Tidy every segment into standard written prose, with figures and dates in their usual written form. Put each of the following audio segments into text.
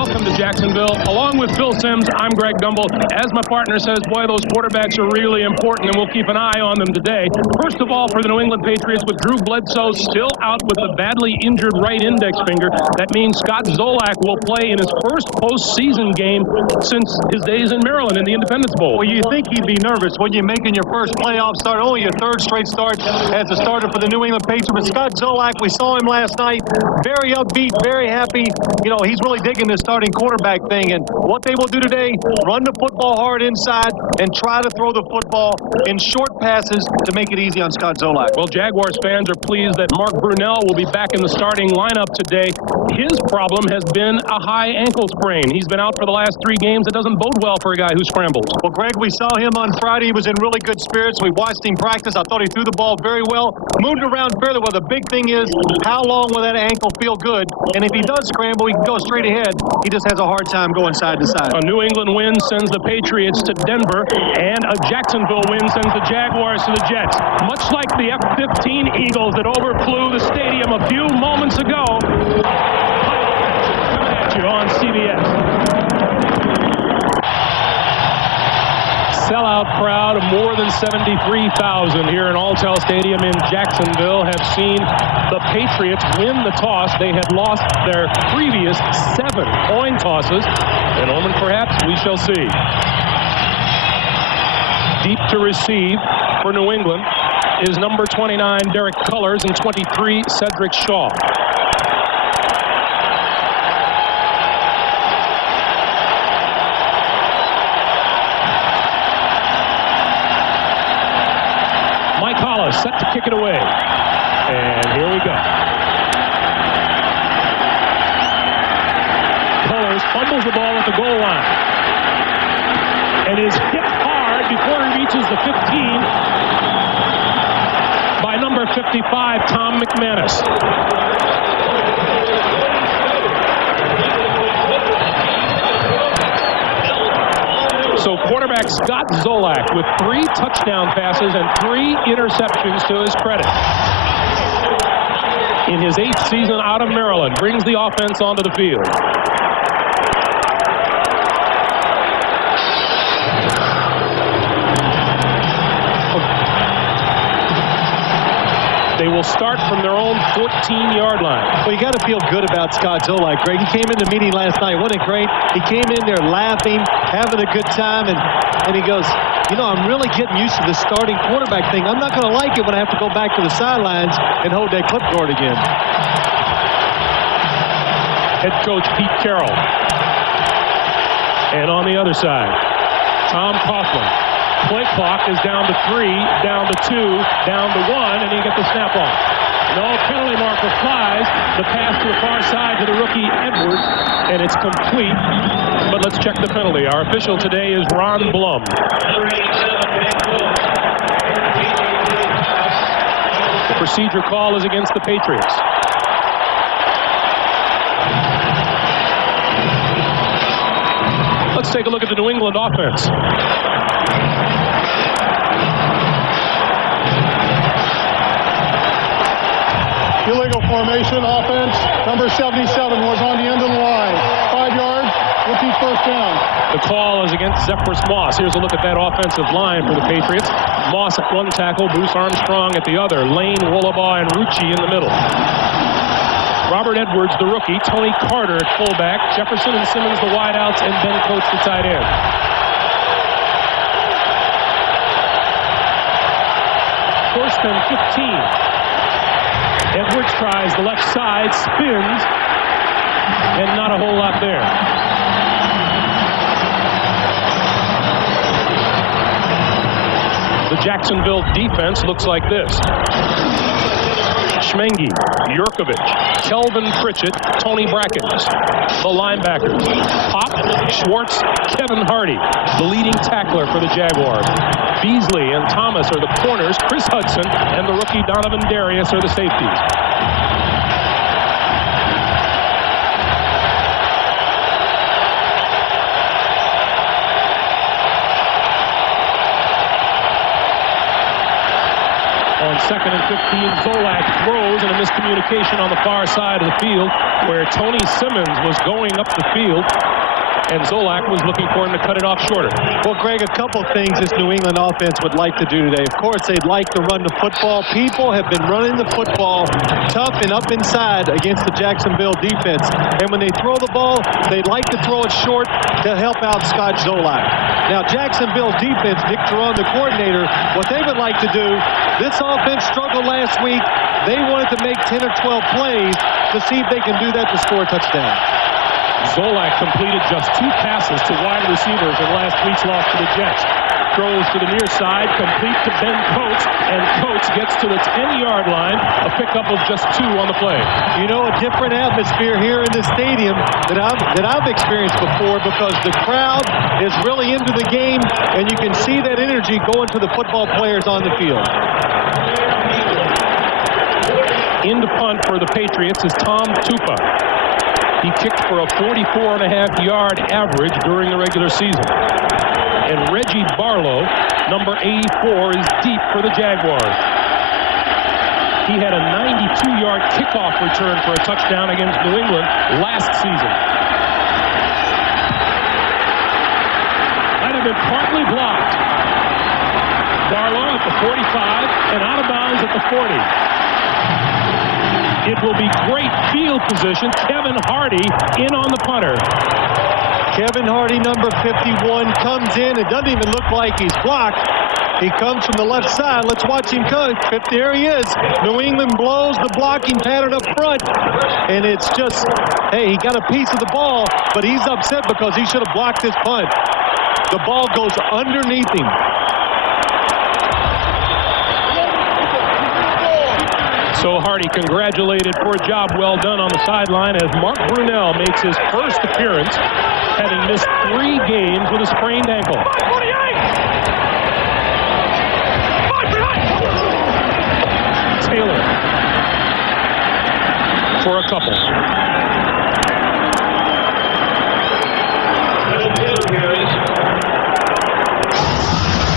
Welcome to Jacksonville. Along with Phil Simms, I'm Greg Gumbel. As my partner says, boy, those quarterbacks are really important, and we'll keep an eye on them today. First of all, for the New England Patriots, with Drew Bledsoe still out with a badly injured right index finger, that means Scott Zolak will play in his first postseason game since his days in Maryland in the Independence Bowl. Well, you think he'd be nervous when you're making your first playoff start, only your third straight start as a starter for the New England Patriots. But Scott Zolak, we saw him last night, very upbeat, very happy. You know, he's really digging this starting quarterback thing. And what they will do today, run the football hard inside and try to throw the football in short passes to make it easy on Scott Zolak. Well, Jaguars fans are pleased that Mark Brunell will be back in the starting lineup today. His problem has been a high ankle sprain. He's been out for the last 3 games. It doesn't bode well for a guy who scrambles. Well, Greg, we saw him on Friday. He was in really good spirits. We watched him practice. I thought he threw the ball very well, moved around fairly well. The big thing is, how long will that ankle feel good? And if he does scramble, he can go straight ahead. He just has a hard time going side to side. A New England win sends the Patriots to Denver, and a Jacksonville win sends the Jaguars to the Jets. Much like the F-15 Eagles that overflew the stadium a few moments ago. Coming at you on CBS. Sellout crowd of more than 73,000 here in Alltel Stadium in Jacksonville have seen the Patriots win the toss. They had lost their previous 7 coin tosses. In a moment, perhaps, we shall see. Deep to receive for New England is number 29, Derek Cullors, and 23, Cedric Shaw. Set to kick it away. And here we go. Cullors fumbles the ball at the goal line. And is hit hard before he reaches the 15 by number 55, Tom McManus. So quarterback Scott Zolak with 3 touchdown passes and 3 interceptions to his credit. In his 8th season out of Maryland, brings the offense onto the field. They will start from their own 14-yard line. Well, you got to feel good about Scott Zolak, Greg. He came in the meeting last night. Wasn't it great? He came in there laughing, having a good time, and he goes, you know, I'm really getting used to the starting quarterback thing. I'm not going to like it when I have to go back to the sidelines and hold that clipboard again. Head coach Pete Carroll. And on the other side, Tom Coughlin. Play clock is down to 3, down to 2, down to 1, and he gets the snap off. No penalty marker flies. The pass to the far side to the rookie Edwards, and it's complete. But let's check the penalty. Our official today is Ron Blum. The procedure call is against the Patriots. Let's take a look at the New England offense. Illegal formation offense. Number 77 was on the end of the line. 5 yards, repeat first down. The call is against Zephyrus Moss. Here's a look at that offensive line for the Patriots. Moss at 1 tackle, Bruce Armstrong at the other, Lane, Wollabaugh, and Rucci in the middle. Robert Edwards, the rookie, Tony Carter at fullback, Jefferson and Simmons the wideouts, and Ben Coates the tight end. First and 15. Edwards tries the left side, spins, and not a whole lot there. The Jacksonville defense looks like this. Schmengi, Yurkovich, Kelvin Pritchett, Tony Brackens. The linebackers, Pop, Schwartz, Kevin Hardy, the leading tackler for the Jaguars. Beasley and Thomas are the corners. Chris Hudson and the rookie Donovan Darius are the safeties. On 2nd and 15. Zolak throws, and a miscommunication on the far side of the field where Tony Simmons was going up the field, and Zolak was looking for him to cut it off shorter. Well, Greg, a couple things this New England offense would like to do today. Of course, they'd like to run the football. People have been running the football tough and up inside against the Jacksonville defense. And when they throw the ball, they'd like to throw it short to help out Scott Zolak. Now, Jacksonville's defense, Dick Duran, the coordinator, what they would like to do, this offense struggled last week. They wanted to make 10 or 12 plays to see if they can do that to score a touchdown. Zolak completed just 2 passes to wide receivers in last week's loss to the Jets. Throws to the near side, complete to Ben Coates, and Coates gets to the 10-yard line, a pickup of just 2 on the play. You know, a different atmosphere here in the stadium that I've experienced before, because the crowd is really into the game, and you can see that energy going to the football players on the field. In the punt for the Patriots is Tom Tupa. He kicked for a 44.5-yard average during the regular season. And Reggie Barlow, number 84, is deep for the Jaguars. He had a 92-yard kickoff return for a touchdown against New England last season. Might have been partly blocked. Barlow at the 45 and out of bounds at the 40. It will be great field position. Kevin Hardy in on the punter. Kevin Hardy, number 51, comes in. It doesn't even look like he's blocked. He comes from the left side. Let's watch him come. There he is. New England blows the blocking pattern up front. And it's just, hey, he got a piece of the ball, but he's upset because he should have blocked this punt. The ball goes underneath him. So Hardy congratulated for a job well done on the sideline as Mark Brunell makes his first appearance, having missed 3 games with a sprained ankle. Taylor for a couple.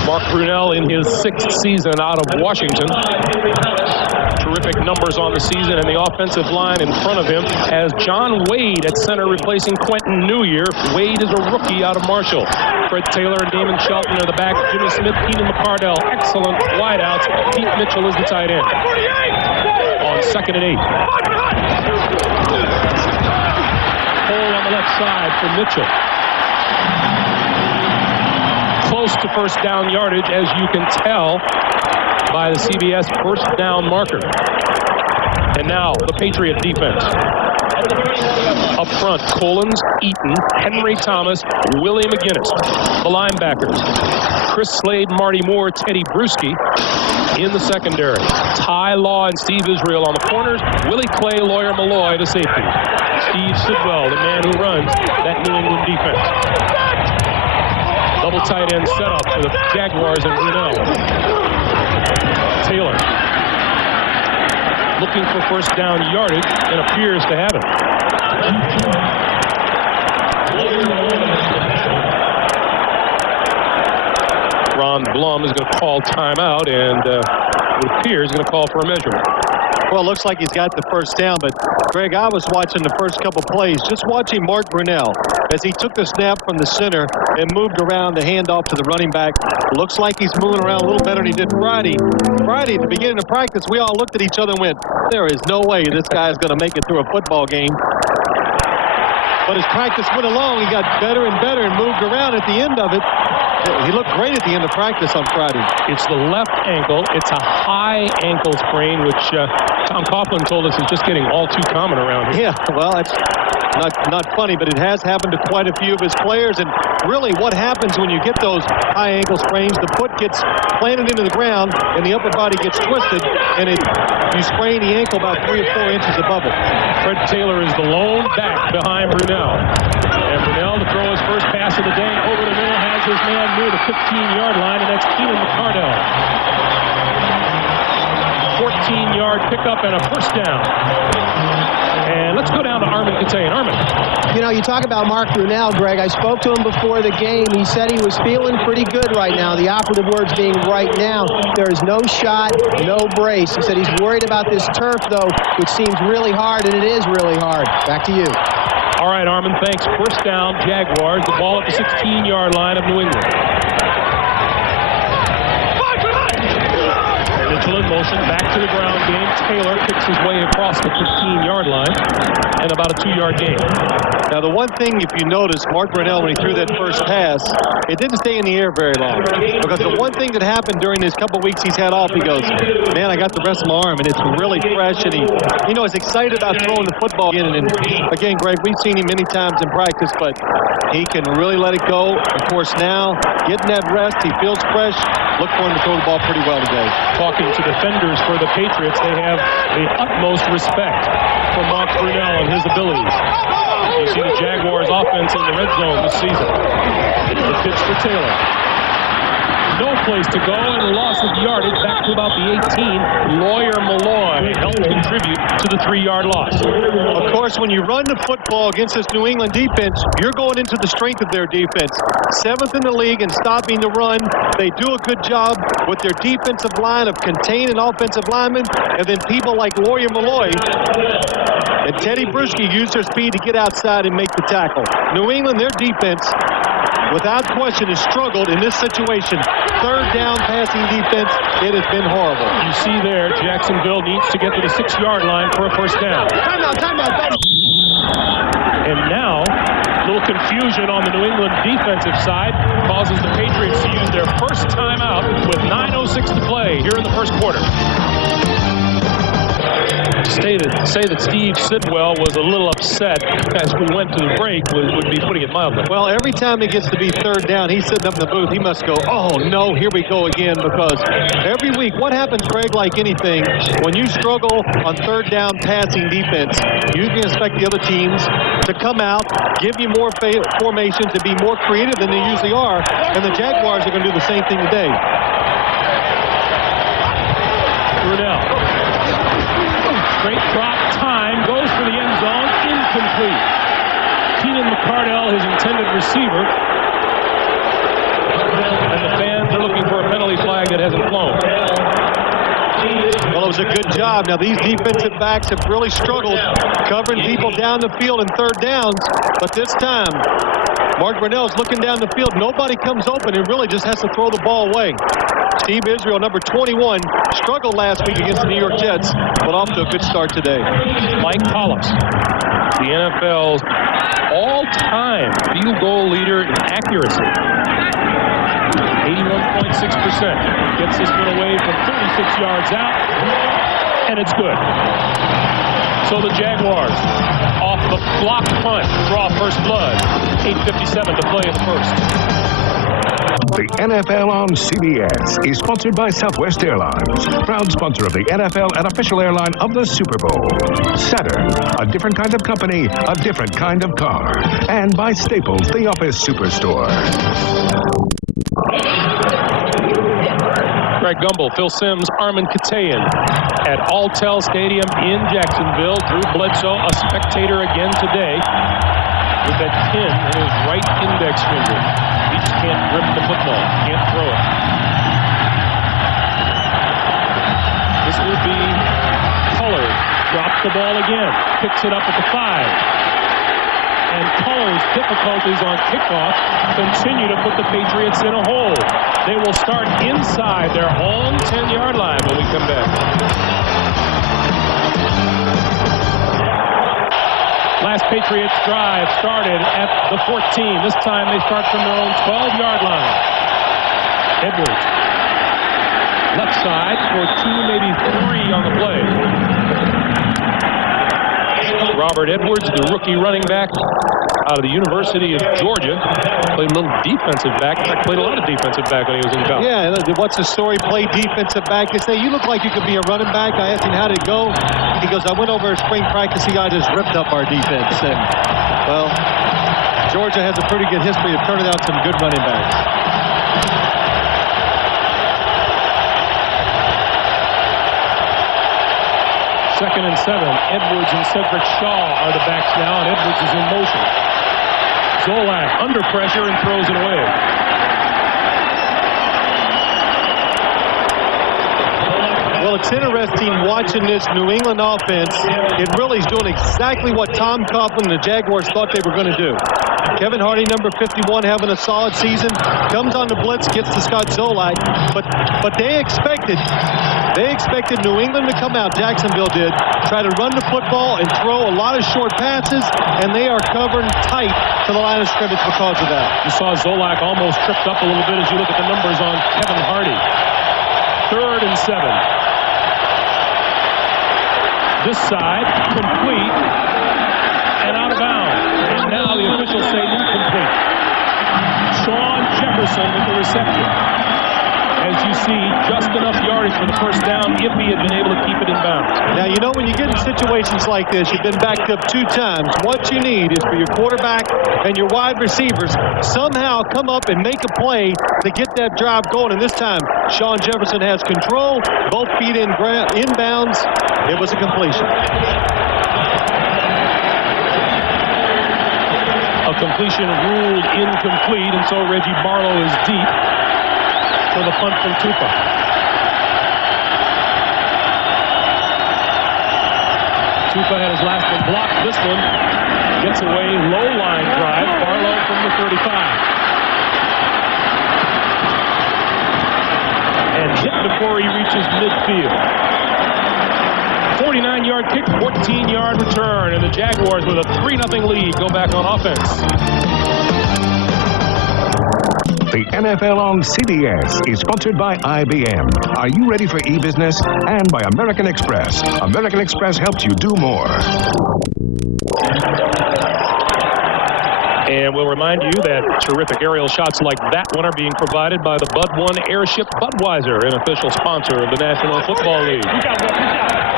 Mark Brunell in his 6th season out of Washington. Terrific numbers on the season, and the offensive line in front of him has John Wade at center replacing Quentin Newyear. Wade is a rookie out of Marshall. Fred Taylor and Damon Shelton are the back. Jimmy Smith, Keenan McCardell, excellent wideouts. Pete Mitchell is the tight end. On 2nd and 8. Hole on the left side for Mitchell. Close to first down yardage, as you can tell by the CBS first down marker. And now the Patriot defense. Up front, Collins, Eaton, Henry Thomas, Willie McGinnis. The linebackers, Chris Slade, Marty Moore, Teddy Bruschi. In the secondary, Ty Law and Steve Israel on the corners. Willie Clay, Lawyer Malloy, the safety. Steve Sidwell, the man who runs that New England defense. Double tight end setup for the Jaguars and Brunell. Taylor looking for first down yardage and appears to have it. Ron Blum is going to call timeout, and it appears going to call for a measurement. Well, it looks like he's got the first down, but Greg, I was watching the first couple plays, just watching Mark Brunell as he took the snap from the center and moved around the handoff to the running back. Looks like he's moving around a little better than he did Friday. Friday, at the beginning of practice, we all looked at each other and went, there is no way this guy is going to make it through a football game. But as practice went along, he got better and better and moved around at the end of it. He looked great at the end of practice on Friday. It's the left ankle. It's a high ankle sprain, which Tom Coughlin told us is just getting all too common around here. Yeah, well, it's not funny, but it has happened to quite a few of his players. And really, what happens when you get those high ankle sprains, the foot gets planted into the ground, and the upper body gets twisted, and you sprain the ankle about 3 or 4 inches above it. Fred Taylor is the lone back behind Brunell. And Brunell to throw his first pass of the day over the middle, has his man near the 15-yard line, and that's Keenan McCardell. 14-yard pickup and a first down. And let's go down to Armin Katayan. Armin. You know, you talk about Mark Brunell, Greg. I spoke to him before the game. He said he was feeling pretty good right now. The operative words being right now. There is no shot, no brace. He said he's worried about this turf, though, which seems really hard, and it is really hard. Back to you. All right, Armin, thanks. First down, Jaguars. The ball at the 16-yard line of New England. Mitchell in motion, back to the ground game. Taylor picks his way across the 15-yard line, and about a 2-yard gain. Now, the one thing, if you notice, Mark Brunell, when he threw that first pass, it didn't stay in the air very long. Because the one thing that happened during these couple weeks he's had off, he goes, man, I got the rest of my arm, and it's really fresh, and he, you know, is excited about throwing the football in. And again, Greg, we've seen him many times in practice, but he can really let it go. Of course, now, getting that rest, he feels fresh. Look for him to throw the ball pretty well today. Talking to defenders for the Patriots, they have the utmost respect for Mark Brunell and his abilities. You see the Jaguars offense in the red zone this season. The pitch for Taylor. No place to go and a loss of yardage back to about the 18. Lawyer Malloy helped contribute to the 3-yard loss. Of course, when you run the football against this New England defense, you're going into the strength of their defense. 7th in the league in stopping the run. They do a good job with their defensive line of containing offensive linemen, and then people like Lawyer Malloy and Teddy Bruschi use their speed to get outside and make the tackle. New England, their defense, without question, has struggled in this situation. 3rd down passing defense, it has been horrible. You see there, Jacksonville needs to get to the 6-yard line for a first down. Timeout. And now, a little confusion on the New England defensive side causes the Patriots to use their first timeout with 9:06 to play here in the first quarter. Say that Steve Sidwell was a little upset as we went to the break would be putting it mildly. Well, every time it gets to be 3rd down, he's sitting up in the booth. He must go, oh, no, here we go again, because every week, what happens, Greg, like anything, when you struggle on 3rd down passing defense, you can expect the other teams to come out, give you more formation, to be more creative than they usually are, and the Jaguars are going to do the same thing today. Brunell. Straight drop, time, goes for the end zone, incomplete. Keenan McCardell, his intended receiver. And the fans are looking for a penalty flag that hasn't flown. Well, it was a good job. Now, these defensive backs have really struggled covering people down the field in 3rd downs, but this time, Mark Brunell's looking down the field. Nobody comes open and really just has to throw the ball away. Steve Israel, number 21, struggled last week against the New York Jets, but off to a good start today. Mike Collis, the NFL's all-time field goal leader in accuracy. 81.6%. Gets this one away from 36 yards out, and it's good. So the Jaguars, off the blocked punt, draw first blood. 8:57 to play in the first. The NFL on CBS is sponsored by Southwest Airlines, proud sponsor of the NFL and official airline of the Super Bowl. Saturn, a different kind of company, a different kind of car. And by Staples, the office superstore. Greg Gumbel, Phil Simms, Armin Katayan at Alltel Stadium in Jacksonville. Drew Bledsoe, a spectator again today, with that pin in his right index finger. He just can't grip the football, can't throw it. This will be Cullers. Drops the ball again, picks it up at the 5. And Cullers' difficulties on kickoff continue to put the Patriots in a hole. They will start inside their own 10-yard line when we come back. Last Patriots drive started at the 14. This time they start from their own 12-yard line. Edwards. Left side for 2, maybe 3 on the play. Robert Edwards, the rookie running back out of the University of Georgia, played a little defensive back. In fact, played a lot of defensive back when he was in college. Yeah, what's the story? Play defensive back. They say, you look like you could be a running back. I asked him, how did it go? He goes, I went over to spring practice. I just ripped up our defense. And, well, Georgia has a pretty good history of turning out some good running backs. 2nd and 7. Edwards and Cedric Shaw are the backs now, and Edwards is in motion. Zolak under pressure and throws it away. Well, it's interesting watching this New England offense. It really is doing exactly what Tom Coughlin and the Jaguars thought they were going to do. Kevin Hardy, number 51, having a solid season. Comes on the blitz, gets to Scott Zolak. But they expected New England to come out, Jacksonville did, try to run the football and throw a lot of short passes, and they are covering tight to the line of scrimmage because of that. You saw Zolak almost tripped up a little bit as you look at the numbers on Kevin Hardy. 3rd and 7. This side, complete, and out of bounds. And now the officials say incomplete. Sean Jefferson with the reception. As you see, just enough yardage for the first down if he had been able to keep it in bounds. Now, you know, when you get in situations like this, you've been backed up 2 times. What you need is for your quarterback and your wide receivers somehow come up and make a play to get that drive going. And this time, Sean Jefferson has control, both feet inbounds. It was a completion. A completion ruled incomplete, and so Reggie Barlow is deep for the punt from Tupa. Tupa had his last one blocked. This one gets away. Low line drive. Barlow from the 35. And hit before he reaches midfield. 49-yard kick, 14-yard return, and the Jaguars with a 3-0 lead go back on offense. The NFL on CBS is sponsored by IBM. Are you ready for e-business? And by American Express. American Express helps you do more. And we'll remind you that terrific aerial shots like that one are being provided by the Bud One Airship Budweiser, an official sponsor of the National Football League.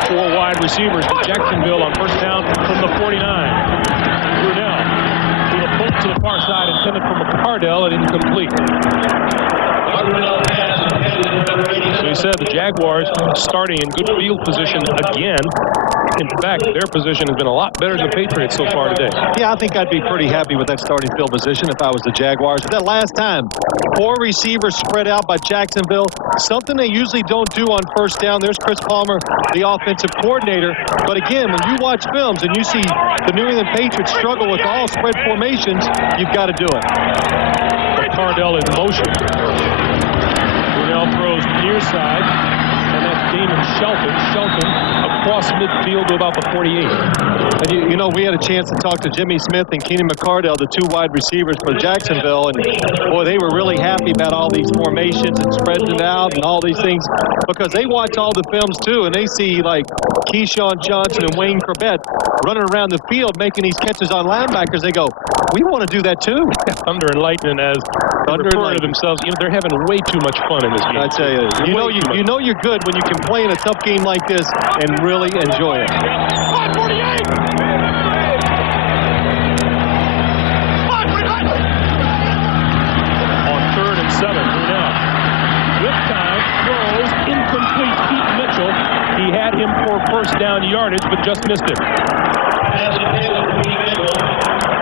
4 wide receivers for Jacksonville on first down from the 49. Brunell with a bolt to the far side intended for McCardell and incomplete. So he said the Jaguars starting in good field position again. In fact, their position has been a lot better than the Patriots so far today. Yeah, I think I'd be pretty happy with that starting field position if I was the Jaguars. That last time, 4 receivers spread out by Jacksonville, something they usually don't do on first down. There's Chris Palmer, the offensive coordinator. But again, when you watch films and you see the New England Patriots struggle with all spread formations, you've got to do it. McCardell in motion. Brunell throws near side, and that's Damon Shelton. Shelton across midfield to about the 48. And you know, we had a chance to talk to Jimmy Smith and Keenan McCardell, the 2 wide receivers for Jacksonville, and boy, they were really happy about all these formations and spreading it out and all these things because they watch all the films too, and they see like Keyshawn Johnson and Wayne Corbett running around the field making these catches on linebackers. They go, we want to do that too. Thunder and Lightning, as they refer to themselves, you know, they're having way too much fun in this game. I tell you, you know you're good when you can play in a tough game like this and really enjoy it. On 3rd and 7, Brunell. This time, throws incomplete. Pete Mitchell, he had him for first down yardage, but just missed it.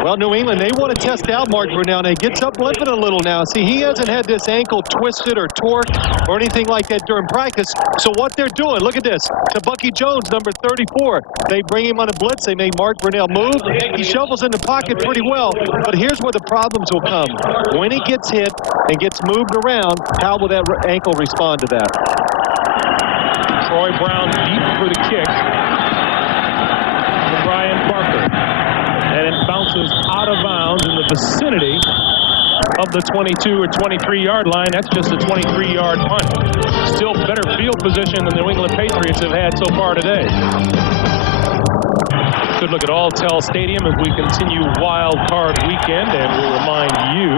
Well, New England, they want to test out Mark Brunell, and he gets up limping a little now. See, he hasn't had this ankle twisted or torqued or anything like that during practice. So what they're doing, look at this. To Bucky Jones, number 34. They bring him on a blitz. They made Mark Brunell move. He shovels in the pocket pretty well. But here's where the problems will come. When he gets hit and gets moved around, how will that ankle respond to that? Troy Brown deep for the kick. To Brian Parker. And it bounces out of bounds in the vicinity of the 22 or 23-yard line. That's just a 23-yard punt. Still better field position than the New England Patriots have had so far today. Good look at Alltel Stadium as we continue Wild Card weekend, and we'll remind you,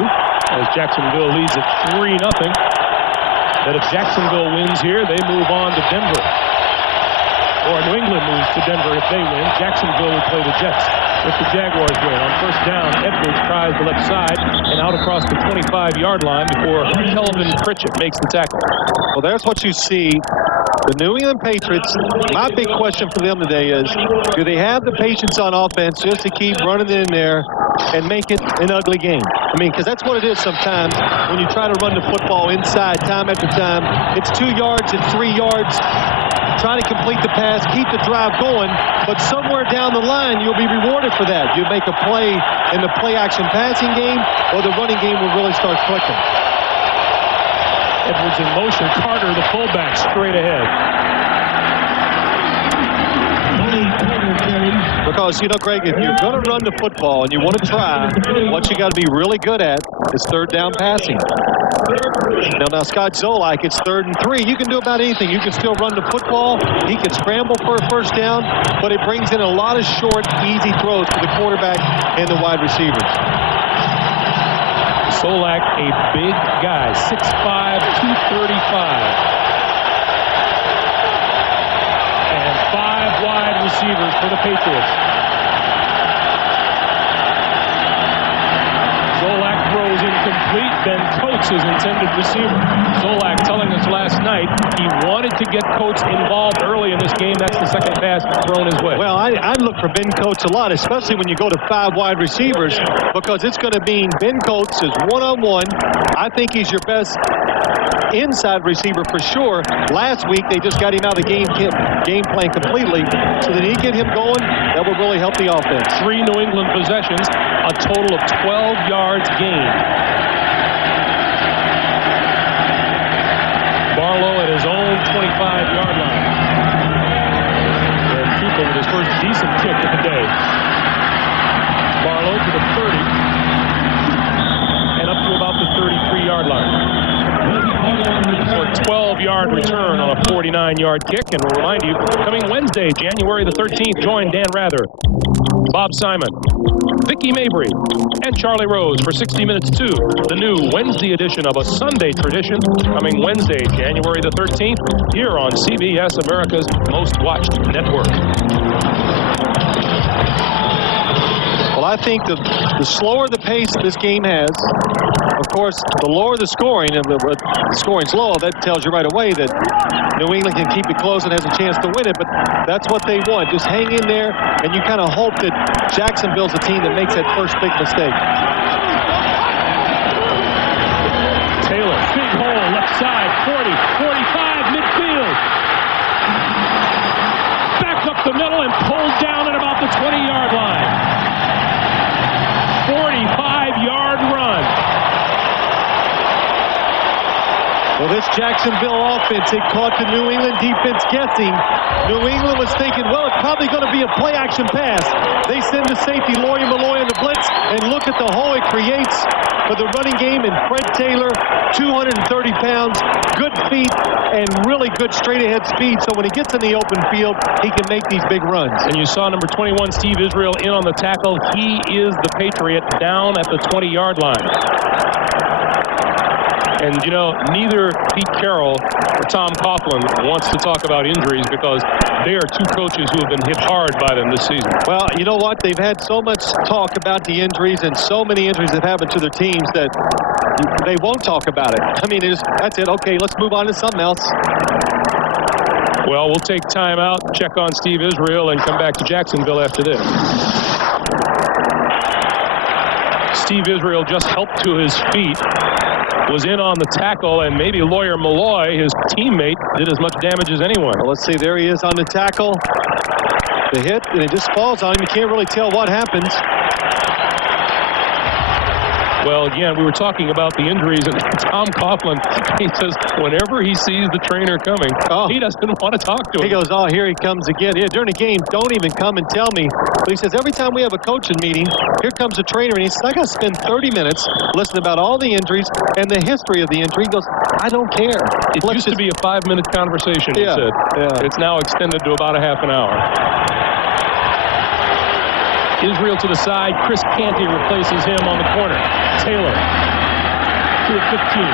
as Jacksonville leads at 3-0, that if Jacksonville wins here, they move on to Denver. Or New England moves to Denver if they win. Jacksonville will play the Jets if the Jaguars win. On first down, Edwards tries the left side and out across the 25-yard line before Kelvin Pritchett makes the tackle. Well, there's what you see The New England Patriots, my big question for them today is, do they have the patience on offense just to keep running in there and make it an ugly game? I mean, because that's what it is sometimes when you try to run the football inside time after time. It's 2 yards, it's 3 yards. Try to complete the pass, keep the drive going, but somewhere down the line, you'll be rewarded for that. You make a play in the play-action passing game, or the running game will really start clicking. Edwards in motion. Carter, the fullback, straight ahead. Because, you know, Greg, if you're going to run the football and you want to try, what you got to be really good at is third down passing. Now Scott Zolak, it's 3rd and 3. You can do about anything. You can still run the football. He can scramble for a first down, but it brings in a lot of short, easy throws to the quarterback and the wide receivers. Zolak, a big guy, 6'5", 235. And 5 wide receivers for the Patriots. Zolak throws incomplete. Ben Coates is intended receiver. Zolak telling us last night he wanted to get Coates involved early in this game. That's the second pass thrown his way. Well, I look for Ben Coates a lot, especially when you go to 5 wide receivers, because it's going to mean Ben Coates is one-on-one. I think he's your best inside receiver for sure. Last week, they just got him out of the game plan completely. So that he get him going, that will really help the offense. 3 New England possessions, a total of 12 yards gained. Barlow at his own 25-yard line. And Cooper with his first decent kick of the day. Barlow to the 30. And up to about the 33-yard line. For a 12-yard return on a 49-yard kick. And we'll remind you, coming Wednesday, January the 13th, join Dan Rather, Bob Simon, Vicky Mabry, and Charlie Rose for 60 Minutes 2, the new Wednesday edition of A Sunday Tradition, coming Wednesday, January the 13th, here on CBS, America's most watched network. Well, I think the slower the pace this game has, of course, the lower the scoring, and the scoring's low, that tells you right away that New England can keep it close and has a chance to win it, but that's what they want. Just hang in there, and you kind of hope that Jacksonville's a team that makes that first big mistake. Taylor, big hole, left side, 40, 45, midfield. Back up the middle and pulled down at about the 20-yard line. 45-yard run. Well, this Jacksonville offense, it caught the New England defense guessing. New England was thinking, well, it's probably going to be a play-action pass. They send the safety, Lawyer Malloy, in the blitz, and look at the hole it creates for the running game. And Fred Taylor, 230 pounds, good feet, and really good straight-ahead speed. So when he gets in the open field, he can make these big runs. And you saw number 21, Steve Israel, in on the tackle. He is the Patriot down at the 20-yard line. And, you know, neither Pete Carroll or Tom Coughlin wants to talk about injuries because they are 2 coaches who have been hit hard by them this season. Well, you know what? They've had so much talk about the injuries and so many injuries that happened to their teams that they won't talk about it. I mean, that's it. Okay, let's move on to something else. Well, we'll take time out, check on Steve Israel, and come back to Jacksonville after this. Steve Israel just helped to his feet, was in on the tackle, and maybe Lawyer Malloy, his teammate, did as much damage as anyone. Well, let's see. There he is on the tackle. The hit, and it just falls on him. You can't really tell what happens. Well, again, we were talking about the injuries, and Tom Coughlin, he says whenever he sees the trainer coming, he doesn't want to talk to him. He goes, oh, here he comes again. Yeah, during the game, don't even come and tell me. But he says, every time we have a coaching meeting, here comes the trainer, and he says, I got to spend 30 minutes listening about all the injuries and the history of the injury. He goes, I don't care. It used to be a 5-minute conversation, he said. Yeah. It's now extended to about a half an hour. Israel to the side. Chris Canty replaces him on the corner. Taylor to the 15.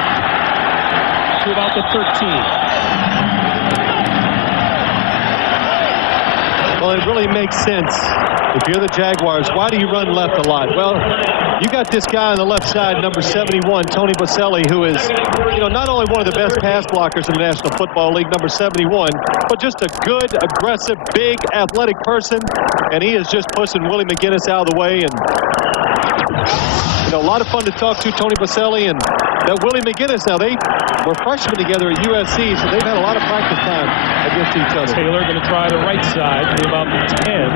To about the 13. Well, it really makes sense. If you're the Jaguars, why do you run left a lot? Well, you got this guy on the left side, number 71, Tony Boselli, who is, not only one of the best pass blockers in the National Football League, number 71, but just a good, aggressive, big, athletic person. And he is just pushing Willie McGinnis out of the way. And, a lot of fun to talk to, Tony Boselli and that Willie McGinnis. Now, they were freshmen together at USC, so they've had a lot of practice time against each other. Taylor going to try the right side to about the 10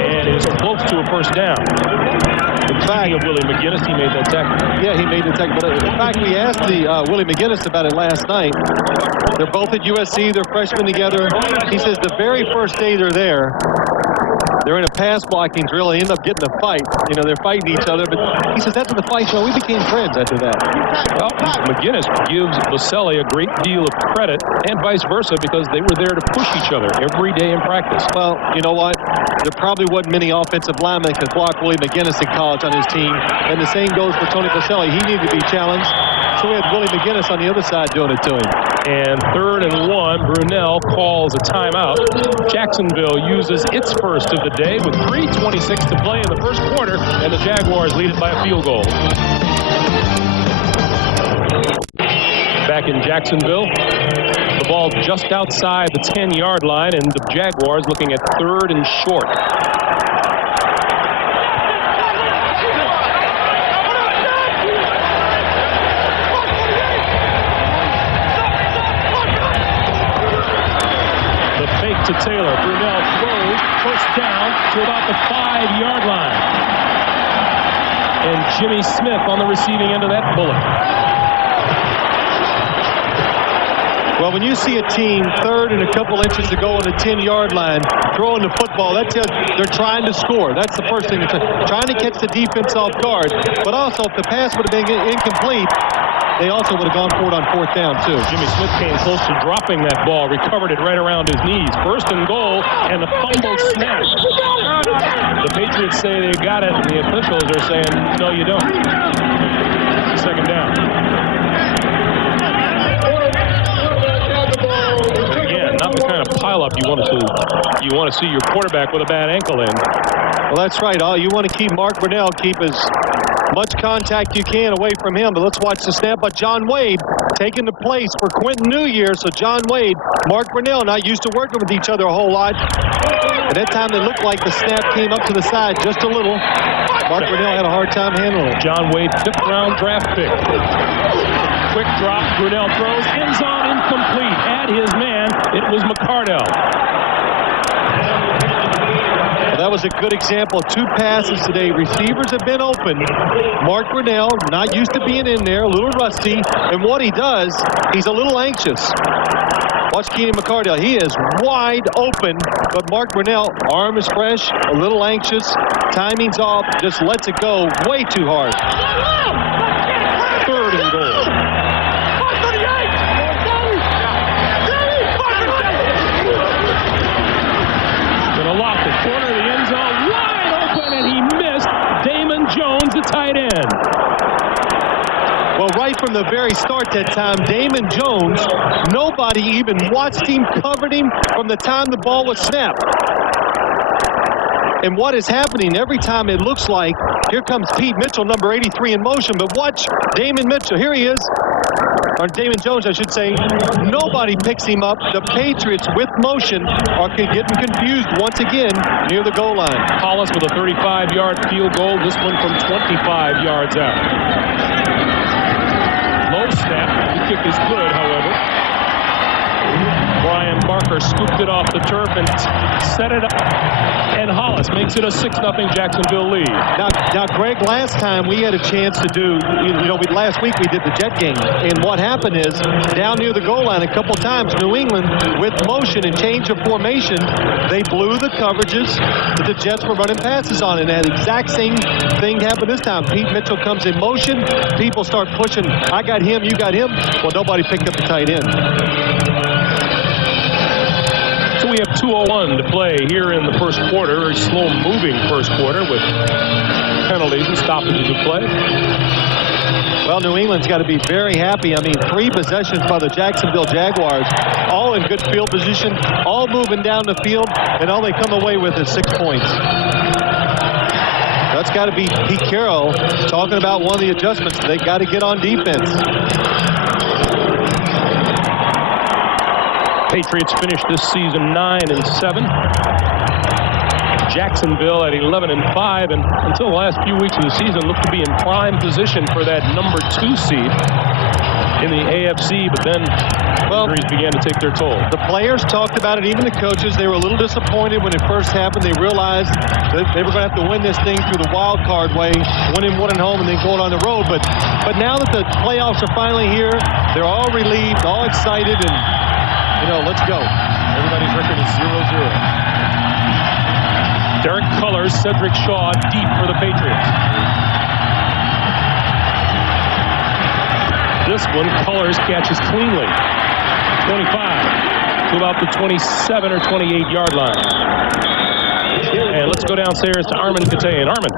and is close to a first down. In fact, of Willie McGinnis, he made that tackle. Yeah, he made the tackle. But in fact, we asked the Willie McGinnis about it last night. They're both at USC. They're freshmen together. He says the very first day they're there, they're in a pass blocking drill. They end up getting a fight. They're fighting each other. But he says after the fight, we became friends after that. Well, McGinnis gives Boselli a great deal of credit and vice versa because they were there to push each other every day in practice. Well, you know what? There probably wasn't many offensive linemen that could block Willie McGinnis in college on his team. And the same goes for Tony Boselli. He needed to be challenged. So we had Willie McGinnis on the other side doing it to him. And 3rd and 1, Brunell calls a timeout. Jacksonville uses its first of the day with 3:26 to play in the first quarter, and the Jaguars lead it by a field goal. Back in Jacksonville, the ball just outside the 10-yard line, and the Jaguars looking at 3rd and short. To Taylor. Brunell throws, first down to about the 5-yard line. And Jimmy Smith on the receiving end of that bullet. Well, when you see a team 3rd and a couple inches to go on the 10-yard line throwing the football, that's it. They're trying to score. That's the first thing. They're trying to catch the defense off guard. But also, if the pass would have been incomplete, they also would have gone for it on 4th down, too. Jimmy Smith came close to dropping that ball, recovered it right around his knees. 1st and goal, and the fumble snap. The Patriots say they got it, and the officials are saying, no, you don't. 2nd down. Again, not the kind of pileup you want to see your quarterback with a bad ankle in. Well, that's right. You want to keep Mark Brunell, keep as much contact you can away from him. But let's watch the snap by John Wade taking the place for Quentin New Year. So John Wade, Mark Brunell, not used to working with each other a whole lot. At that time, it looked like the snap came up to the side just a little. Mark Brunell had a hard time handling it. John Wade, 5th-round draft pick. Quick drop, Brunell throws, end zone incomplete. Had his man, it was McCardell. That was a good example. 2 passes today. Receivers have been open. Mark Brunell, not used to being in there, a little rusty. And what he does, he's a little anxious. Watch Keenan McCardell. He is wide open, but Mark Brunell, arm is fresh, a little anxious. Timing's off, just lets it go way too hard. 3rd and goal. Corner of the end zone, wide open, and he missed. Damon Jones, the tight end. Well, right from the very start that time, Damon Jones, nobody even watched him, covered him from the time the ball was snapped. And what is happening every time it looks like, here comes Pete Mitchell, number 83 in motion, but watch Damon Mitchell, here he is. Or Damon Jones, I should say. Nobody picks him up. The Patriots, with motion, are getting confused once again near the goal line. Hollis with a 35-yard field goal. This one from 25 yards out. Low snap. The kick is good, however. Brian Barker scooped it off the turf and set it up. And Hollis makes it a 6-0 Jacksonville lead. Now, Greg, last time we had a chance to do, last week we did the jet game. And what happened is, down near the goal line a couple times, New England, with motion and change of formation, they blew the coverages that the Jets were running passes on. And that exact same thing happened this time. Pete Mitchell comes in motion. People start pushing. I got him, you got him. Well, nobody picked up the tight end. So we have 2:01 to play here in the first quarter. Very slow-moving first quarter with penalties and stoppages of play. Well, New England's got to be very happy. I mean, 3 possessions by the Jacksonville Jaguars, all in good field position, all moving down the field, and all they come away with is 6 points. That's got to be Pete Carroll talking about one of the adjustments. They got to get on defense. Patriots finished this season 9-7. Jacksonville at 11-5, and until the last few weeks of the season looked to be in prime position for that number 2 seed in the AFC, but then injuries began to take their toll. The players talked about it, even the coaches. They were a little disappointed when it first happened. They realized that they were going to have to win this thing through the wild card way, winning one at home and then going on the road. But now that the playoffs are finally here, they're all relieved, all excited, and, let's go. Everybody's record is 0-0. Derek Cullors, Cedric Shaw deep for the Patriots. This one, Cullors catches cleanly. 25 to about the 27 or 28-yard line. And let's go downstairs to Armin Katayan. Armin.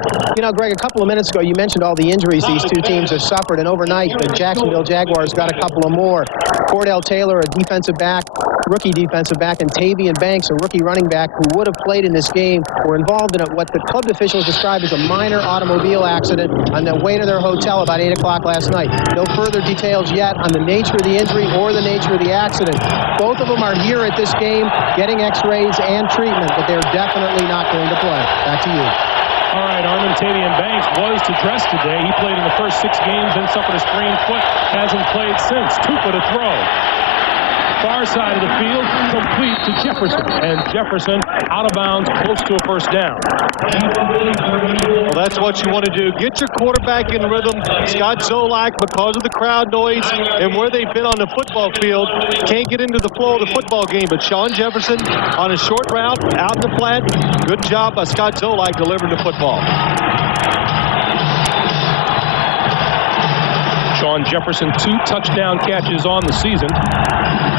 Greg, a couple of minutes ago, you mentioned all the injuries these two teams have suffered, and overnight, the Jacksonville Jaguars got a couple of more. Cordell Taylor, a defensive back, rookie defensive back, and Tavian Banks, a rookie running back who would have played in this game, were involved in what the club officials described as a minor automobile accident on their way to their hotel about 8 o'clock last night. No further details yet on the nature of the injury or the nature of the accident. Both of them are here at this game getting x-rays and treatment, but they're definitely not going to play. Back to you. All right, Armin, Tavian Banks was to dress today. He played in the first 6 games, then suffered a sprained foot, hasn't played since. 2 foot a throw. Far side of the field, complete to Jefferson. And Jefferson out of bounds, close to a first down. Well, that's what you want to do. Get your quarterback in rhythm. Scott Zolak, because of the crowd noise and where they've been on the football field, can't get into the flow of the football game. But Sean Jefferson on a short route, out in the flat. Good job by Scott Zolak delivering the football. Sean Jefferson, 2 touchdown catches on the season.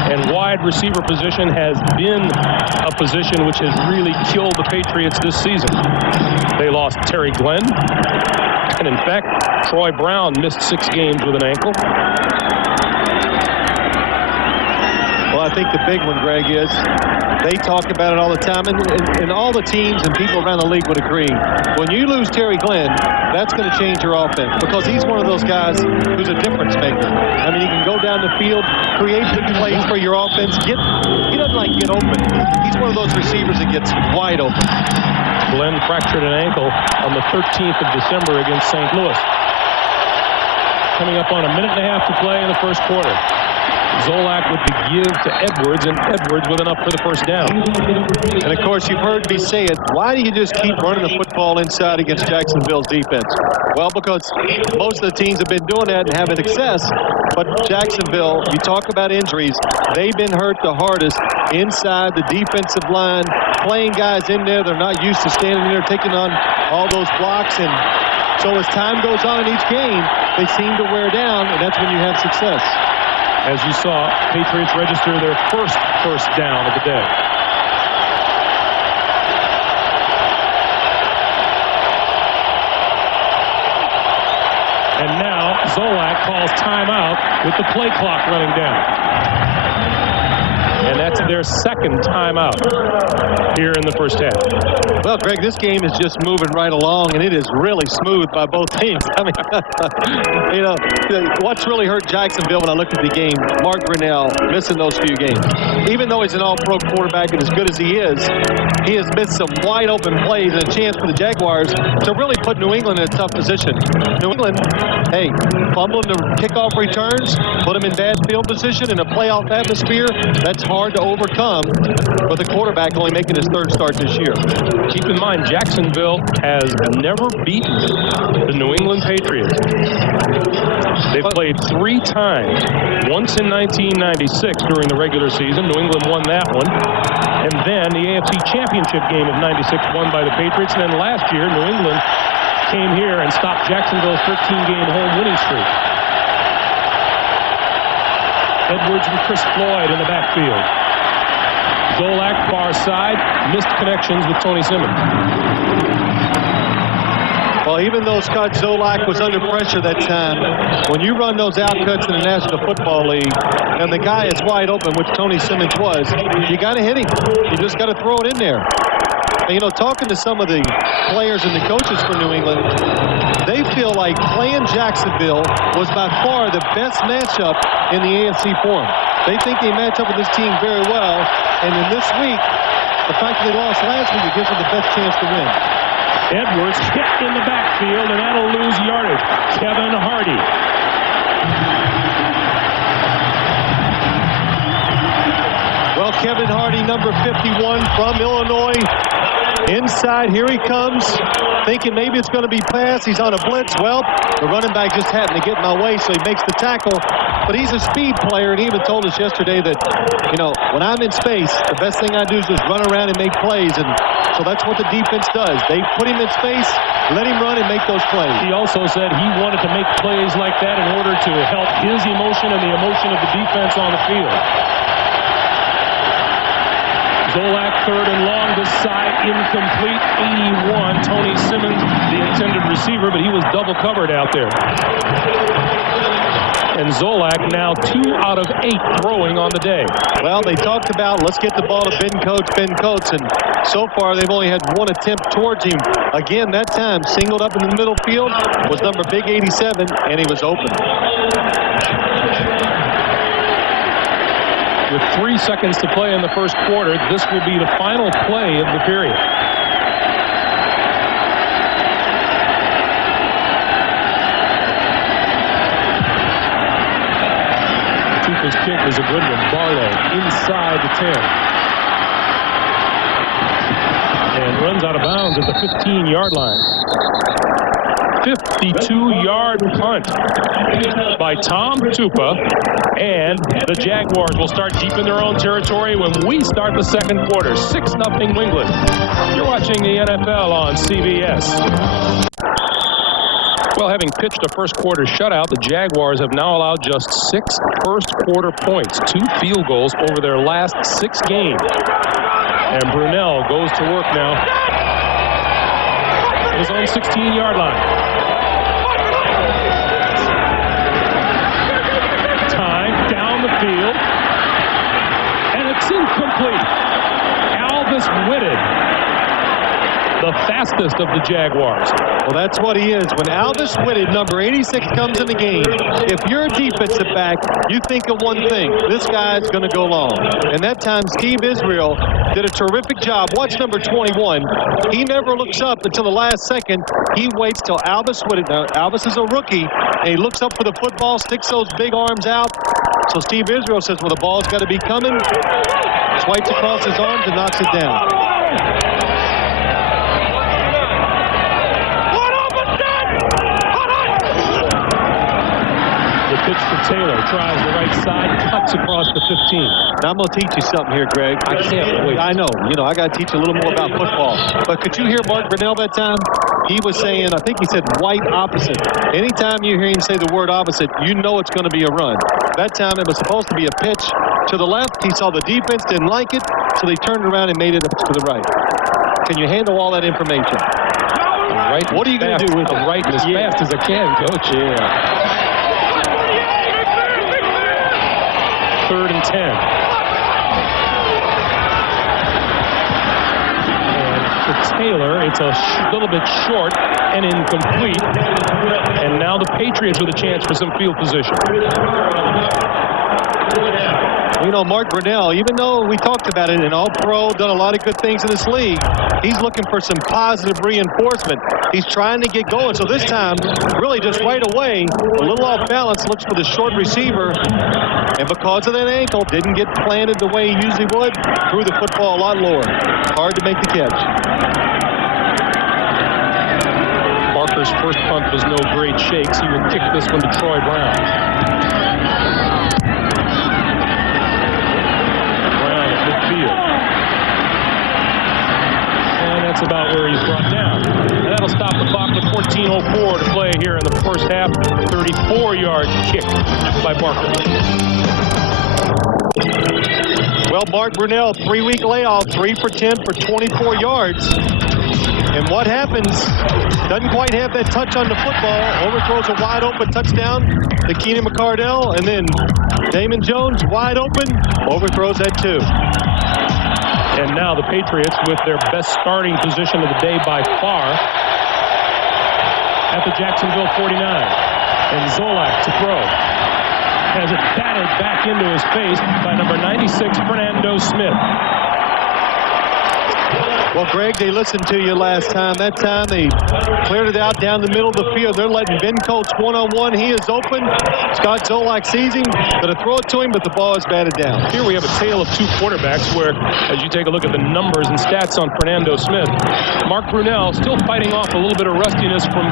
And wide receiver position has been a position which has really killed the Patriots this season. They lost Terry Glenn. And in fact, Troy Brown missed 6 games with an ankle. Well, I think the big one, Greg, is they talk about it all the time, and all the teams and people around the league would agree. When you lose Terry Glenn, that's going to change your offense because he's one of those guys who's a difference maker. I mean, he can go down the field, create big plays for your offense. He doesn't get open. He's one of those receivers that gets wide open. Glenn fractured an ankle on the 13th of December against St. Louis. Coming up on a minute and a half to play in the first quarter. Zolak would give to Edwards, and Edwards with enough for the first down. And, of course, you've heard me say it. Why do you just keep running the football inside against Jacksonville's defense? Well, because most of the teams have been doing that and having success. But Jacksonville, you talk about injuries, they've been hurt the hardest inside the defensive line, playing guys in there. They're not used to standing there taking on all those blocks. And so as time goes on in each game, they seem to wear down, and that's when you have success. As you saw, Patriots register their first down of the day. And now Zolak calls timeout with the play clock running down. And that's their second timeout here in the first half. Well, Greg, this game is just moving right along, and it is really smooth by both teams. I mean, what's really hurt Jacksonville when I look at the game, Mark Grinnell missing those few games. Even though he's an all-pro quarterback and as good as he has missed some wide-open plays and a chance for the Jaguars to really put New England in a tough position. New England, hey, fumbling the kickoff returns, put them in bad field position in a playoff atmosphere. That's hard to overcome with a quarterback only making his 3rd start this year. Keep in mind, Jacksonville has never beaten the New England Patriots. They've played 3 times. Once in 1996 during the regular season. New England won that one. And then the AFC Championship game of 96 won by the Patriots. And then last year, New England came here and stopped Jacksonville's 13-game home winning streak. Edwards and Chris Floyd in the backfield. Zolak far side, missed connections with Tony Simmons. Well, he even though Scott Zolak was under pressure that time, when you run those out cuts in the National Football League and the guy is wide open, which Tony Simmons was, you got to hit him. You just got to throw it in there. And, you know, talking to some of the players and the coaches for New England, they feel like playing Jacksonville was by far the best matchup in the AFC for them. They think they match up with this team very well, and in this week, the fact that they lost last week, it gives them the best chance to win. Edwards hit in the backfield, and that'll lose yardage. Kevin Hardy. Well, Kevin Hardy, number 51 from Illinois. Inside, here he comes, thinking maybe it's going to be pass. He's on a blitz. Well, the running back just happened to get in my way, so he makes the tackle. But he's a speed player, and he even told us yesterday that, you know, when I'm in space, the best thing I do is just run around and make plays. And so that's what the defense does. They put him in space, let him run, and make those plays. He also said he wanted to make plays like that in order to help his emotion and the emotion of the defense on the field. Zolak, third and long, this side, incomplete, 81. Tony Simmons, the intended receiver, but he was double covered out there. And Zolak now 2 out of 8 throwing on the day. Well, they talked about, let's get the ball to Ben Coates, and so far they've only had one attempt towards him. Again, that time, singled up in the middle field was number big 87, and he was open. With 3 seconds to play in the first quarter, this will be the final play of the period. Tupa's kick is a good one. Barlow inside the 10. And runs out of bounds at the 15-yard line. 52-yard punt by Tom Tupa, and the Jaguars will start deep in their own territory when we start the second quarter. 6-0 New England. You're watching the NFL on CBS. Well, having pitched a first quarter shutout, the Jaguars have now allowed just 6 first quarter points, 2 field goals over their last 6 games. And Brunell goes to work now. His own 16-yard line. Time down the field. And it's incomplete. Alvis Whitted, the fastest of the Jaguars. Well, that's what he is. When Alvis Whitted, number 86, comes in the game, if you're a defensive back, you think of one thing. This guy's going to go long. And that time, Steve Israel did a terrific job. Watch number 21. He never looks up until the last second. He waits till Alvis Whitted. Now, Alvis is a rookie, and he looks up for the football, sticks those big arms out. So Steve Israel says, well, the ball's got to be coming. Swipes across his arms and knocks it down. Pitch to Taylor, tries the right side, cuts across the 15. Now I'm going to teach you something here, Greg. I can't wait. I know. You know, I got to teach you a little more about football. But could you hear Mark Brunell that time? He was saying, I think he said white opposite. Anytime you hear him say the word opposite, you know it's going to be a run. That time it was supposed to be a pitch to the left. He saw the defense didn't like it, so they turned around and made it to the right. Can you handle all that information? Right. What are you going to do with it? Right as fast as I can, Coach. Yeah. 3rd and 10. And for Taylor, it's a little bit short and incomplete. And now the Patriots with a chance for some field position. You know, Mark Brunell, even though we talked about it, an all-pro, done a lot of good things in this league, he's looking for some positive reinforcement. He's trying to get going. So this time, really just right away, a little off balance, looks for the short receiver. And because of that ankle, didn't get planted the way he usually would, threw the football a lot lower. Hard to make the catch. Barker's first punt was no great shakes. He will kick this one to Troy Brown. Brown at midfield. And that's about where he's brought down. And that'll stop the clock with 14:04 to play here in the first half. 34-yard kick by Barker. Well, Mark Brunell, 3-week layoff, 3 for 10 for 24 yards. And what happens, doesn't quite have that touch on the football, overthrows a wide open touchdown to Keenan McCardell, and then Damon Jones wide open, overthrows that too. And now the Patriots with their best starting position of the day by far at the Jacksonville 49. And Zolak to throw. Has it batted back into his face by number 96, Fernando Smith. Well, Greg, they listened to you last time. That time they cleared it out down the middle of the field. They're letting Ben Coates one-on-one. He is open. Scott Zolak sees him. Going to throw it to him, but the ball is batted down. Here we have a tale of two quarterbacks where, as you take a look at the numbers and stats on Fernando Smith, Mark Brunell still fighting off a little bit of rustiness from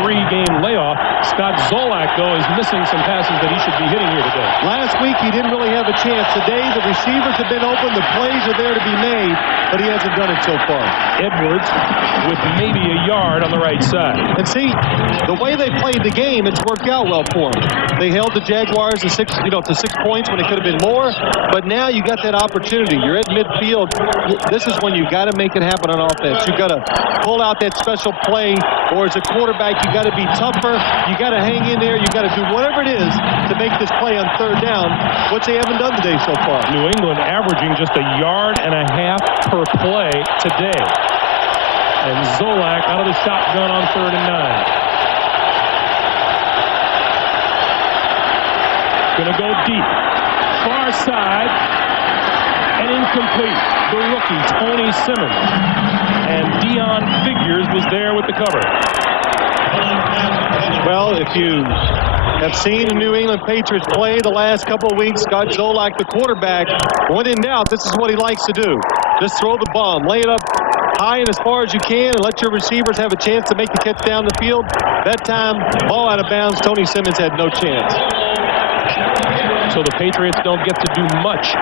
three-game layoff. Scott Zolak, though, is missing some passes that he should be hitting here today. Last week, he didn't really have a chance. Today, the receivers have been open. The plays are there to be made, but he hasn't done it so far. Edwards with maybe a yard on the right side. And see, the way they played the game, it's worked out well for them. They held the Jaguars to 6 points when it could have been more, but now you got that opportunity. You're at midfield. This is when you got to make it happen on offense. You got to pull out that special play, or as a quarterback, you got to be tougher. You got to hang in there. You got to do whatever it is to make this play on third down, which they haven't done today so far. New England averaging just a yard and a half per play today. And Zolak out of the shotgun on 3rd and 9. Gonna go deep. Far side. And incomplete. The rookie, Tony Simmons. And Dion Figures was there with the cover. Well, if you have seen the New England Patriots play the last couple of weeks, Scott Zolak, the quarterback, when in doubt, this is what he likes to do. Just throw the bomb, lay it up high and as far as you can, and let your receivers have a chance to make the catch down the field. That time, ball out of bounds. Tony Simmons had no chance. So the Patriots don't get to do much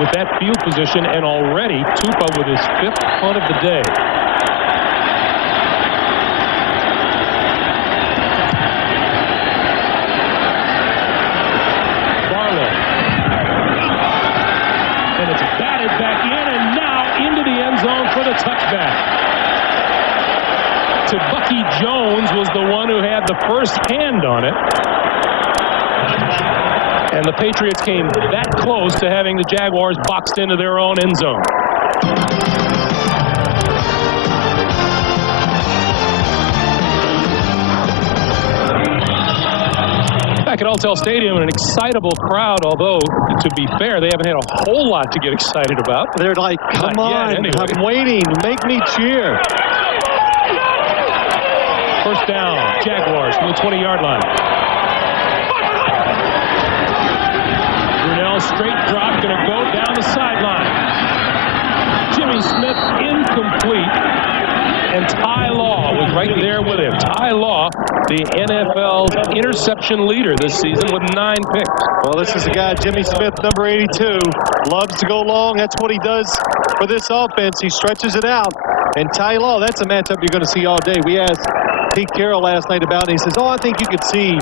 with that field position, and already Tupa with his 5th punt of the day. Barlow. And it's batted back in, and now into the end zone for the touchback. Bucky Jones was the one who had the first hand on it. And the Patriots came that close to having the Jaguars boxed into their own end zone. Back at Alltel Stadium, an excitable crowd, although, to be fair, they haven't had a whole lot to get excited about. They're like, come on, anyway. I'm waiting, make me cheer. First down, Jaguars from the 20-yard line. Brunell straight drop, going to go down the sideline. Jimmy Smith incomplete, and Ty Law was right there with him. Ty Law, the NFL's interception leader this season with 9 picks. Well, this is the guy, Jimmy Smith, number 82. Loves to go long. That's what he does for this offense. He stretches it out. And Ty Law, that's a matchup you're going to see all day. We asked Pete Carroll last night about it. He says, I think you could see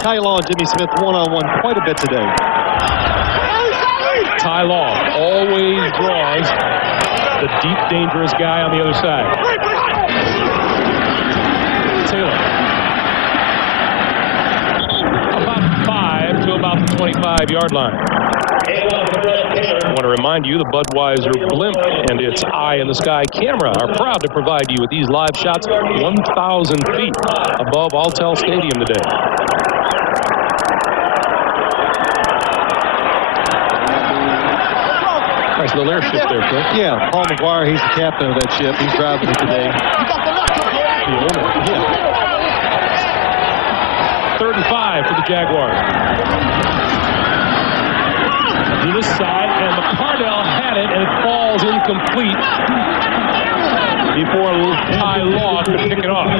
Ty Law and Jimmy Smith one-on-one quite a bit today. Ty Law always draws the deep, dangerous guy on the other side. Taylor. About 5 to about the 25-yard line. I want to remind you the Budweiser Blimp and its Eye in the Sky camera are proud to provide you with these live shots 1,000 feet above Alltel Stadium today. Nice little airship there, Cliff. Yeah, Paul McGuire, he's the captain of that ship. He's driving it today. Yeah. 3rd and 5 for the Jaguars. To this side, and McCardell had it, and it falls incomplete before Ty Law could pick it off.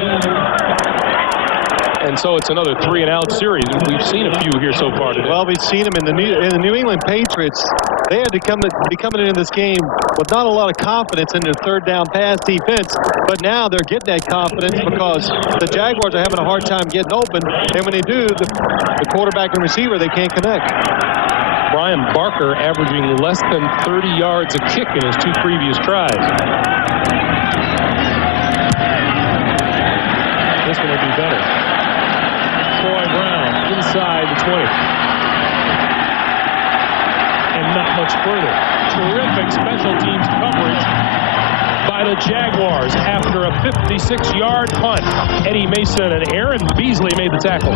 And so it's another 3-and-out series. We've seen a few here so far today. Well, we've seen them in the New England Patriots. They had to be coming into this game with not a lot of confidence in their third down pass defense, but now they're getting that confidence because the Jaguars are having a hard time getting open, and when they do, the quarterback and receiver, they can't connect. Brian Barker averaging less than 30 yards a kick in his 2 previous tries. 20. And not much further. Terrific special teams coverage by the Jaguars after a 56-yard punt. Eddie Mason and Aaron Beasley made the tackle.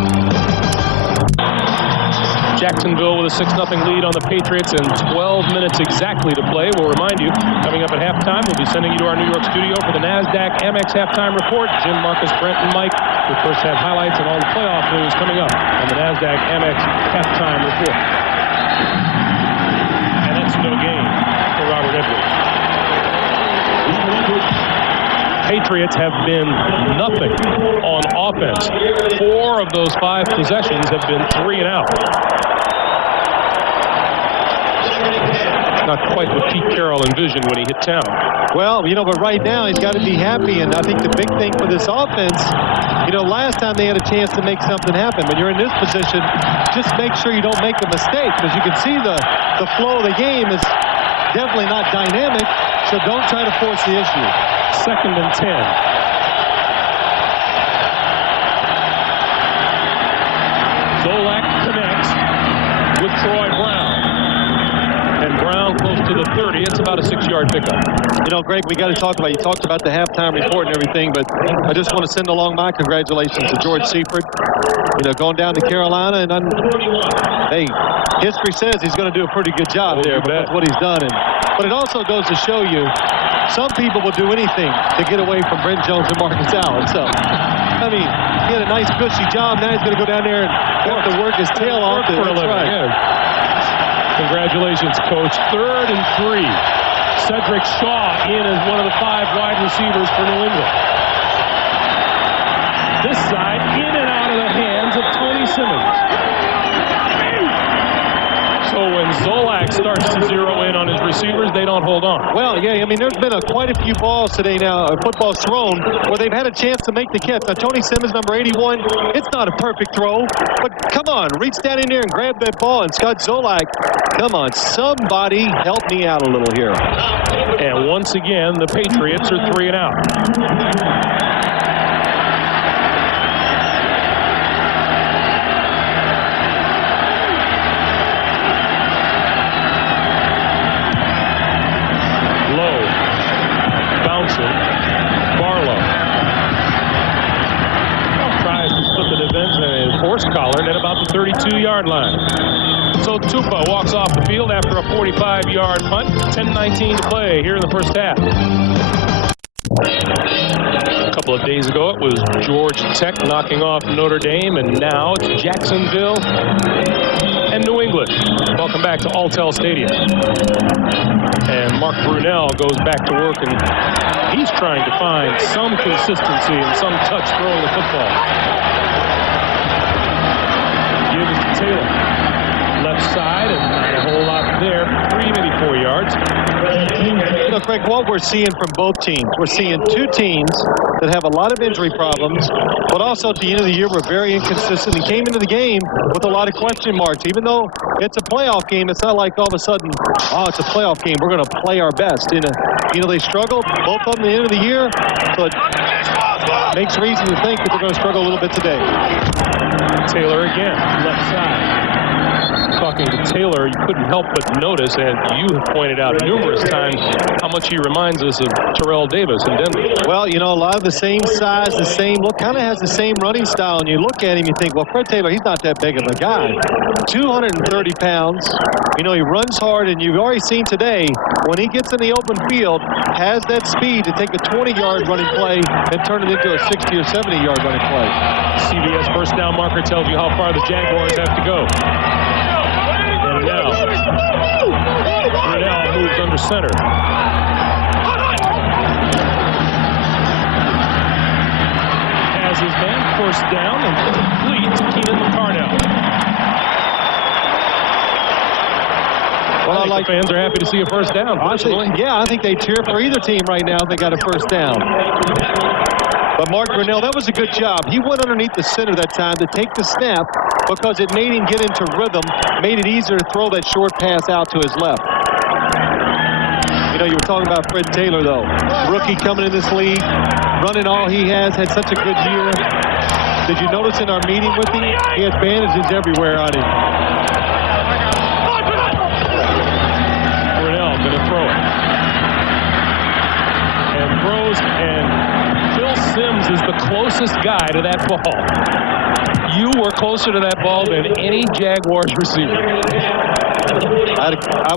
Jacksonville with a 6-0 lead on the Patriots and 12 minutes exactly to play. We'll remind you, coming up at halftime, we'll be sending you to our New York studio for the NASDAQ Amex halftime report. Jim, Marcus, Brent, and Mike will first have highlights and all the playoff news coming up on the NASDAQ Amex halftime report. And that's no gain for Robert Edwards. Patriots have been nothing on offense. 4 of those 5 possessions have been 3 and out. Not quite what Pete Carroll envisioned when he hit town. Well, you know, but right now he's got to be happy, and I think the big thing for this offense, you know, last time they had a chance to make something happen, but you're in this position, just make sure you don't make a mistake, because you can see the flow of the game is definitely not dynamic, so don't try to force the issue. 2nd and 10. Zolak connects with Troy Brown. And Brown close to the 30. It's about a 6-yard pickup. You know, Greg, we got to talk about, you talked about the halftime report and everything, but I just want to send along my congratulations to George Seifert. You know, going down to Carolina, and hey, history says he's going to do a pretty good job there, but that's what he's done. But it also goes to show you, some people will do anything to get away from Brent Jones and Marcus Allen. So, I mean, he had a nice cushy job. Now he's going to go down there and have to work his tail off. That's right. Yeah. Congratulations, Coach. 3rd and 3. Cedric Shaw in as one of the 5 wide receivers for New England. This side in and out of the hands of Tony Simmons. So when Zolak starts to zero in on his receivers, they don't hold on. Well, yeah, I mean, there's been quite a few balls today now, footballs thrown, where they've had a chance to make the catch. Now, Tony Simmons, number 81, it's not a perfect throw, but come on, reach down in there and grab that ball. And Scott Zolak, come on, somebody help me out a little here. And once again, the Patriots are 3 and out. Barlow tries to split the defense and is horse collared at about the 32-yard line. So Tupa walks off the field after a 45-yard punt. 10:19 to play here in the first half. A couple of days ago, it was Georgia Tech knocking off Notre Dame, and now it's Jacksonville and New England. Welcome back to Alltel Stadium. And Mark Brunell goes back to work, and he's trying to find some consistency and some touch throwing the football. Give it to Taylor. Left side, and not a whole lot there. 3, maybe 4 yards. You know, Craig, what we're seeing from both teams, we're seeing 2 teams that have a lot of injury problems, but also at the end of the year were very inconsistent and came into the game with a lot of question marks. Even though it's a playoff game, it's not like all of a sudden, oh, it's a playoff game, we're going to play our best. You know, they struggled, both of them at the end of the year, so it makes reason to think that they're going to struggle a little bit today. Taylor again, left side. Talking to Taylor, you couldn't help but notice, and you have pointed out numerous times, how much he reminds us of Terrell Davis in Denver. Well, you know, a lot of the same size, the same look, kind of has the same running style, and you look at him, you think, well, Fred Taylor, he's not that big of a guy. 230 pounds, you know, he runs hard, and you've already seen today, when he gets in the open field, has that speed to take a 20-yard running play and turn it into a 60 or 70-yard running play. CBS first down marker tells you how far the Jaguars have to go. And now, Brunell moves under center. Has his man first down and complete to Keenan McCardell. Well, I think the fans are happy to see a first down, personally. I think they cheer for either team right now if they got a first down. But Mark Brunell, that was a good job. He went underneath the center that time to take the snap because it made him get into rhythm, made it easier to throw that short pass out to his left. You know, you were talking about Fred Taylor, though. Rookie coming in this league, running all he has, had such a good year. Did you notice in our meeting with him, he had bandages everywhere on him? Brunell going to throw it. And throws, and Phil Simms is the closest guy to that ball. You were closer to that ball than any Jaguars receiver. I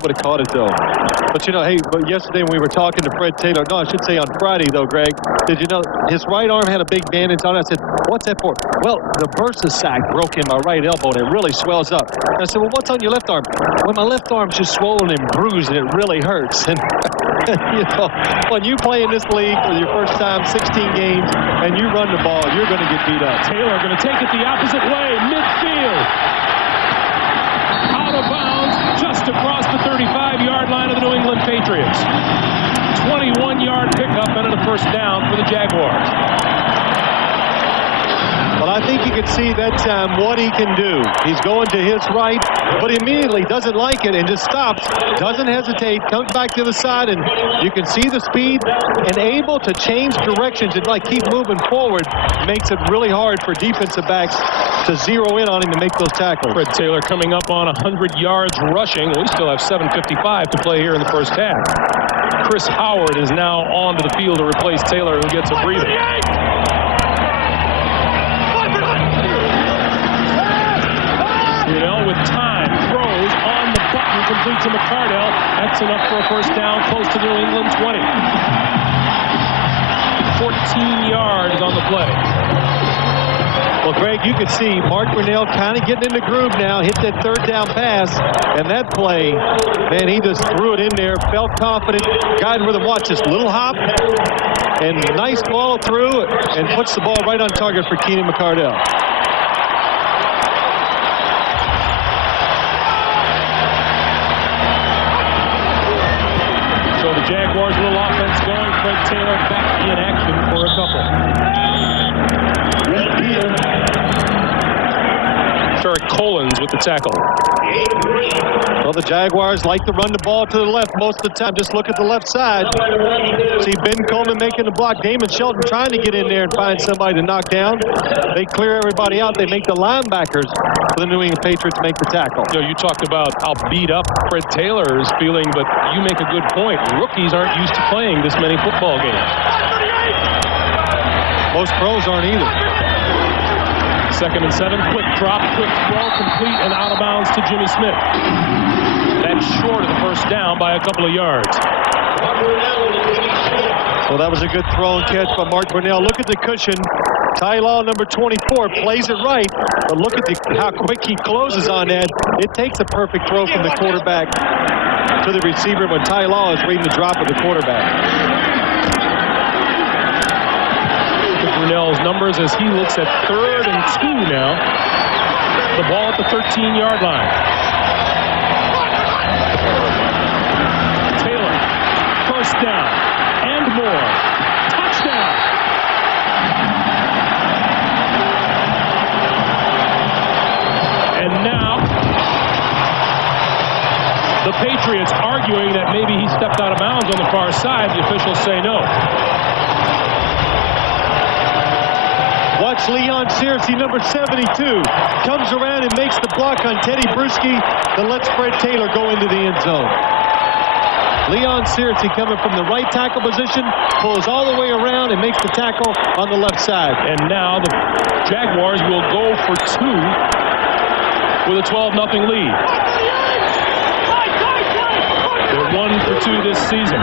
would have caught it, though. But, you know, hey, but yesterday when we were talking to Fred Taylor, no, I should say on Friday, though, Greg, did you know his right arm had a big bandage on it? I said, what's that for? Well, the bursa sac broke in my right elbow, and it really swells up. And I said, well, what's on your left arm? Well, my left arm's just swollen and bruised, and it really hurts. And, you know, when you play in this league for your first time, 16 games, and you run the ball, you're going to get beat up. Taylor going to take it the opposite way, midfield. Out of bounds, just across the 35-yard line of the New England Patriots. 21-yard pickup and a first down for the Jaguars. Well, I think you can see that time what he can do. He's going to his right, but he immediately doesn't like it and just stops, doesn't hesitate, comes back to the side, and you can see the speed and able to change directions and like keep moving forward makes it really hard for defensive backs to zero in on him to make those tackles. Fred Taylor coming up on 100 yards rushing. We still have 7:55 to play here in the first half. Chris Howard is now onto the field to replace Taylor, who gets a breather. Brunell with time, throws on the button, complete to McCardell. That's enough for a first down, close to New England 20. 14 yards on the play. Well, Greg, you can see Mark Brunell kind of getting in the groove now, hit that third down pass, and that play, man, he just threw it in there, felt confident, guided with him. Watch this little hop, and nice ball through, and puts the ball right on target for Keenan McCardell. So the Jaguars' little offense going. Fred Taylor back in action for a couple. Eric Collins with the tackle. Well, the Jaguars like to run the ball to the left most of the time. Just look at the left side. See Ben Coleman making the block. Damon Shelton trying to get in there and find somebody to knock down. They clear everybody out. They make the linebackers for the New England Patriots make the tackle. You know, you talked about how beat up Fred Taylor is feeling, but you make a good point. Rookies aren't used to playing this many football games. Most pros aren't either. 2nd and 7, quick drop, quick throw, complete and out of bounds to Jimmy Smith. That's short of the first down by a couple of yards. Well, that was a good throw and catch by Mark Brunell. Look at the cushion. Ty Law, number 24, plays it right, but look at how quick he closes on that. It takes a perfect throw from the quarterback to the receiver when Ty Law is reading the drop of the quarterback. Brunell's numbers as he looks at 3rd and 2 now. The ball at the 13-yard line. Taylor, first down and more. Touchdown. And now the Patriots arguing that maybe he stepped out of bounds on the far side. The officials say no. Watch Leon Searcy, number 72, comes around and makes the block on Teddy Bruschi, then lets Fred Taylor go into the end zone. Leon Searcy coming from the right tackle position, pulls all the way around and makes the tackle on the left side. And now the Jaguars will go for 2 with a 12-0 lead. They're 1 for 2 this season.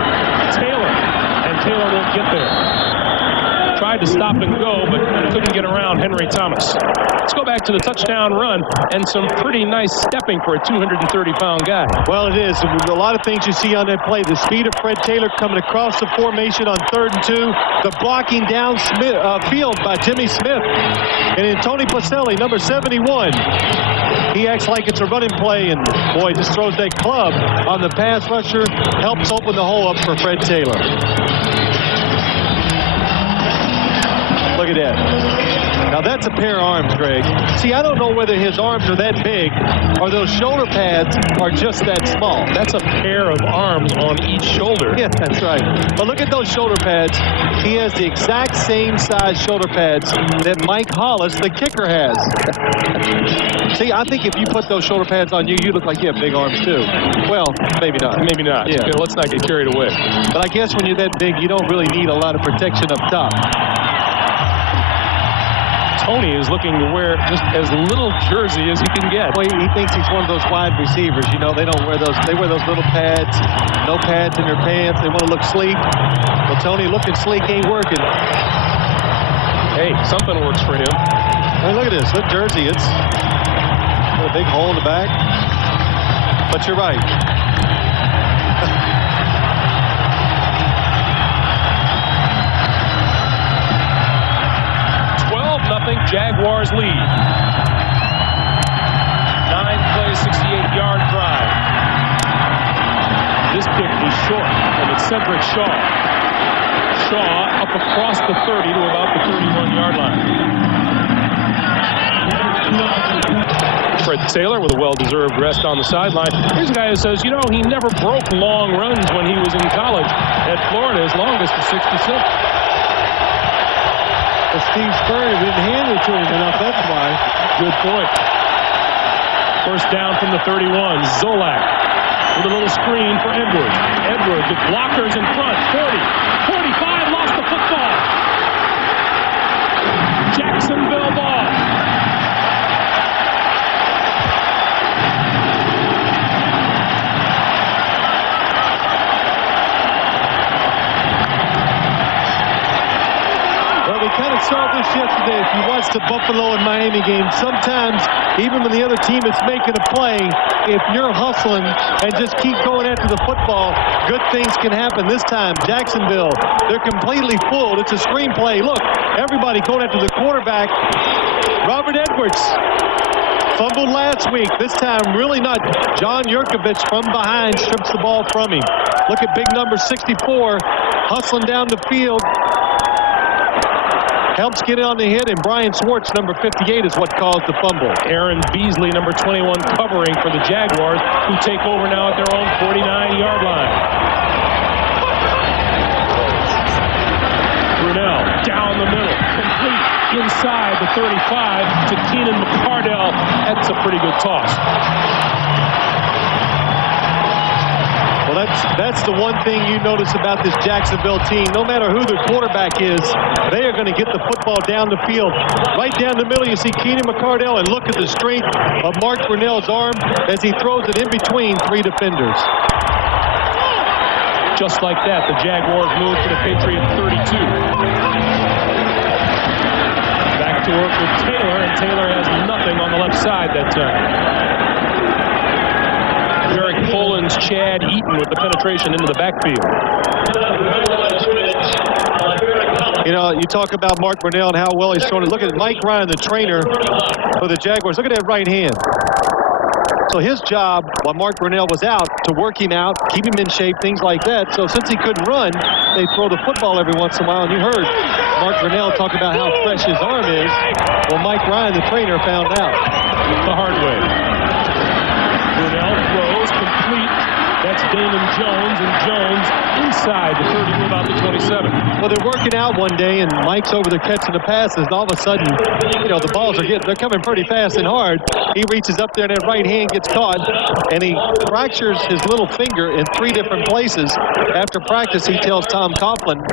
Taylor won't get there. Tried to stop and go, but couldn't get around Henry Thomas. Let's go back to the touchdown run and some pretty nice stepping for a 230-pound guy. Well, it is. A lot of things you see on that play. The speed of Fred Taylor coming across the formation on 3rd and 2. The blocking down field by Jimmy Smith. And then Tony Pacelli, number 71. He acts like it's a running play, and boy, just throws that club on the pass rusher. Helps open the hole up for Fred Taylor. Look at that. Now that's a pair of arms, Greg. See, I don't know whether his arms are that big or those shoulder pads are just that small. That's a pair of arms on each shoulder. Yeah, that's right. But look at those shoulder pads. He has the exact same size shoulder pads that Mike Hollis, the kicker, has. See, I think if you put those shoulder pads on you, you look like you have big arms too. Well, maybe not. Maybe not. Yeah. Okay, let's not get carried away. But I guess when you're that big, you don't really need a lot of protection up top. Tony is looking to wear just as little jersey as he can get. Well, he thinks he's one of those wide receivers. You know, they don't wear those. They wear those little pads, no pads in their pants. They want to look sleek. Well, Tony looking sleek ain't working. Hey, something works for him. I mean, look at this. That jersey, it's got a big hole in the back. But you're right. 12-0 Jaguars lead. 9-play, 68-yard drive. This kick is short, and it's Cedric Shaw. Shaw up across the 30 to about the 31-yard line. Fred Taylor with a well-deserved rest on the sideline. Here's a guy who says, you know, he never broke long runs when he was in college at Florida. His longest was 66. Well, Steve Spurrier didn't hand it to him enough, that's why. Good point. First down from the 31. Zolak with a little screen for Edwards. Edwards with blockers in front. 40, 45, lost the football. Jacksonville ball. Kind of saw this yesterday if you watched the Buffalo and Miami game. Sometimes, even when the other team is making a play, if you're hustling and just keep going after the football, good things can happen. This time, Jacksonville, they're completely fooled. It's a screenplay. Look, everybody going after the quarterback. Robert Edwards fumbled last week. This time, really not. John Yurkovich from behind strips the ball from him. Look at big number 64 hustling down the field. Helps get it on the hit, and Brian Swartz, number 58, is what caused the fumble. Aaron Beasley, number 21, covering for the Jaguars, who take over now at their own 49-yard line. Brunell down the middle, complete inside the 35 to Keenan McCardell. That's a pretty good toss. Well, that's the one thing you notice about this Jacksonville team. No matter who the quarterback is, they are going to get the football down the field. Right down the middle, you see Keenan McCardell, and look at the strength of Mark Brunell's arm as he throws it in between three defenders. Just like that, the Jaguars move to the Patriot 32. Back to work with Taylor, and Taylor has nothing on the left side that time. Derek Poland's Chad Eaton with the penetration into the backfield. You know, you talk about Mark Brunell and how well he's thrown it. Look at Mike Ryan, the trainer for the Jaguars. Look at that right hand. So his job, while Mark Brunell was out, to work him out, keep him in shape, things like that. So since he couldn't run, they throw the football every once in a while. And you heard Mark Brunell talk about how fresh his arm is. Well, Mike Ryan, the trainer, found out the hard way. Brunell throws complete. That's Damon Jones, and Jones inside the 30 to about the 27. Well, they're working out one day, and Mike's over there catching the passes, and all of a sudden, you know, the balls they're coming pretty fast and hard. He reaches up there, and that right hand gets caught, and he fractures his little finger in 3 different places. After practice, he tells Tom Coughlin,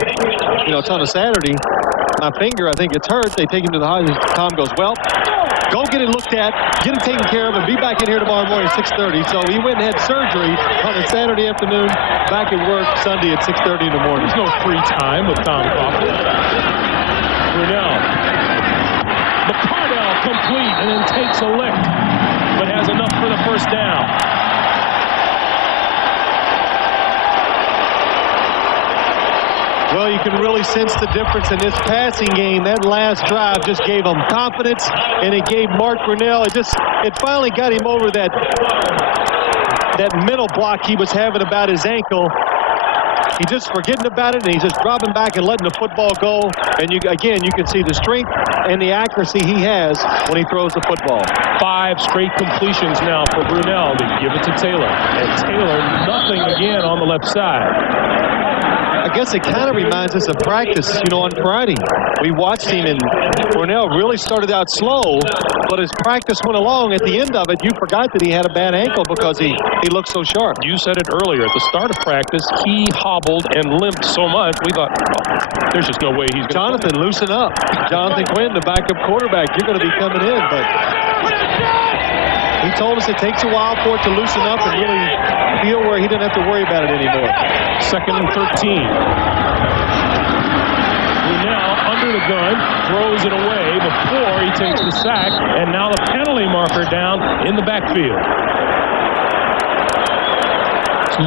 you know, it's on a Saturday, my finger, I think it's hurt. They take him to the hospital. Tom goes, well, go get it looked at, get it taken care of, and be back in here tomorrow morning at 6:30. So he went and had surgery on a Saturday afternoon, back at work Sunday at 6:30 in the morning. There's no free time with Tom Coughlin. Brunell. McCardell complete and then takes a lick, but has enough for the first down. Well, you can really sense the difference in this passing game. That last drive just gave him confidence, and it gave Mark Brunell, it finally got him over that mental block he was having about his ankle. He's just forgetting about it, and he's just dropping back and letting the football go. And you can see the strength and the accuracy he has when he throws the football. 5 straight completions now for Brunell. They give it to Taylor. And Taylor, nothing again on the left side. I guess it kind of reminds us of practice, on Friday. We watched him, and Brunell really started out slow, but as practice went along, at the end of it, you forgot that he had a bad ankle because he looked so sharp. You said it earlier. At the start of practice, he hobbled and limped so much, we thought, there's just no way he's going to. Jonathan, loosen up. Jonathan Quinn, the backup quarterback, you're going to be coming in, but he told us it takes a while for it to loosen up and really feel where he didn't have to worry about it anymore. 2nd and 13. Brunell under the gun, throws it away before he takes the sack, and now the penalty marker down in the backfield.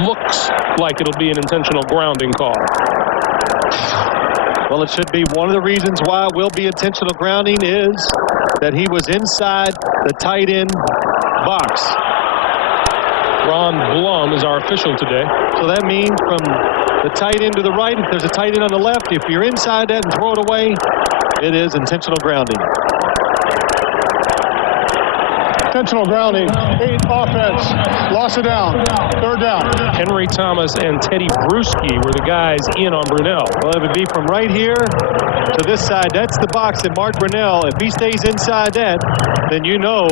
Looks like it'll be an intentional grounding call. Well, it should be. One of the reasons why it will be intentional grounding is that he was inside the tight end box. Ron Blum is our official today. So that means from the tight end to the right, if there's a tight end on the left, if you're inside that and throw it away, it is intentional grounding. Intentional grounding. 8 offense. Loss it down. 3rd down. Henry Thomas and Teddy Bruschi were the guys in on Brunell. Well, it would be from right here to this side. That's the box that Mark Brunell, if he stays inside that, then you know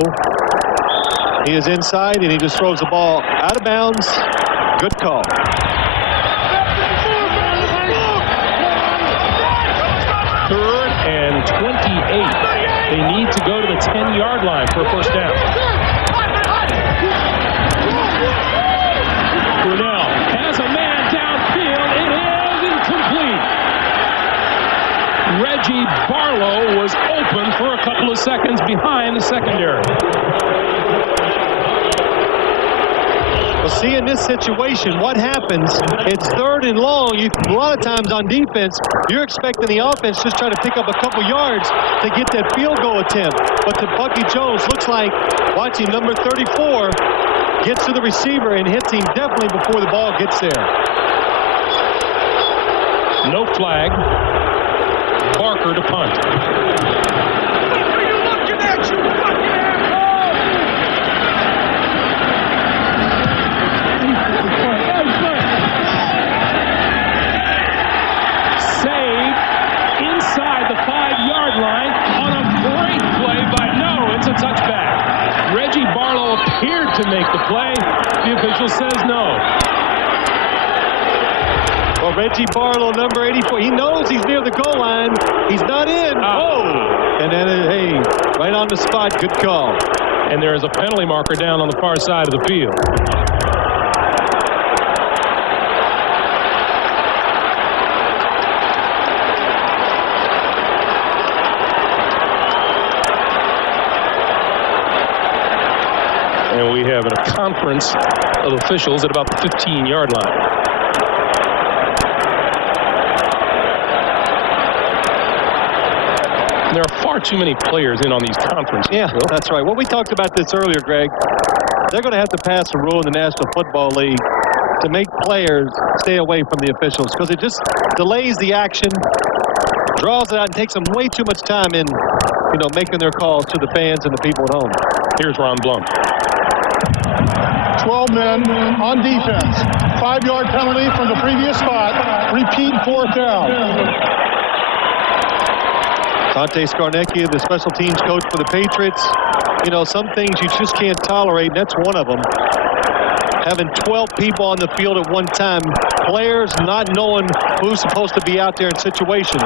he is inside, and he just throws the ball out of bounds. Good call. Third and 28. They need to go to the 10-yard line for a first down. Brunell has a man downfield. It is incomplete. Reggie Barlow was open for a couple of seconds behind the secondary. Well, see, in this situation, what happens, it's 3rd and long. A lot of times on defense, you're expecting the offense just try to pick up a couple yards to get that field goal attempt. But to Bucky Jones, looks like, watching number 34, gets to the receiver and hits him definitely before the ball gets there. No flag. Barker to punt. Reggie Barlow appeared to make the play. The official says no. Well, Reggie Barlow, number 84, he knows he's near the goal line. He's not in. Oh! And then, hey, right on the spot. Good call. And there is a penalty marker down on the far side of the field. And we have a conference of officials at about the 15-yard line. There are far too many players in on these conferences. Yeah, that's right. Well, we talked about this earlier, Greg. They're going to have to pass a rule in the National Football League to make players stay away from the officials because it just delays the action, draws it out, and takes them way too much time in, making their calls to the fans and the people at home. Here's Ron Blum. 12 men on defense. 5-yard penalty from the previous spot. Repeat 4th down. Dante Scarnecchia, the special teams coach for the Patriots. Some things you just can't tolerate, and that's one of them. Having 12 people on the field at one time. Players not knowing who's supposed to be out there in situations.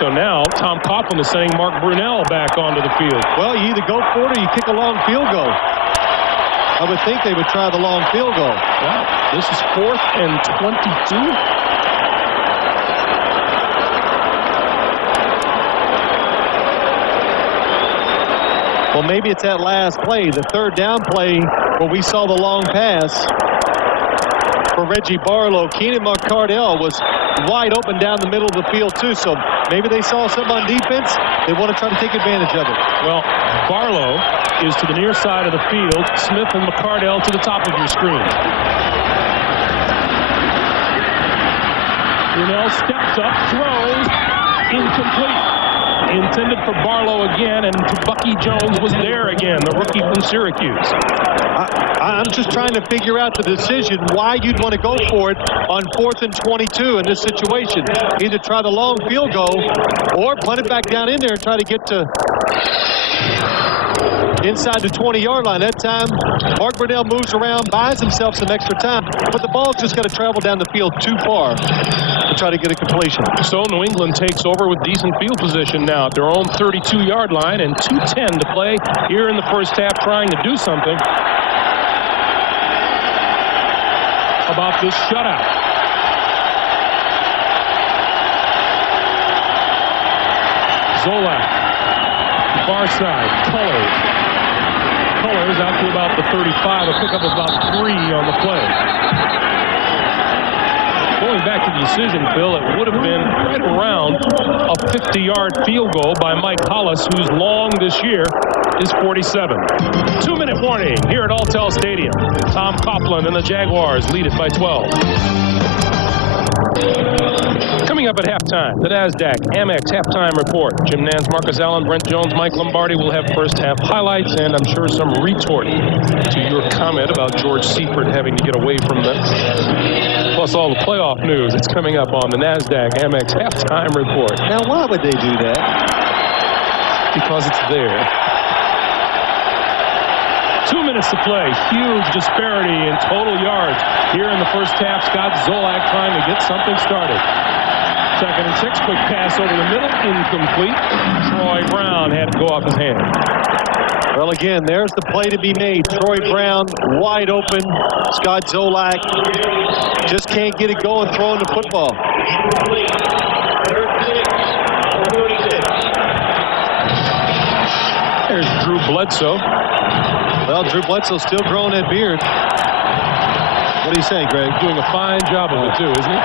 So now Tom Coughlin is saying Mark Brunell back onto the field. Well, you either go for it or you kick a long field goal. I would think they would try the long field goal. Wow. This is 4th and 22. Well, maybe it's that last play, the 3rd down play where we saw the long pass for Reggie Barlow. Keenan McCardell was wide open down the middle of the field, too. So maybe they saw something on defense. They want to try to take advantage of it. Well, Barlow is to the near side of the field. Smith and McCardell to the top of your screen. Brunell steps up, throws, incomplete. Intended for Barlow again, and Bucky Jones was there again, the rookie from Syracuse. I'm just trying to figure out the decision why you'd want to go for it on 4th and 22 in this situation. Either try the long field goal or punt it back down in there and try to get to inside the 20-yard line. That time, Mark Brunell moves around, buys himself some extra time, but the ball's just got to travel down the field too far to try to get a completion. So New England takes over with decent field position now at their own 32-yard line, and 2:10 to play here in the first half, trying to do something about this shutout. Zolak, far side, Colors out to about the 35, a pickup of about 3 on the play. Going back to the decision, Phil, it would have been right around a 50-yard field goal by Mike Hollis, whose long this year is 47. 2-minute warning here at Alltel Stadium. Tom Coughlin and the Jaguars lead it by 12. Coming up at halftime, the NASDAQ Amex halftime report. Jim Nance, Marcus Allen, Brent Jones, Mike Lombardi will have first half highlights and I'm sure some retort to your comment about George Seifert having to get away from them. Plus all the playoff news. It's coming up on the NASDAQ Amex halftime report. Now, why would they do that? Because it's there. 2 minutes to play. Huge disparity in total yards here in the first half. Scott Zolak trying to get something started. 2nd and 6. Quick pass over the middle. Incomplete. Troy Brown had to go off his hand. Well, again, there's the play to be made. Troy Brown wide open. Scott Zolak just can't get it going throwing the football. There's Drew Bledsoe. Well, Drew Bledsoe's still growing that beard. What do you say, Greg? Doing a fine job of it, too, isn't he?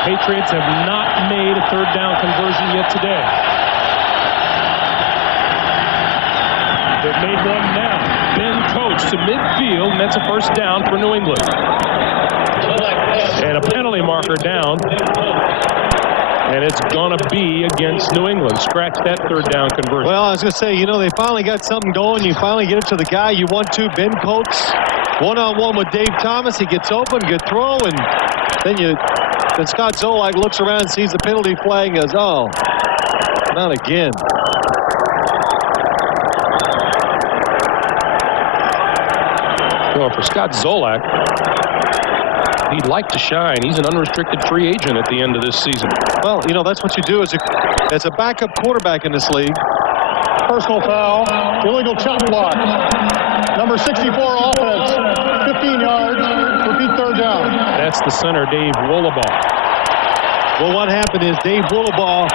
Patriots have not made a 3rd down conversion yet today. They've made one now. Ben Coates to midfield, and that's a first down for New England. And a penalty marker down. And it's going to be against New England. Scratch that 3rd down conversion. Well, I was going to say, you know, they finally got something going. You finally get it to the guy you want to. Ben Coates, one-on-one with Dave Thomas. He gets open, good throw, and then Scott Zolak looks around, sees the penalty flag, and goes, oh, not again. Well, for Scott Zolak, he'd like to shine. He's an unrestricted free agent at the end of this season. Well, you know, that's what you do as a backup quarterback in this league. Personal foul, illegal chop block. Number 64 offense, 15 yards, repeat 3rd down. That's the center, Dave Wohlabaugh. Well, what happened is Dave Wohlabaugh,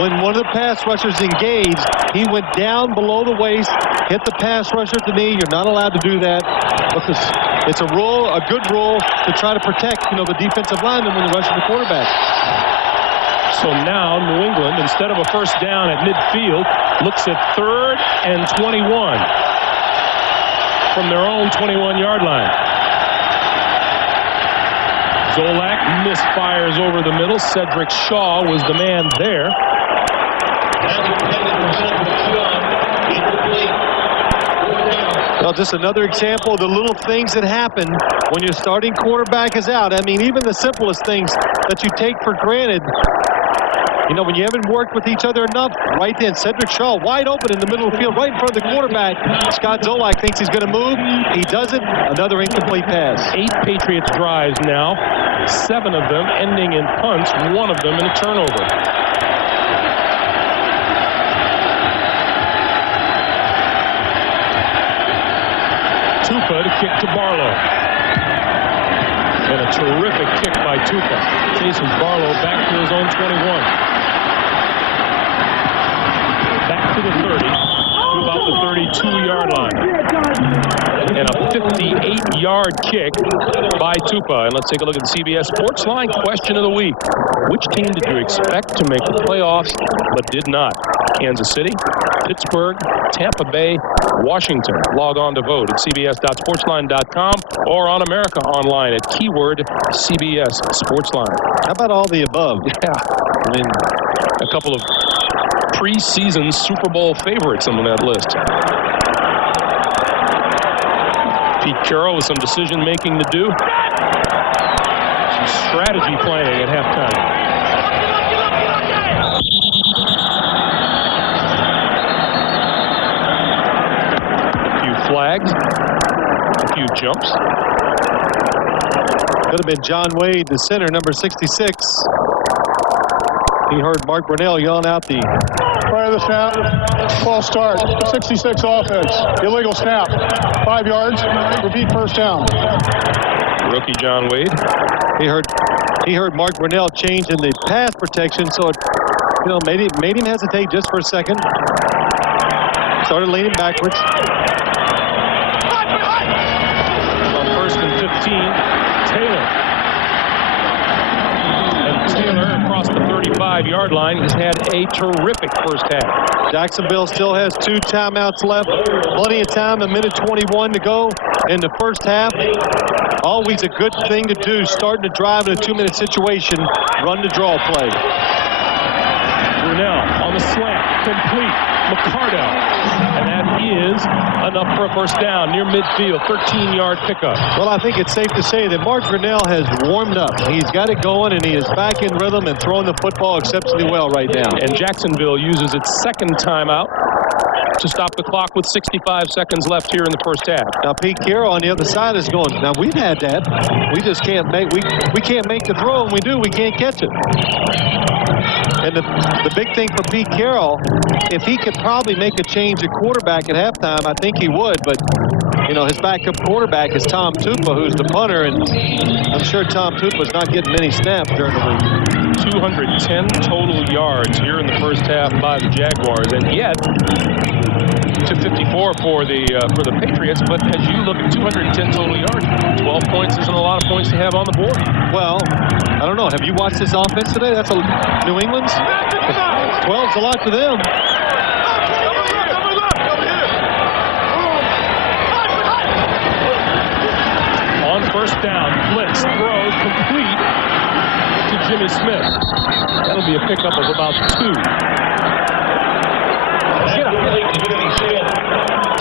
when one of the pass rushers engaged, he went down below the waist, hit the pass rusher at the knee. You're not allowed to do that because it's a rule, a good rule to try to protect, the defensive lineman when you're rushing the quarterback. So now New England, instead of a first down at midfield, looks at 3rd and 21 from their own 21-yard line. Zolak misfires over the middle. Cedric Shaw was the man there. Well, just another example of the little things that happen when your starting quarterback is out. I mean, even the simplest things that you take for granted. When you haven't worked with each other enough, right then, Cedric Shaw wide open in the middle of the field, right in front of the quarterback. Scott Zolak thinks he's going to move. He doesn't. Another incomplete pass. 8 Patriots drives now, 7 of them ending in punts, 1 of them in a turnover. Tupa to kick to Barlow. And a terrific kick by Tupa. Chases Barlow back to his own 21. Back to the 30, to about the 32-yard line. And a 58-yard kick by Tupa. And let's take a look at the CBS Sports Line question of the week. Which team did you expect to make the playoffs but did not? Kansas City, Pittsburgh, Tampa Bay, Washington. Log on to vote at cbs.sportsline.com or on America Online at keyword CBS Sportsline. How about all the above? Yeah. I mean, a couple of preseason Super Bowl favorites on that list. Pete Carroll with some decision-making to do. Some strategy playing at halftime. A few flags. A few jumps. Could have been John Wade, the center, number 66. He heard Mark Brunell yelling out the... Prior to the snap, false start, 66 offense, illegal snap, 5 yards, repeat first down. Rookie John Wade. He heard Mark Brunell change in the pass protection, so it, made him hesitate just for a second. Started leaning backwards. On 1st and 15, Taylor. And Taylor across the 35-yard line has had a terrific first half. Jacksonville still has 2 timeouts left. Plenty of time, 1:21 to go in the first half. Always a good thing to do, starting to drive in a 2-minute situation, run the draw play. Brunell on the slant, complete. McCardo. And that is enough for a first down near midfield, 13-yard pickup. Well, I think it's safe to say that Mark Brunell has warmed up. He's got it going, and he is back in rhythm and throwing the football exceptionally well right now. And Jacksonville uses its second timeout to stop the clock with 65 seconds left here in the first half. Now Pete Carroll on the other side is going, now we've had that. We just can't make, we can't make the throw, and we do, we can't catch it. And the big thing for Pete Carroll, if he could probably make a change at quarterback at halftime, I think he would, but his backup quarterback is Tom Tupa, who's the punter, and I'm sure Tom Tupa's not getting many snaps during the week. 210 total yards here in the first half by the Jaguars, and yet to 54 for the Patriots. But as you look at 210 total yards, 12 points isn't a lot of points to have on the board. Well, I don't know. Have you watched this offense today? That's New England's. 12's a lot to them. On first down, blitz, throws, complete to Jimmy Smith. That'll be a pickup of about 2.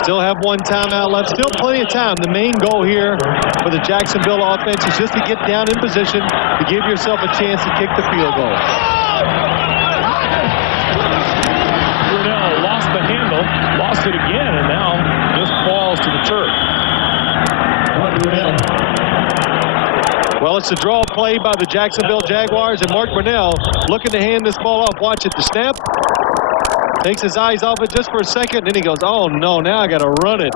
Still have 1 timeout left. Still plenty of time. The main goal here for the Jacksonville offense is just to get down in position to give yourself a chance to kick the field goal. Brunell lost the handle, lost it again, and now just falls to the turf. Well, it's a draw play by the Jacksonville Jaguars, and Mark Brunell looking to hand this ball off. Watch it, the snap. Takes his eyes off it just for a second, then he goes, oh no, now I got to run it.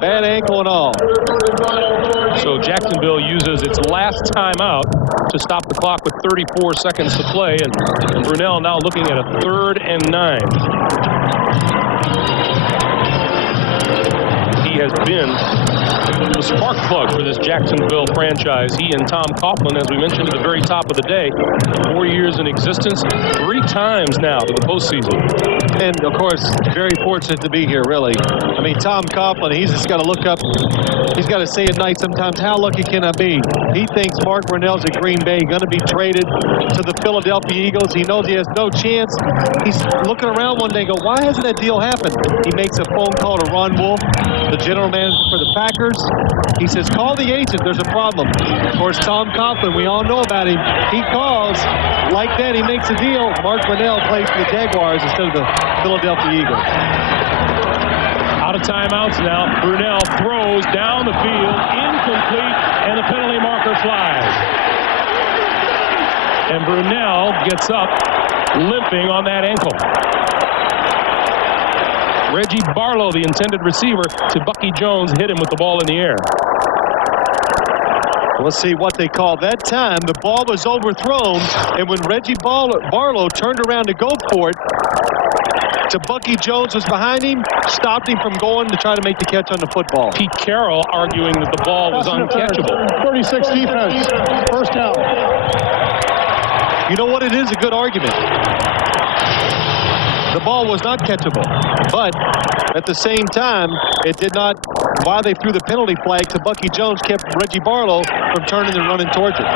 Bad ankle and all. So Jacksonville uses its last timeout to stop the clock with 34 seconds to play, and Brunell now looking at a 3rd and 9. He has been the spark plug for this Jacksonville franchise. He and Tom Coughlin, as we mentioned at the very top of the day, 4 years in existence, 3 times now to the postseason. And, of course, very fortunate to be here, really. I mean, Tom Coughlin, he's just got to look up. He's got to say at night sometimes, how lucky can I be? He thinks Mark Brunell's at Green Bay, going to be traded to the Philadelphia Eagles. He knows he has no chance. He's looking around one day and go, why hasn't that deal happened? He makes a phone call to Ron Wolf, the general manager for the Packers. He says, call the agent, there's a problem. Of course, Tom Coughlin, we all know about him. He calls, like that, he makes a deal. Mark Brunell plays for the Jaguars instead of the Philadelphia Eagles. Out of timeouts now. Brunell throws down the field, incomplete, and the penalty marker flies. And Brunell gets up, limping on that ankle. Reggie Barlow, the intended receiver, to Bucky Jones, hit him with the ball in the air. Let's see what they call that time. The ball was overthrown, and when Reggie Barlow turned around to go for it, to Bucky Jones was behind him, stopped him from going to try to make the catch on the football. Pete Carroll arguing that the ball was uncatchable. 36 defense, first down. You know what? It is a good argument. the ball was not catchable. But at the same time, it did not, while they threw the penalty flag to Bucky Jones, kept Reggie Barlow from turning and running towards it.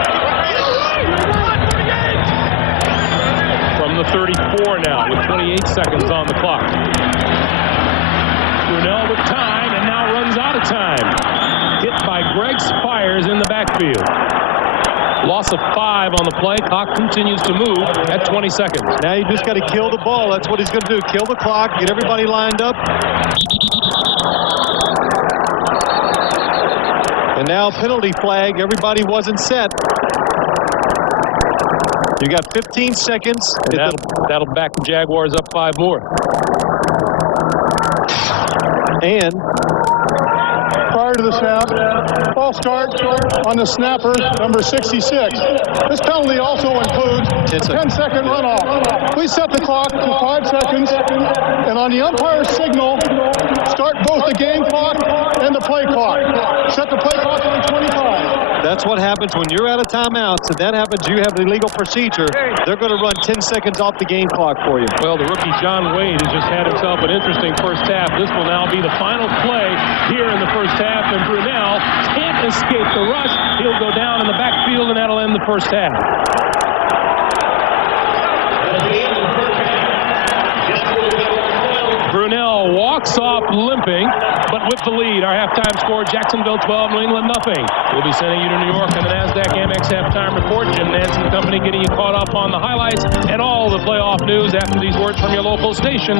From the 34 now with 28 seconds on the clock. Brunell with time and now runs out of time. Hit by Greg Spires in the backfield. Loss of 5 on the play. Clock continues to move at 20 seconds. Now you just got to kill the ball. That's what he's going to do. Kill the clock. Get everybody lined up. And now penalty flag. Everybody wasn't set. You got 15 seconds. And that'll back the Jaguars up 5 more. And prior to the snap, false start on the snapper, number 66. This penalty also includes a 10-second runoff. Please set the clock to 5 seconds, and on the umpire's signal, start both the game clock and the play clock. Set the play clock on 25. that's what happens when you're out of timeouts, and that happens, you have the legal procedure. They're going to run 10 seconds off the game clock for you. Well, the rookie John Wade has just had himself an interesting first half. This will now be the final play here in the first half, and Brunell can't escape the rush. He'll go down in the backfield, and that'll end the first half. Brunell walks off limping, but with the lead. Our halftime score, Jacksonville 12, New England nothing. We'll be sending you to New York on the NASDAQ Amex halftime report. Jim Nance and company getting you caught up on the highlights and all the playoff news after these words from your local station.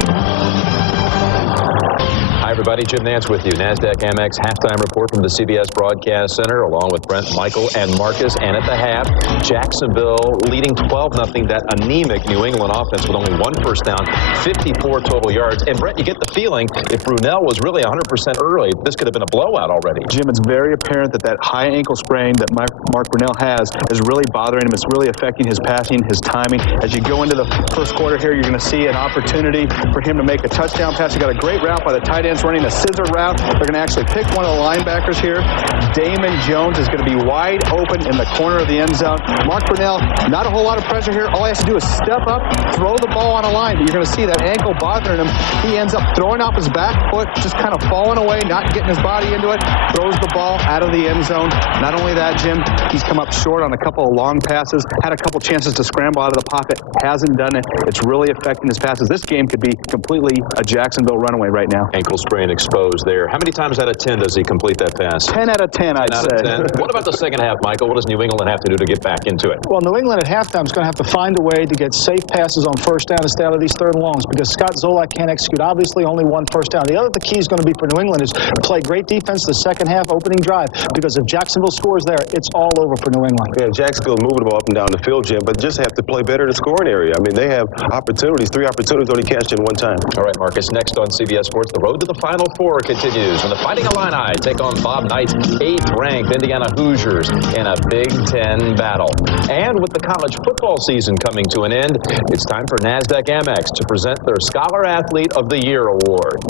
Hi, everybody. Jim Nance with you. NASDAQ Amex halftime report from the CBS Broadcast Center, along with Brent, Michael, and Marcus. And at the half, Jacksonville leading 12-0. That anemic New England offense with only 1 first down, 54 total yards. And, Brent, you get the feeling if Brunell was really 100% early, this could have been a blowout already. Jim, it's very apparent that high ankle sprain that Mark Brunell has is really bothering him. It's really affecting his passing, his timing. As you go into the first quarter here, you're going to see an opportunity for him to make a touchdown pass. He got a great route by the tight ends running a scissor route. They're going to actually pick one of the linebackers here. Damon Jones is going to be wide open in the corner of the end zone. Mark Brunell, not a whole lot of pressure here. All he has to do is step up, throw the ball on a line. But you're going to see that ankle bothering him. He ends up throwing off his back foot, just kind of falling away, not getting his body into it, throws the ball out of the end zone. Not only that, Jim, he's come up short on a couple of long passes, had a couple chances to scramble out of the pocket, hasn't done it. It's really affecting his passes. This game could be completely a Jacksonville runaway right now. Ankle sprain exposed there. How many times out of 10 does he complete that pass? 10 out of 10, I'd say. 10. What about the second half, Michael? What does New England have to do to get back into it? Well, New England at halftime is going to have to find a way to get safe passes on first down instead of these third and longs because Scott Zolak can't execute. Obviously, only 1 first down. The key is going to be for New England is play great defense the second half opening drive because if Jacksonville scores there, it's all over for New England. Yeah, Jacksonville moving the ball up and down the field, Jim, but just have to play better in the scoring area. I mean, they have opportunities, 3 opportunities only catch in 1 time. All right, Marcus, next on CBS Sports, the road to the Final Four continues. And the Fighting Illini take on Bob Knight's 8th-ranked Indiana Hoosiers in a Big Ten battle. And with the college football season coming to an end, it's time for NASDAQ Amex to present their Scholar Athlete of the Year award.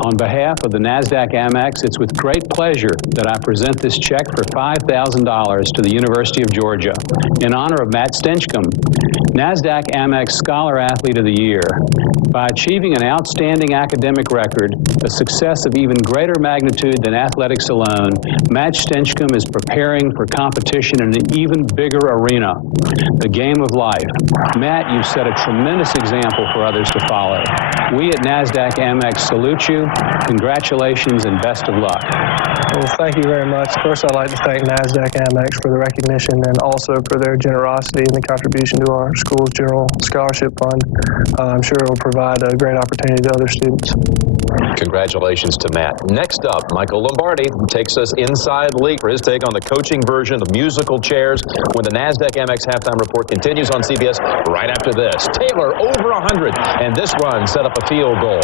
On behalf of the NASDAQ Amex, it's with great pleasure that I present this check for $5,000 to the University of Georgia in honor of Matt Stinchcomb, NASDAQ Amex Scholar Athlete of the Year. By achieving an outstanding academic record, a success of even greater magnitude than athletics alone, Matt Stinchcomb is preparing for competition in an even bigger arena, the game of life. Matt, you've set a tremendous example for others to follow. We at NASDAQ Amex salute you. Congratulations and best of luck. Well, thank you very much. First, I'd like to thank NASDAQ Amex for the recognition and also for their generosity and the contribution to our school's general scholarship fund. I'm sure it will provide a great opportunity to other students. Congratulations to Matt. Next up, Michael Lombardi takes us inside league for his take on the coaching version of musical chairs when the NASDAQ Amex halftime report continues on CBS right after this. Taylor over 100, and this run set up a field goal.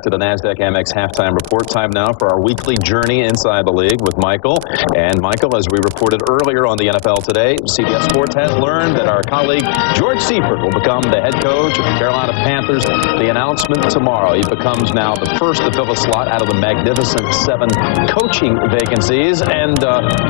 back to the NASDAQ Amex halftime report. Time now for our weekly journey inside the league with Michael. And Michael, as we reported earlier on the NFL Today, CBS Sports has learned that our colleague George Seifert will become the head coach of the Carolina Panthers. The announcement tomorrow. He becomes now the first to fill a slot out of the magnificent 7 coaching vacancies. And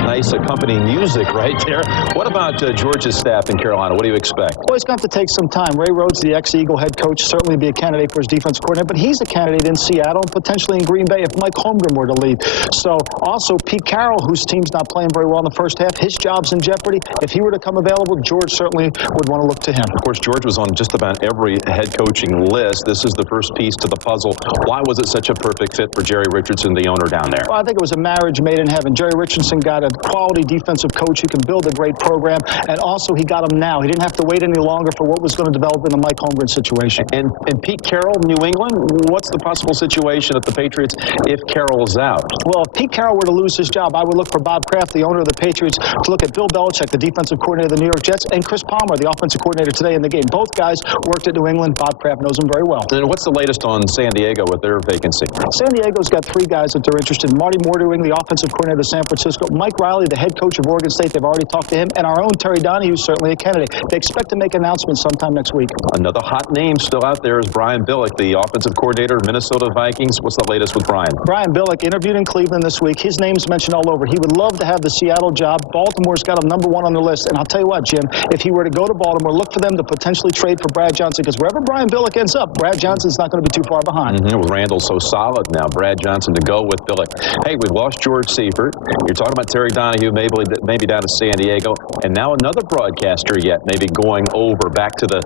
nice accompanying music right there. What about George's staff in Carolina? What do you expect? Well, he's going to have to take some time. Ray Rhodes, the ex-Eagle head coach, certainly be a candidate for his defense coordinator, but he's a candidate in Seattle and potentially in Green Bay if Mike Holmgren were to leave. So also Pete Carroll, whose team's not playing very well in the first half, his job's in jeopardy. If he were to come available, George certainly would want to look to him. Of course, George was on just about every head coaching list. This is the first piece to the puzzle. Why was it such a perfect fit for Jerry Richardson, the owner down there? Well, I think it was a marriage made in heaven. Jerry Richardson got a quality defensive coach who can build a great program, and also he got him now. He didn't have to wait any longer for what was going to develop in the Mike Holmgren situation. And Pete Carroll, New England, what's the possible situation at the Patriots if Carroll is out? Well, if Pete Carroll were to lose his job, I would look for Bob Kraft, the owner of the Patriots, to look at Bill Belichick, the defensive coordinator of the New York Jets, and Chris Palmer, the offensive coordinator today in the game. Both guys worked at New England. Bob Kraft knows them very well. And what's the latest on San Diego with their vacancy? San Diego's got 3 guys that they're interested in. Marty Mortering, the offensive coordinator of San Francisco. Mike Riley, the head coach of Oregon State. They've already talked to him. And our own Terry Donahue is certainly a candidate. They expect to make announcements sometime next week. Another hot name still out there is Brian Billick, the offensive coordinator of Minnesota Vikings. What's the latest with Brian? Brian Billick interviewed in Cleveland this week. His name's mentioned all over. He would love to have the Seattle job. Baltimore's got him #1 on their list. And I'll tell you what, Jim, if he were to go to Baltimore, look for them to potentially trade for Brad Johnson, because wherever Brian Billick ends up, Brad Johnson's not going to be too far behind. With Randall so solid now, Brad Johnson to go with Billick. Hey, we've lost George Seifert. You're talking about Terry Donahue, maybe down to San Diego, and now another broadcaster yet maybe going over back to the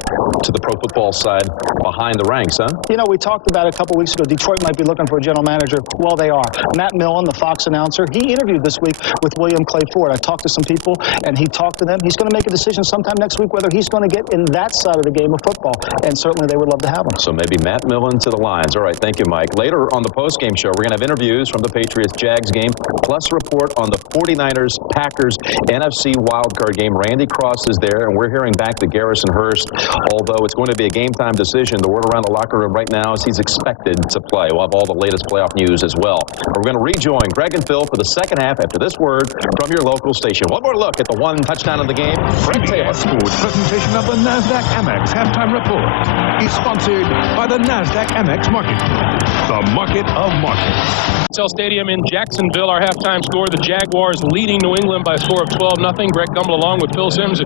pro football side behind the ranks, huh? You know, we talked about it a couple weeks ago. Detroit might be looking for a general manager. Well, they are. Matt Millen, the Fox announcer, he interviewed this week with William Clay Ford. I talked to some people, and he talked to them. He's going to make a decision sometime next week whether he's going to get in that side of the game of football, and certainly they would love to have him. So maybe Matt Millen to the Lions. All right, thank you, Mike. Later on the postgame show, we're going to have interviews from the Patriots-Jags game, plus a report on the 49ers-Packers NFC Wildcard game. Randy Cross is there, and we're hearing back to Garrison Hurst. Although it's going to be a game-time decision, the word around the locker room right now is he's expected to play. We'll have all the latest playoff news as well. We're going to rejoin Greg and Phil for the second half after this word from your local station. One more look at the one touchdown of the game. CBS Sports presentation of the NASDAQ Amex halftime report is sponsored by the NASDAQ Amex Market Group, the market of markets. Stadium in Jacksonville, our halftime score, the Jaguars leading New England by a score of 12-0. Greg Gumbel along with Phil Simms.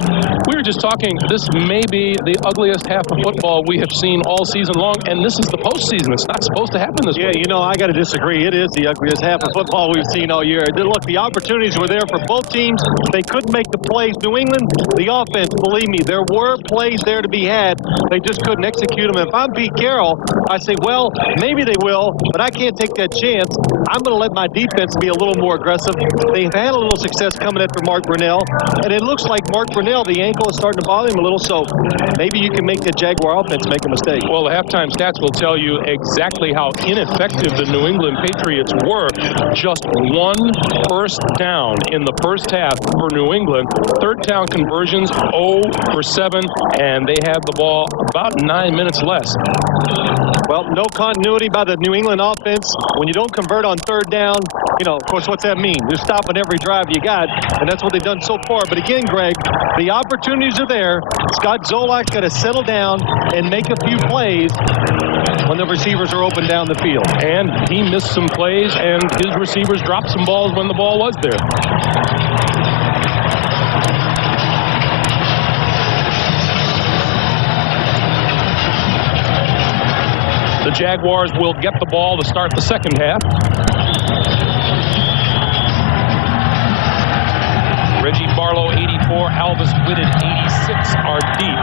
We were just talking, this may be the ugliest half of football we have seen all season long, and this is the postseason. It's not supposed to happen this way. Yeah, you know, I got to disagree. It is the ugliest half of football we've seen all year. Look, the opportunities were there for both teams. They couldn't make the plays. New England, the offense, believe me, there were plays there to be had. They just couldn't execute them. If I'm Pete Carroll, I say, well, maybe they will, but I can't take that chance. I'm going to let my defense be a little more aggressive. They've had a little success coming after Mark Brunell, and it looks like Mark Brunell, the ankle is starting to bother him a little, so maybe you can make the Jaguar offense make a mistake. Well, the halftime stats will tell you exactly how ineffective the New England Patriots were. Just 1 first down in the first half for New England. Third down conversions, 0 for 7, and they had the ball about 9 minutes less. Well, no continuity by the New England offense. When you don't convert on third down, you know, of course, what's that mean? You're stopping every drive you got, and that's what they've done so far. But again, Greg, the opportunities are there. Scott Zolak's got to settle down and make a few plays when the receivers are open down the field. And he missed some plays, and his receivers dropped some balls when the ball was there. The Jaguars will get the ball to start the second half. Reggie Barlow, 84. Alvis Whitted, 86 are deep.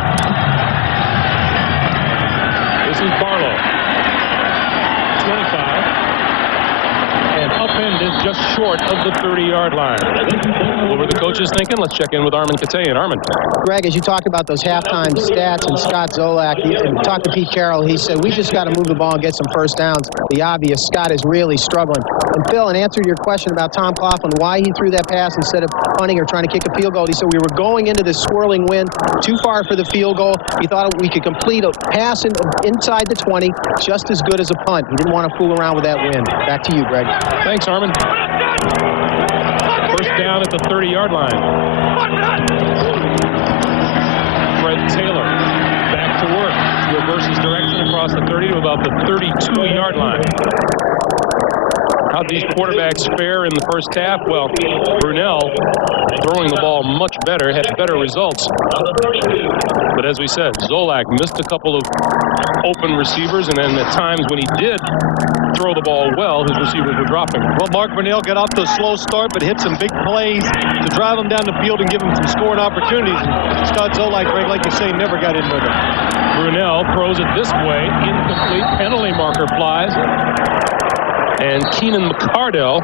This is Barlow. 25. And upended just short of the 30-yard line. What were the coaches thinking? Let's check in with Armin Katayan. Armin. Greg, as you talk about those halftime stats and Scott Zolak, and talk to Pete Carroll, he said, we just got to move the ball and get some first downs. The obvious, Scott is really struggling. And Phil, in answer to your question about Tom Coughlin, why he threw that pass instead of punting or trying to kick a field goal, he said we were going into this swirling wind too far for the field goal. He thought we could complete a pass inside the 20 just as good as a punt. He didn't want to fool around with that wind. Back to you, Greg. Thanks, Armin. First down at the 30-yard line. Fred Taylor back to work. Reverses direction across the 30 to about the 32-yard line. How'd these quarterbacks fare in the first half? Well, Brunell, throwing the ball much better, had better results. But as we said, Zolak missed a couple of open receivers, and then at times when he did throw the ball well, his receivers were dropping. Well, Mark Brunell got off to a slow start, but hit some big plays to drive him down the field and give him some scoring opportunities. And Scott Zolak, Greg, like you say, never got in with him. Brunell throws it this way, incomplete, penalty marker flies. And Keenan McCardell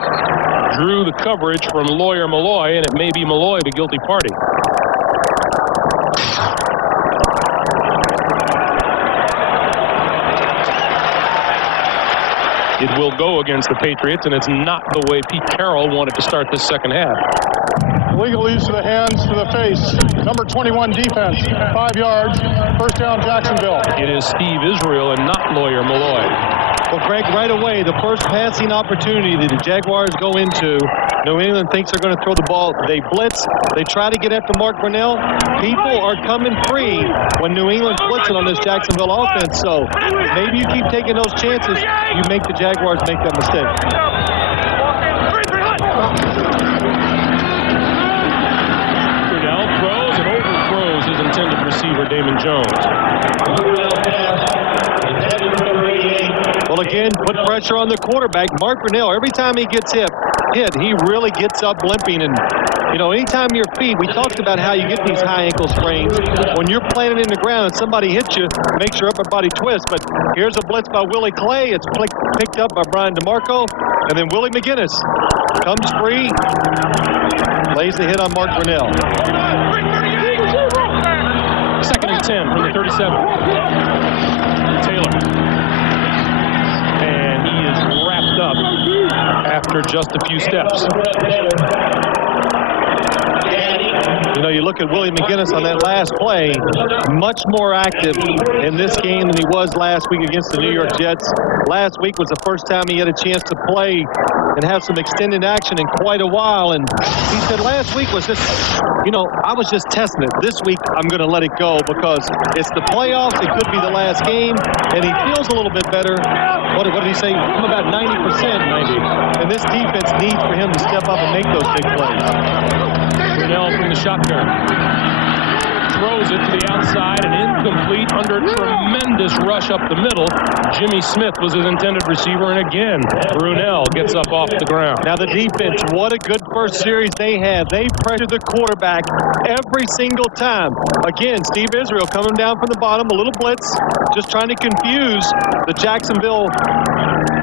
drew the coverage from Lawyer Malloy, and it may be Malloy the guilty party. It will go against the Patriots, and it's not the way Pete Carroll wanted to start this second half. Illegal use of the hands to the face. Number 21 defense, 5 yards, first down Jacksonville. It is Steve Israel and not Lawyer Malloy. Well, Greg, right away, the first passing opportunity that the Jaguars go into, New England thinks they're going to throw the ball. They blitz. They try to get after Mark Brunell. People are coming free when New England's blitzing on this Jacksonville offense. So maybe you keep taking those chances, you make the Jaguars make that mistake. Brunell throws and overthrows his intended receiver, Damon Jones. Well, again, put pressure on the quarterback. Mark Brunell, every time he gets hit, he really gets up limping. And, you know, anytime your feet, we talked about how you get these high ankle sprains. When you're planted in the ground and somebody hits you, makes your upper body twist. But here's a blitz by Willie Clay. It's picked up by Brian DeMarco. And then Willie McGinnis comes free, lays the hit on Mark Brunell. Second and 10 from the 37. Taylor. Up after just a few steps. You know, you look at Willie McGinnis on that last play, much more active in this game than he was last week against the New York Jets. Last week was the first time he had a chance to play and have some extended action in quite a while. And he said last week was just, you know, I was just testing it. This week I'm going to let it go because it's the playoffs. It could be the last game. And he feels a little bit better. What did he say? I'm about 90%. 90. And this defense needs for him to step up and make those big plays. Brunell from the shotgun. Throws it to the outside and incomplete under tremendous rush up the middle. Jimmy Smith was his intended receiver, and again, Brunell gets up off the ground. Now the defense, what a good first series they had. They pressured the quarterback every single time. Again, Steve Israel coming down from the bottom, a little blitz, just trying to confuse the Jacksonville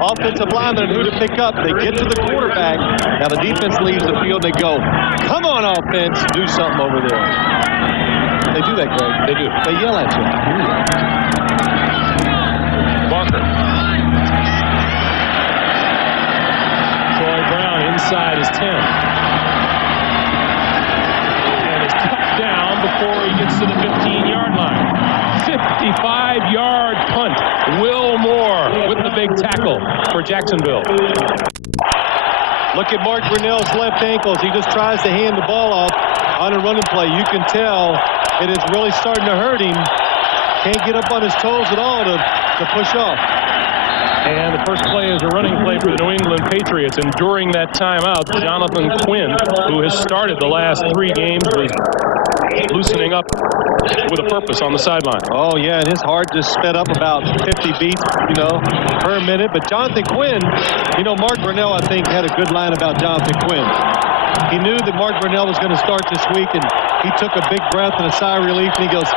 offensive lineman who to pick up. They get to the quarterback. Now the defense leaves the field. They go, come on, offense, do something over there. They do that, Greg. They do. They yell at you. Barker. Troy Brown inside his 10. And is cut down before he gets to the 15-yard line. 55-yard punt. Will Moore with the big tackle for Jacksonville. Look at Mark Brunell's left ankles. He just tries to hand the ball off on a running play. You can tell it is really starting to hurt him. Can't get up on his toes at all to push off. And the first play is a running play for the New England Patriots. And during that timeout, Jonathan Quinn, who has started the last 3 games, was loosening up with a purpose on the sideline. Oh, yeah, and his heart just sped up about 50 beats, per minute. But Jonathan Quinn, Mark Brunell, I think, had a good line about Jonathan Quinn. He knew that Mark Brunell was going to start this week, and he took a big breath and a sigh of relief, and he goes,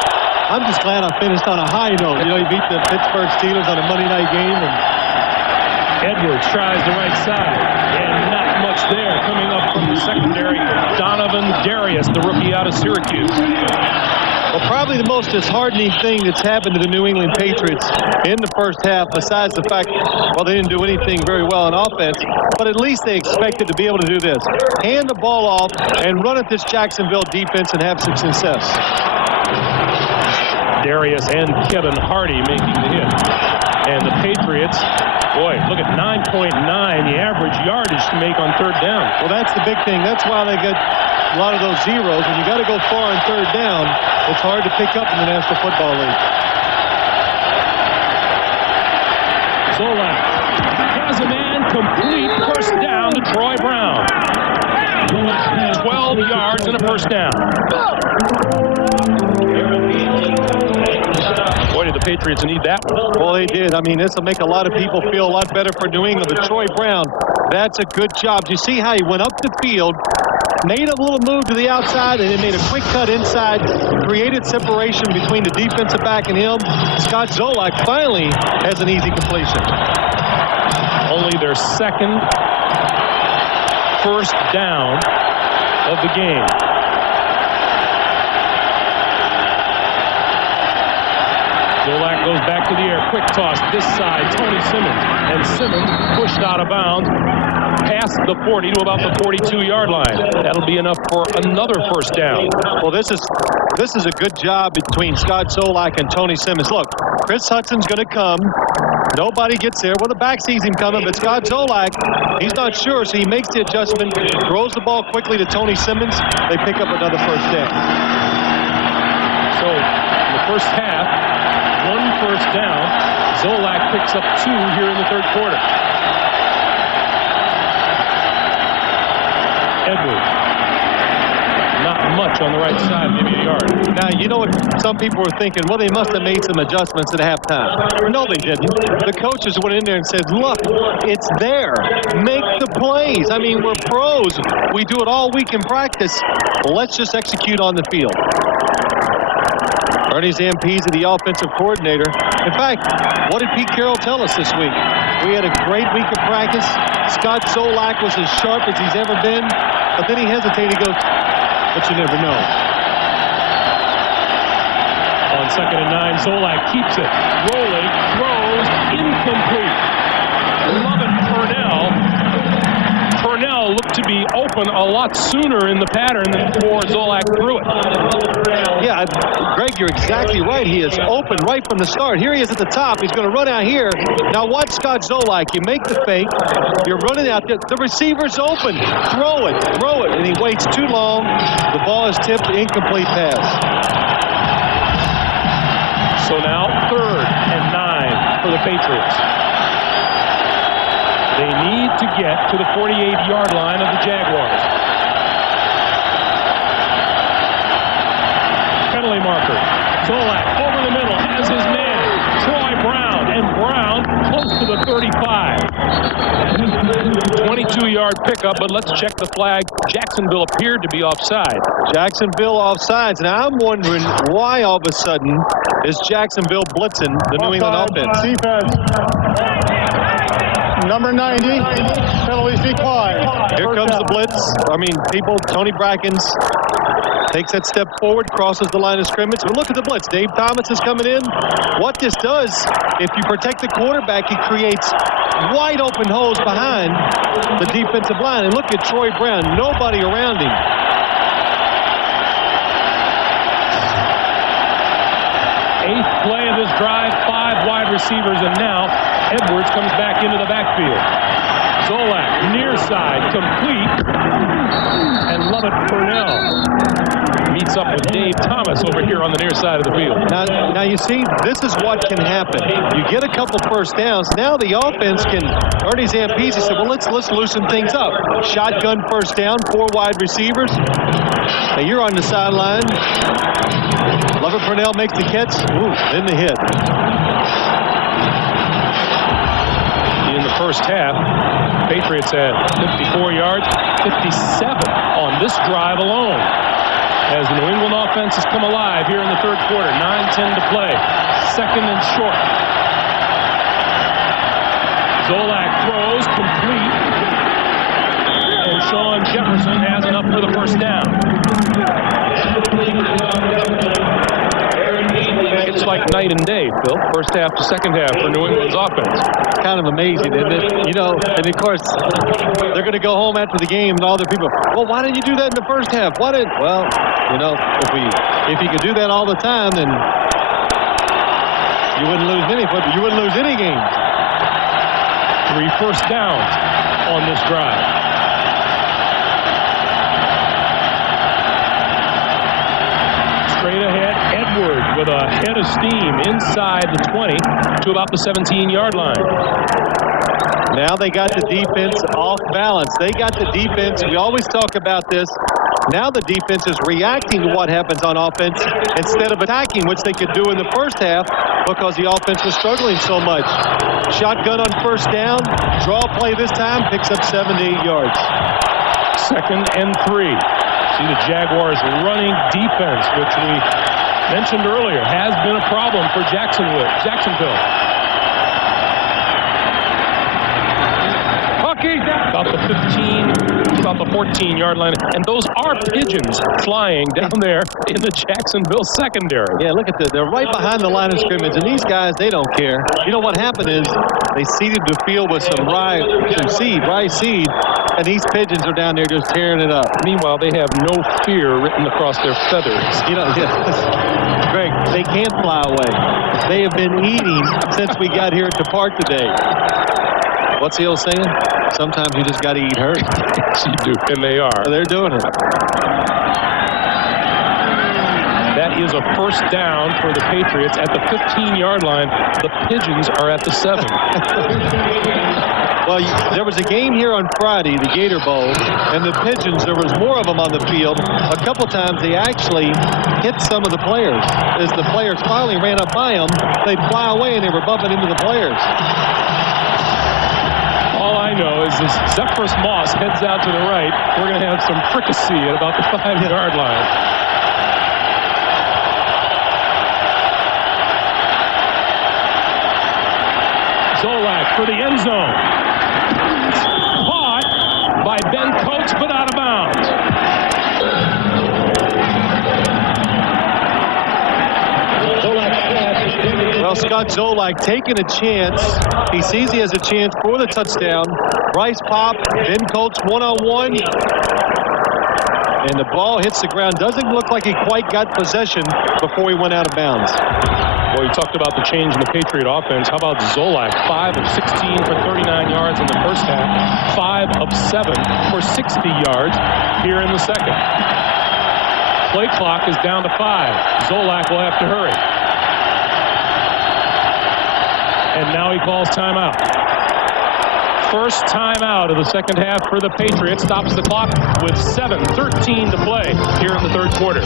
I'm just glad I finished on a high note. He beat the Pittsburgh Steelers on a Monday night game. And Edwards tries the right side, and not much It's there, coming up from the secondary, Donovan Darius, the rookie out of Syracuse. Well, probably the most disheartening thing that's happened to the New England Patriots in the first half, besides the fact, well, they didn't do anything very well on offense, but at least they expected to be able to do this. Hand the ball off and run at this Jacksonville defense and have some success. Darius and Kevin Hardy making the hit. And the Patriots, boy, look at 9.9, the average yardage to make on third down. Well, that's the big thing. That's why they get a lot of those zeros. When you got to go far on third down, it's hard to pick up in the National Football League. Zolak has a man, complete, first down to Troy Brown. 12 yards and a first down. Boy, did the Patriots need that one. Well, they did. I mean, this will make a lot of people feel a lot better for New England. But Troy Brown, that's a good job. You see how he went up the field, made a little move to the outside, and then made a quick cut inside, created separation between the defensive back and him. Scott Zolak finally has an easy completion. Only their second first down of the game. Zolak goes back to the air. Quick toss this side. Tony Simmons. And Simmons pushed out of bounds past the 40 to about the 42-yard line. That'll be enough for another first down. Well, this is a good job between Scott Zolak and Tony Simmons. Look, Chris Hudson's going to come. Nobody gets there. Well, the back sees him coming, but Scott Zolak, he's not sure, so he makes the adjustment, throws the ball quickly to Tony Simmons. They pick up another first down. So, in the first half, one first down. Zolak picks up 2 here in the third quarter. Edwards. Not much on the right side, maybe a yard. Now, you know what some people were thinking? Well, they must have made some adjustments at halftime. No, they didn't. The coaches went in there and said, look, it's there. Make the plays. I mean, we're pros. We do it all week in practice. Let's just execute on the field. Ernie Zampese, the offensive coordinator. In fact, what did Pete Carroll tell us this week? We had a great week of practice. Scott Zolak was as sharp as he's ever been. But then he hesitated. He goes, but you never know. On 2nd and 9, Zolak keeps it. Rolling, throws, incomplete. Lovett Purnell looked to be open a lot sooner in the pattern than before Zolak threw it. Yeah, Greg, you're exactly right. He is open right from the start. Here he is at the top. He's going to run out here. Now watch Scott Zolak. You make the fake. You're running out there. The receiver's open. Throw it. And he waits too long. The ball is tipped. Incomplete pass. So now 3rd and 9 for the Patriots. They need to get to the 48-yard line of the Jaguars. Penalty marker. Zolak over the middle has his man, Troy Brown, and Brown close to the 35. 22-yard pickup, but let's check the flag. Jacksonville appeared to be offside. Jacksonville offsides. Now I'm wondering why all of a sudden is Jacksonville blitzing the New England offense. Defense. Number 90, penalties decline. Here comes the blitz. Tony Brackens takes that step forward, crosses the line of scrimmage. But look at the blitz. Dave Thomas is coming in. What this does, if you protect the quarterback, it creates wide open holes behind the defensive line. And look at Troy Brown. Nobody around him. Eighth play of this drive, 5 wide receivers, and now Edwards comes back into the backfield. Zolak, near side, complete, and Lovett Purnell meets up with Dave Thomas over here on the near side of the field. Now you see, this is what can happen. You get a couple first downs. Now the offense can. Ernie Zampese said, well, let's loosen things up. Shotgun first down, 4 wide receivers. Now you're on the sideline. Lovett Purnell makes the catch. Ooh, then the hit. In the first half, Patriots had 54 yards, 57 on this drive alone. As the New England offense has come alive here in the third quarter. 9:10 to play. 2nd and short. Zolak throws, complete. And Shaun Jefferson has enough for the first down. It's like night and day, Phil. First half to second half for New England's offense. Kind of amazing, isn't it? You know, and of course, they're going to go home after the game and all the people, well, why didn't you do that in the first half? Well, you know, if you could do that all the time, then you wouldn't lose any games. 3 first downs on this drive. Straight ahead, Edwards with a head of steam inside the 20 to about the 17-yard line. Now they got the defense off balance. They got the defense. We always talk about this. Now the defense is reacting to what happens on offense instead of attacking, which they could do in the first half because the offense was struggling so much. Shotgun on first down. Draw play this time. Picks up 7 to 8 yards. 2nd and 3. See the Jaguars running defense, which we mentioned earlier, has been a problem for Jacksonville. About the 15, about the 14-yard line. And those are pigeons flying down there in the Jacksonville secondary. Yeah, look at that. They're right behind the line of scrimmage. And these guys, they don't care. You know what happened is they seeded the field with some rye seed. And these pigeons are down there just tearing it up. Meanwhile, they have no fear written across their feathers. You know, Greg, they can't fly away. They have been eating since we got here at the park today. What's the old saying? Sometimes you just got to eat hurt. Yes, you do, and they are. They're doing it. That is a first down for the Patriots at the 15-yard line. The Pigeons are at the 7. Well, there was a game here on Friday, the Gator Bowl, and the Pigeons, there was more of them on the field. A couple times they actually hit some of the players. As the players finally ran up by them, they'd fly away and they were bumping into the players. All I know is as Zephyrus Moss heads out to the right, we're going to have some fricassee at about the 5-yard line. Zolak for the end zone. Caught by Ben Coates, but out of bounds. Well, Scott Zolak taking a chance. He sees he has a chance for the touchdown. Bryce Pop, Ben Coates one-on-one. And the ball hits the ground. Doesn't look like he quite got possession before he went out of bounds. Well, you talked about the change in the Patriot offense. How about Zolak? 5 of 16 for 39 yards in the first half. 5 of 7 for 60 yards here in the second. Play clock is down to 5. Zolak will have to hurry. And now he calls timeout. First timeout of the second half for the Patriots. Stops the clock with 7:13 to play here in the third quarter.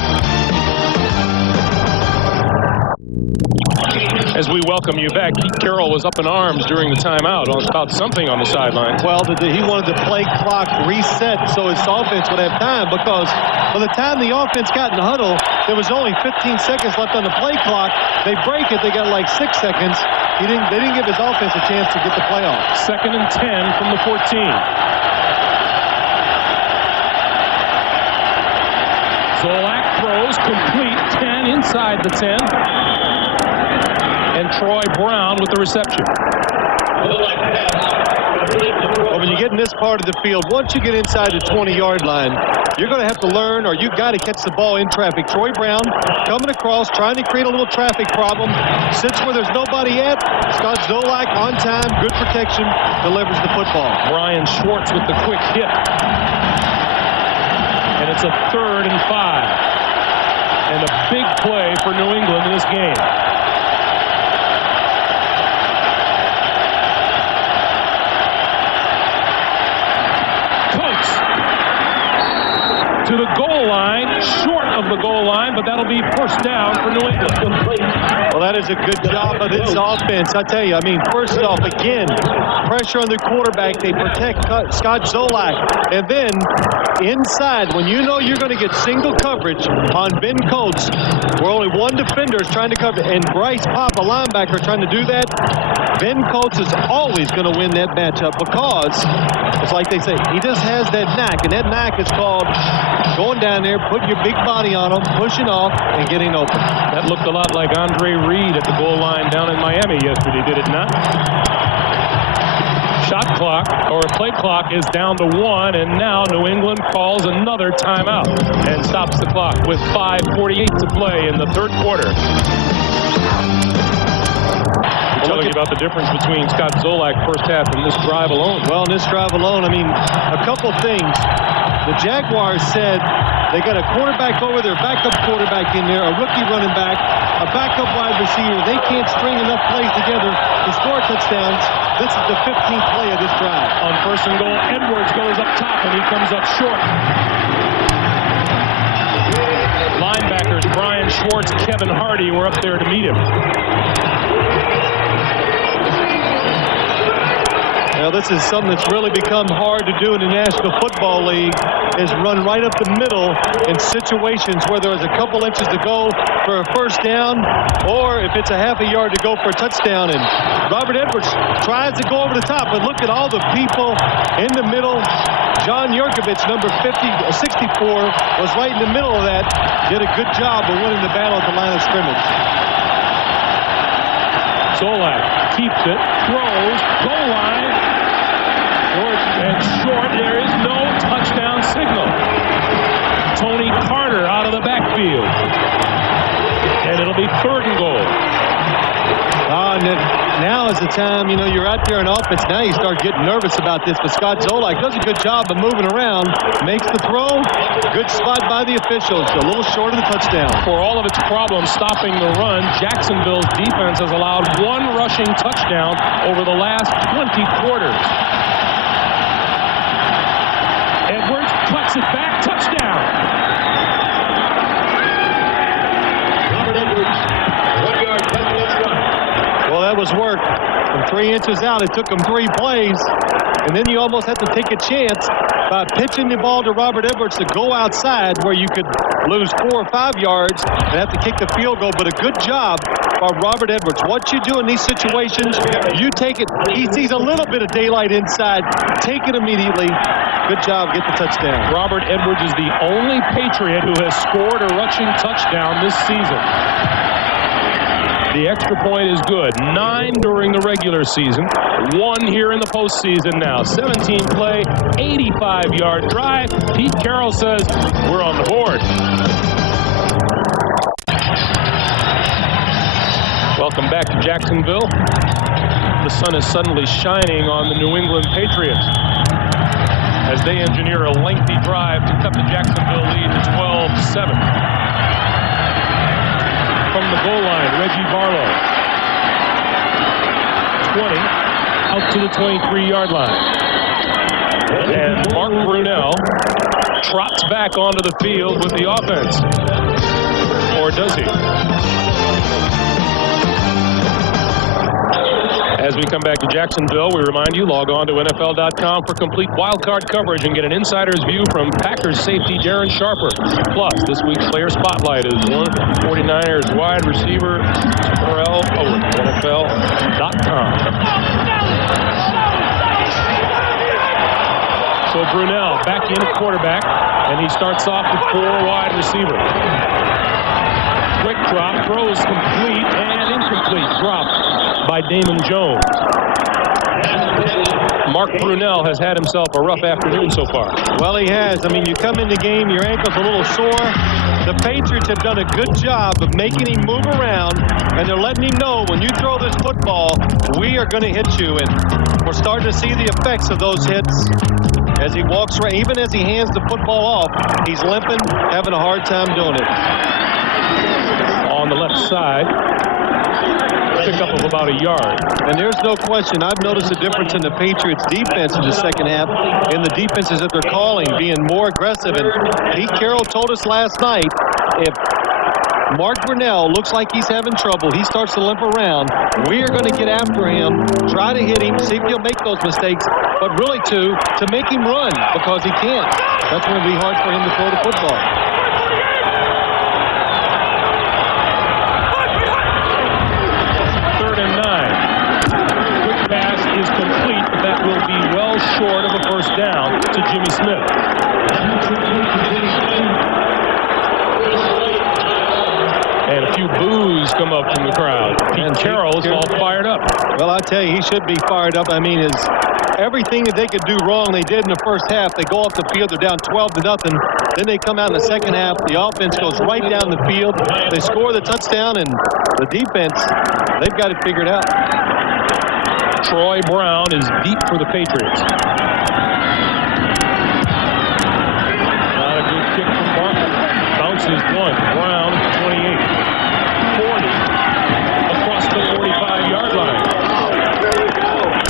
As we welcome you back, Pete Carroll was up in arms during the timeout about something on the sideline. Well, he wanted the play clock reset so his offense would have time, because by the time the offense got in the huddle, there was only 15 seconds left on the play clock. They break it, they got like 6 seconds. They didn't give his offense a chance to get the play off. 2nd and 10 from the 14. Zolak throws complete, 10 inside the 10. And Troy Brown with the reception. Well, when you get in this part of the field, once you get inside the 20-yard line, you're going to have to learn, or you've got to catch the ball in traffic. Troy Brown coming across, trying to create a little traffic problem. Sits where there's nobody at. Scott Zolak on time, good protection, delivers the football. Brian Schwartz with the quick hit. And it's a 3rd and 5. And a big play for New England in this game. To the goal line, short of the goal line, but that'll be first down for New England. Well, that is a good job of this offense. I tell you, I mean, first off, again, pressure on the quarterback. They protect Scott Zolak. And then inside, when you know you're going to get single coverage on Ben Coates, where only one defender is trying to cover, and Bryce Pop, a linebacker, trying to do that, Ben Coates is always going to win that matchup because it's like they say, he just has that knack, and that knack is called going down there, putting your big body on him, pushing off, and getting open. That looked a lot like Andre Reed at the goal line down in Miami yesterday, did it not? Shot clock, or play clock, is down to 1, and now New England calls another timeout and stops the clock with 5:48 to play in the third quarter. Telling you about the difference between Scott Zolak first half and this drive alone. Well, in this drive alone, I mean, a couple things. The Jaguars said they got a quarterback over there, backup quarterback in there, a rookie running back, a backup wide receiver. They can't string enough plays together to score touchdowns. This is the 15th play of this drive. On first and goal, Edwards goes up top, and he comes up short. Linebackers Brian Schwartz, Kevin Hardy were up there to meet him. Now, this is something that's really become hard to do in the National Football League, is run right up the middle in situations where there's a couple inches to go for a first down, or if it's a half a yard to go for a touchdown. And Robert Edwards tries to go over the top, but look at all the people in the middle. John Yurkovich, number 64, was right in the middle of that. Did a good job of winning the battle at the line of scrimmage. Zolak keeps it, throws, goal line, and short. There is no touchdown signal. Tony Carter out of the backfield. And it'll be third and goal. Now is the time, you know, you're out there in offense. Now you start getting nervous about this. But Scott Zolak does a good job of moving around, makes the throw. Good spot by the officials. A little short of the touchdown. For all of its problems stopping the run, Jacksonville's defense has allowed one rushing touchdown over the last 20 quarters. Edwards cuts it back. Touchdown. Robert Edwards, 1 yard touchdown run. Well, that was work. From 3 inches out, it took him 3 plays. And then you almost have to take a chance by pitching the ball to Robert Edwards to go outside where you could lose 4 or 5 yards and have to kick the field goal. But a good job by Robert Edwards. What you do in these situations, you take it. He sees a little bit of daylight inside. Take it immediately. Good job. Get the touchdown. Robert Edwards is the only Patriot who has scored a rushing touchdown this season. The extra point is good. 9 during the regular season. 1 here in the postseason now. 17-play, 85-yard drive. Pete Carroll says, we're on the board. Welcome back to Jacksonville. The sun is suddenly shining on the New England Patriots as they engineer a lengthy drive to cut the Jacksonville lead to 12-7. From the goal line, Reggie Barlow. 20, out to the 23-yard line. And Mark Brunell trots back onto the field with the offense. Or does he? As we come back to Jacksonville, we remind you, log on to NFL.com for complete wildcard coverage and get an insider's view from Packers safety Darren Sharper. Plus, this week's player spotlight is 49ers wide receiver Terrell Owens, NFL.com. So Brunell back in quarterback, and he starts off with 4 wide receiver. Quick drop, throws complete and incomplete. Drop by Damon Jones. Mark Brunell has had himself a rough afternoon so far. Well, he has. I mean, you come in the game, your ankle's a little sore. The Patriots have done a good job of making him move around, and they're letting him know when you throw this football, we are going to hit you. And we're starting to see the effects of those hits as he walks around. Even as he hands the football off, he's limping, having a hard time doing it. On the left side, pickup of about a yard. And there's no question. I've noticed a difference in the Patriots defense in the second half in the defenses that they're calling, being more aggressive. And Pete Carroll told us last night, if Mark Brunell looks like he's having trouble, he starts to limp around, we are going to get after him, try to hit him, see if he'll make those mistakes, but really to make him run, because he can't. That's going to be hard for him to throw the football. Is complete, but that will be well short of a first down to Jimmy Smith. And a few boos come up from the crowd. Pete Carroll is all fired up. Well, I tell you, he should be fired up. I mean, everything that they could do wrong, they did in the first half. They go off the field, they're down 12-0. Then they come out in the second half. The offense goes right down the field. They score the touchdown, and the defense, they've got it figured out. Troy Brown is deep for the Patriots. Not a good kick from Barker. Bounces one. Brown at the 28. 40. Across the 45-yard line.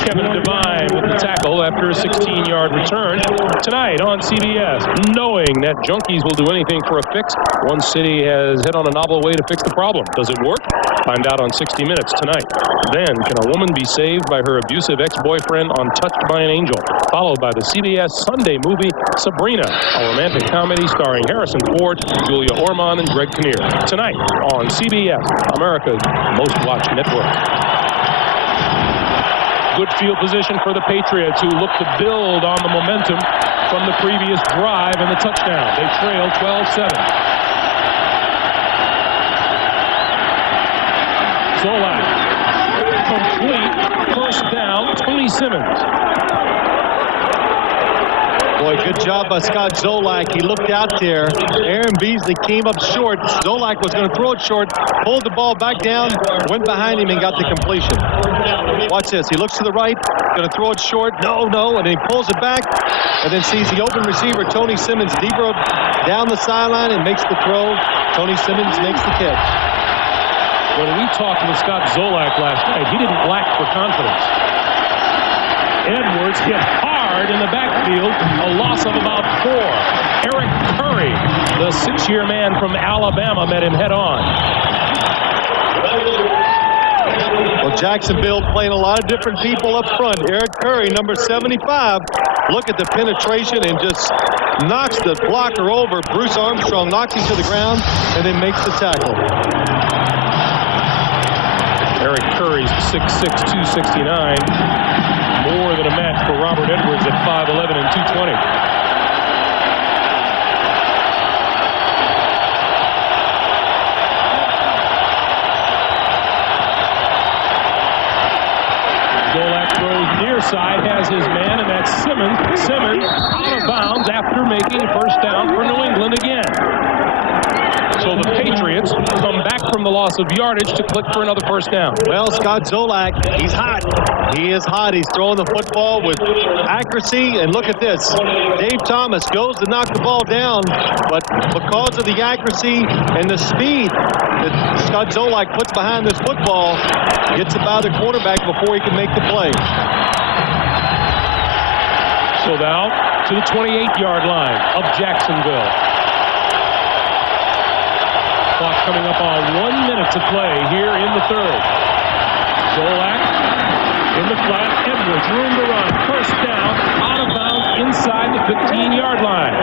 Kevin Devine with the tackle after a 16-yard return. Tonight on CBS, knowing that junkies will do anything for a fix, one city has hit on a novel way to fix the problem. Does it work? Find out on 60 Minutes tonight. Then, can a woman be saved by her abusive ex-boyfriend on Touched by an Angel? Followed by the CBS Sunday movie Sabrina, a romantic comedy starring Harrison Ford, Julia Ormond, and Greg Kinnear. Tonight on CBS, America's most watched network. Good field position for the Patriots, who look to build on the momentum from the previous drive and the touchdown. They trail 12-7. Zolak, complete, first down, Tony Simmons. Boy, good job by Scott Zolak. He looked out there. Aaron Beasley came up short. Zolak was going to throw it short, pulled the ball back down, went behind him and got the completion. Watch this. He looks to the right, going to throw it short. No, and then he pulls it back and then sees the open receiver, Tony Simmons, deeper down the sideline and makes the throw. Tony Simmons makes the catch. When we talked with Scott Zolak last night, he didn't lack for confidence. Edwards hit hard in the backfield, a loss of about 4. Eric Curry, the 6-year man from Alabama, met him head on. Well, Jacksonville playing a lot of different people up front. Eric Curry, number 75. Look at the penetration and just knocks the blocker over. Bruce Armstrong knocks him to the ground and then makes the tackle. Eric Curry's 6'6", 269. More than a match for Robert Edwards at 5'11" and 220. Zolak throws near side, has his man, and that's Simmons. Simmons out of bounds after making first down for New England again. So the Patriots come back from the loss of yardage to click for another first down. Well, Scott Zolak, he's hot. He is hot. He's throwing the football with accuracy. And look at this. Dave Thomas goes to knock the ball down, but because of the accuracy and the speed that Scott Zolak puts behind this football, gets it by the quarterback before he can make the play. So now to the 28-yard line of Jacksonville. Clock coming up on 1 minute to play here in the third. Zolak in the flat. Edwards, room to run. First down, out of bounds inside the 15-yard line.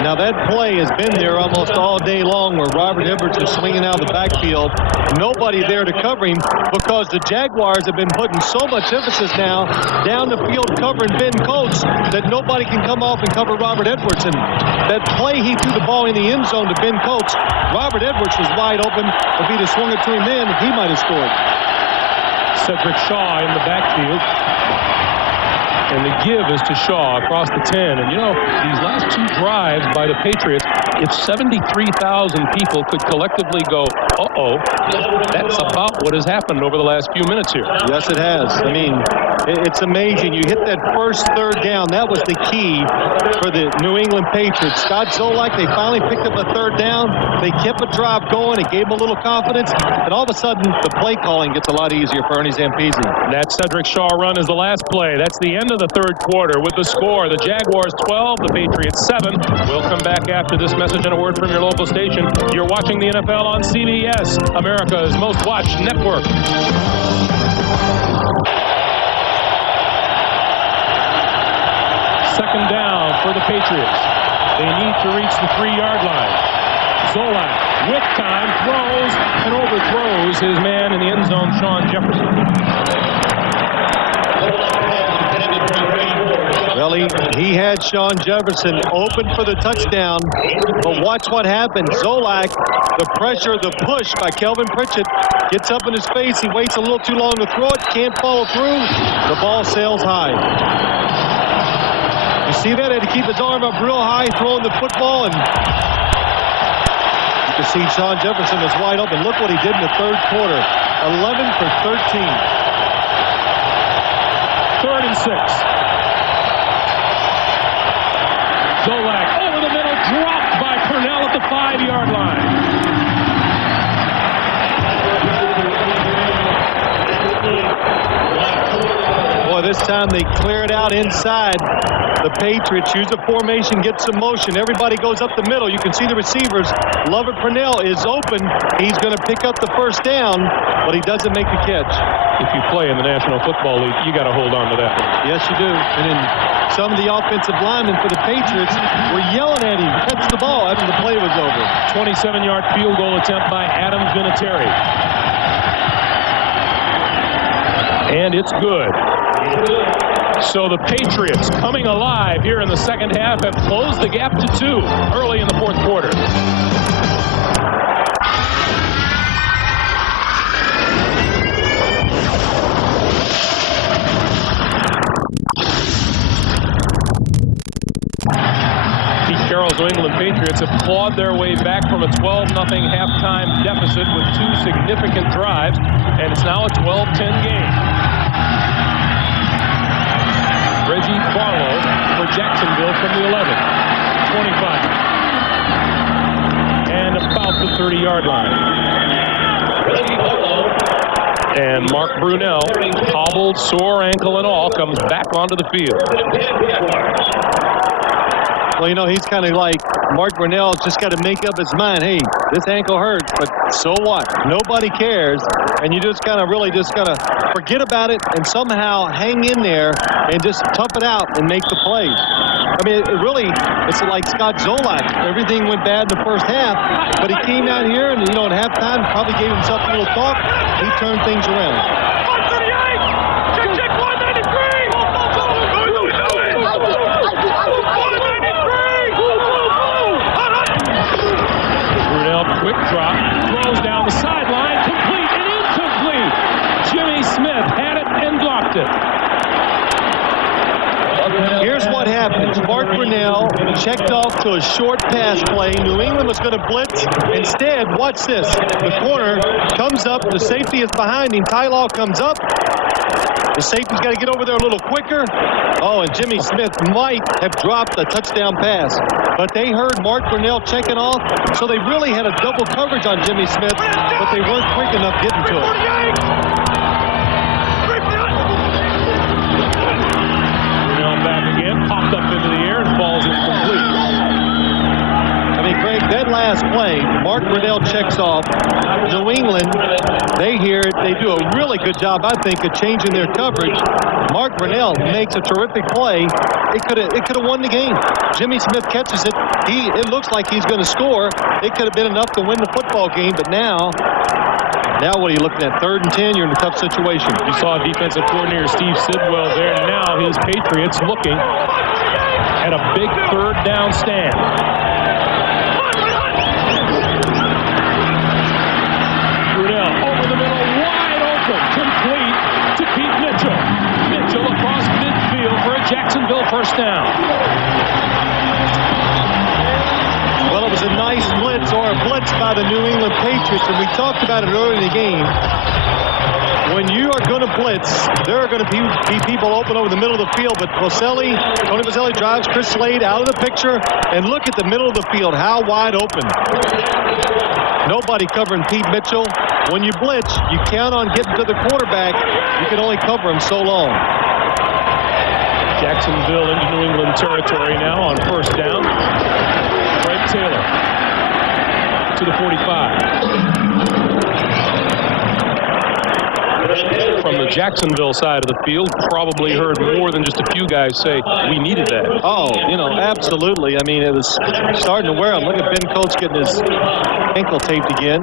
Now that play has been there almost all day long where Robert Edwards is swinging out of the backfield. Nobody there to cover him because the Jaguars have been putting so much emphasis now down the field covering Ben Coates that nobody can come off and cover Robert Edwards. And that play he threw the ball in the end zone to Ben Coates, Robert Edwards was wide open. If he'd have swung it to him then, he might have scored. Cedric Shaw in the backfield. And the give is to Shaw across the 10. And, you know, these last two drives by the Patriots, if 73,000 people could collectively go, uh-oh, that's about what has happened over the last few minutes here. Yes, it has. I mean, it's amazing. You hit that first third down. That was the key for the New England Patriots. Scott Zolak, they finally picked up a third down. They kept a drive going. It gave them a little confidence. And all of a sudden, the play calling gets a lot easier for Ernie Zampese. That Cedric Shaw run is the last play. That's the end of the third quarter with the score. The Jaguars 12, the Patriots 7. We'll come back after this message and a word from your local station. You're watching the NFL on CBS, America's most watched network. Second down for the Patriots. They need to reach the 3-yard line. Zolak with time throws and overthrows his man in the end zone, Shawn Jefferson. Well, he had Shawn Jefferson open for the touchdown, but watch what happened. Zolak, the pressure, the push by Kelvin Pritchett, gets up in his face. He waits a little too long to throw it, can't follow through. The ball sails high. You see that? He had to keep his arm up real high, throwing the football, and you can see Shawn Jefferson is wide open. Look what he did in the third quarter. 11 for 13. 3rd and 6. Zolak over the middle, dropped by Purnell at the 5-yard line. Boy, this time they clear it out inside. The Patriots use a formation, get some motion. Everybody goes up the middle. You can see the receivers. Lovett Purnell is open. He's going to pick up the first down, but he doesn't make the catch. If you play in the National Football League, you got to hold on to that. Yes, you do. And then some of the offensive linemen for the Patriots were yelling at him, catch the ball after the play was over. 27-yard field goal attempt by Adam Vinatieri. And it's good. So the Patriots, coming alive here in the second half, have closed the gap to 2 early in the fourth quarter. Carroll's New England Patriots have clawed their way back from a 12-0 halftime deficit with 2 significant drives, and it's now a 12-10 game. Reggie Barlow for Jacksonville from the 11, 25, and about the 30-yard line. And Mark Brunell, hobbled, sore ankle and all, comes back onto the field. Well, you know, he's kind of like Mark Brunell's just got to make up his mind. Hey, this ankle hurts, but so what? Nobody cares. And you just kind of really just got to forget about it and somehow hang in there and just tough it out and make the plays. I mean, it's like Scott Zolak. Everything went bad in the first half, but he came out here and, you know, at halftime probably gave himself a little thought. He turned things around. Quick drop, throws down the sideline, complete and incomplete. Jimmy Smith had it and blocked it. Here's what happens. Mark Brunell checked off to a short pass play. New England was going to blitz. Instead, watch this. The corner comes up. The safety is behind him. Ty Law comes up. The safety's got to get over there a little quicker. Oh, and Jimmy Smith might have dropped a touchdown pass. But they heard Mark Brunell checking off, so they really had a double coverage on Jimmy Smith, but they weren't quick enough getting to him. Brunell back again, popped up into the air and falls incomplete. I mean, Greg, that last play, Mark Brunell checks off. New England, they hear it. They do a really good job, I think, of changing their coverage. Mark Brunell makes a terrific play. It could have won the game. Jimmy Smith catches it. It looks like he's going to score. It could have been enough to win the football game, but now what are you looking at? 3rd and 10, you're in a tough situation. You saw defensive coordinator Steve Sidwell there. Now his Patriots looking at a big 3rd down stand. Brunell over the middle, wide open, complete to Pete Mitchell. Mitchell across midfield for a first down. Well, it was a nice blitz or a blitz by the New England Patriots, and we talked about it earlier in the game. When you are going to blitz, there are going to be people open over the middle of the field, but Tony Boselli drives Chris Slade out of the picture, and look at the middle of the field, how wide open. Nobody covering Pete Mitchell. When you blitz, you count on getting to the quarterback. You can only cover him so long. Jacksonville into New England territory now on first down. Fred Taylor to the 45. From the Jacksonville side of the field, probably heard more than just a few guys say, we needed that. Oh, absolutely. I mean, it was starting to wear him. Look at Ben Coates getting his ankle taped again.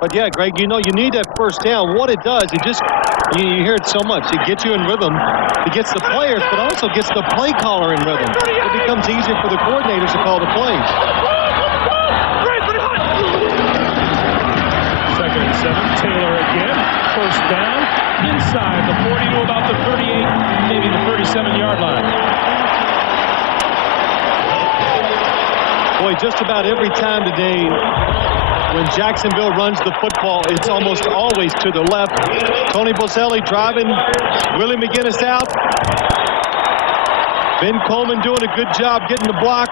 But yeah, Greg, you need that first down. What it does, you hear it so much. It gets you in rhythm. It gets the players, but also gets the play caller in rhythm. It becomes easier for the coordinators to call the plays. Second and 7, Taylor again. First down, inside the 40 to about the 38, maybe the 37-yard line. Boy, just about every time today when Jacksonville runs the football, it's almost always to the left. Tony Boselli driving Willie McGinnis out. Ben Coleman doing a good job getting the block.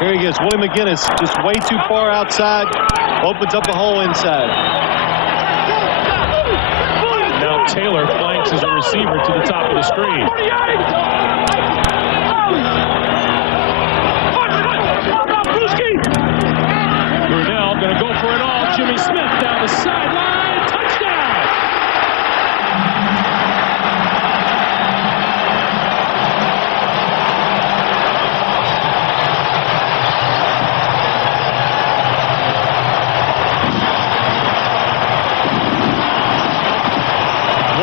Here he is, Willie McGinnis, just way too far outside, opens up a hole inside. Now Taylor flanks as a receiver to the top of the screen. Brunell going to go for it all. Jimmy Smith down the sideline. Touchdown!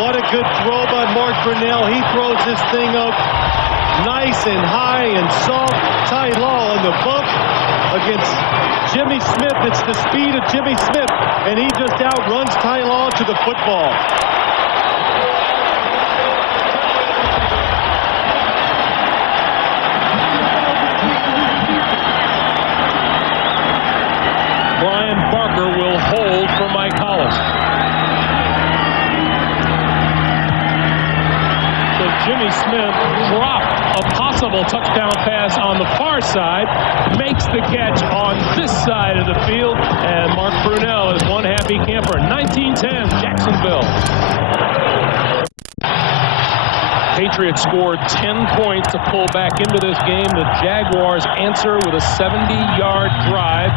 What a good throw by Mark Brunell. He throws this thing up nice and high and soft. Ty Law on the bump against Jimmy Smith. It's the speed of Jimmy Smith, and he just outruns Ty Law to the football. Brian Barker will hold for Mike Hollis. So Jimmy Smith dropped a possible touchdown pass on the far side, makes the catch on this side of the field, and Mark Brunell is one happy camper. 19-10, Jacksonville. Patriots scored 10 points to pull back into this game. The Jaguars answer with a 70-yard drive,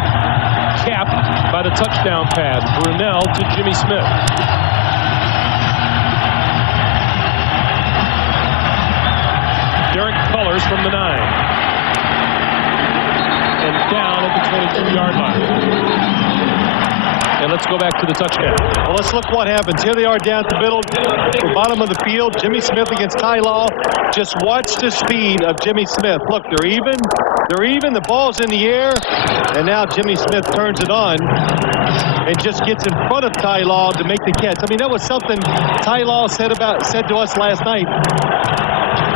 capped by the touchdown pass. Brunell to Jimmy Smith. Derek Cullors from the 9. And down at the 22-yard line. And let's go back to the touchdown. Well, let's look what happens. Here they are down at the middle, the bottom of the field. Jimmy Smith against Ty Law. Just watch the speed of Jimmy Smith. Look, they're even. They're even. The ball's in the air. And now Jimmy Smith turns it on and just gets in front of Ty Law to make the catch. I mean, that was something Ty Law said to us last night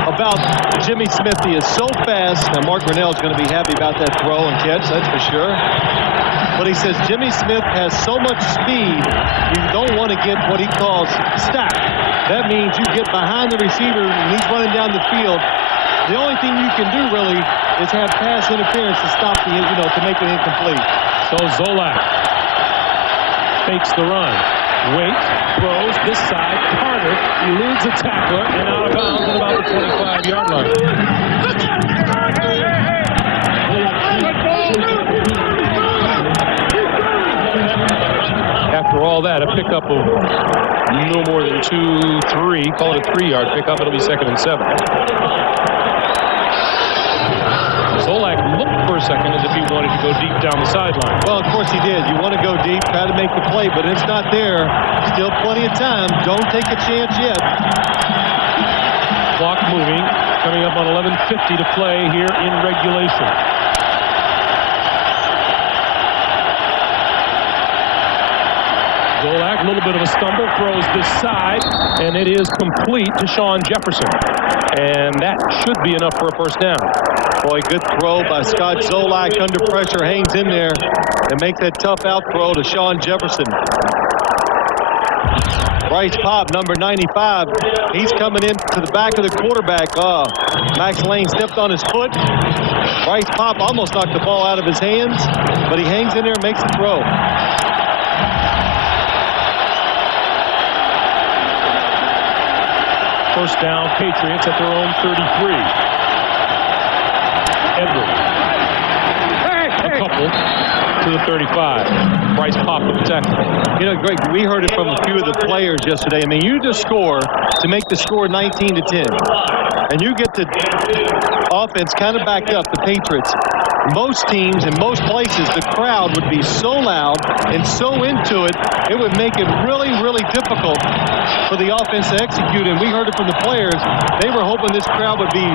about Jimmy Smith. He is so fast. Now, Mark Brunell is going to be happy about that throw and catch, that's for sure. But he says Jimmy Smith has so much speed, you don't want to get what he calls stacked. That means you get behind the receiver and he's running down the field. The only thing you can do really is have pass interference to stop the, to make it incomplete. So Zolak fakes the run. Wait, throws this side. Carter eludes a tackler and out of bounds at about the 25-yard line. After all that, a pickup of no more than 2-3, call it a 3-yard pickup. It'll be 2nd and 7. Zolak looked for a second as if he wanted to go deep down the sideline. Well, of course he did. You want to go deep, try to make the play, but it's not there. Still plenty of time. Don't take a chance yet. Clock moving, coming up on 11:50 to play here in regulation. Zolak little bit of a stumble, throws this side, and it is complete to Shawn Jefferson. And that should be enough for a first down. Boy, good throw by Scott Zolak under pressure, hangs in there and makes that tough out throw to Shawn Jefferson. Bryce Pop, number 95, he's coming in to the back of the quarterback. Max Lane stepped on his foot. Bryce Pop almost knocked the ball out of his hands, but he hangs in there and makes the throw. First down, Patriots at their own 33. Edwards. A couple to the 35. Bryce Pop with the tackle. You know, Greg, we heard it from a few of the players yesterday. I mean, you just score to make the score 19-10. And you get the offense kind of back up, the Patriots. Most teams in most places, the crowd would be so loud and so into it, it would make it really, really difficult for the offense to execute. And we heard it from the players. They were hoping this crowd would be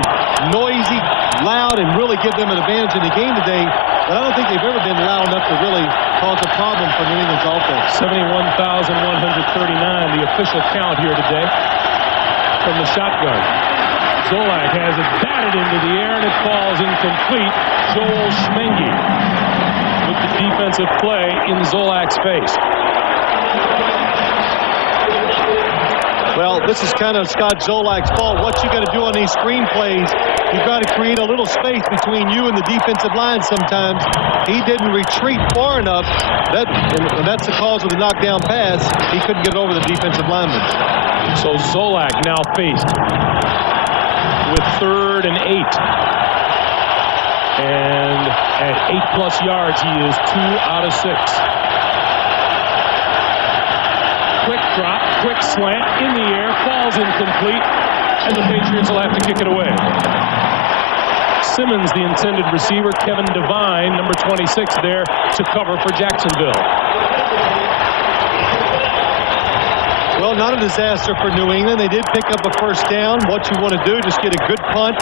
noisy, loud, and really give them an advantage in the game today. But I don't think they've ever been loud enough to really cause a problem for New England's offense. 71,139, the official count here today from the shotgun. Zolak has it batted into the air, and it falls incomplete. Joel Schmengi with the defensive play in Zolak's face. Well, this is kind of Scott Zolak's fault. What you got to do on these screen plays, you've got to create a little space between you and the defensive line sometimes. He didn't retreat far enough. And that's the cause of the knockdown pass. He couldn't get over the defensive lineman. So Zolak now faced with 3rd and 8. And at 8+ yards, he is 2 out of 6. Quick drop, quick slant in the air, falls incomplete, and the Patriots will have to kick it away. Simmons, the intended receiver, Kevin Devine, number 26 there to cover for Jacksonville. Well, not a disaster for New England. They did pick up a first down. What you want to do, just get a good punt,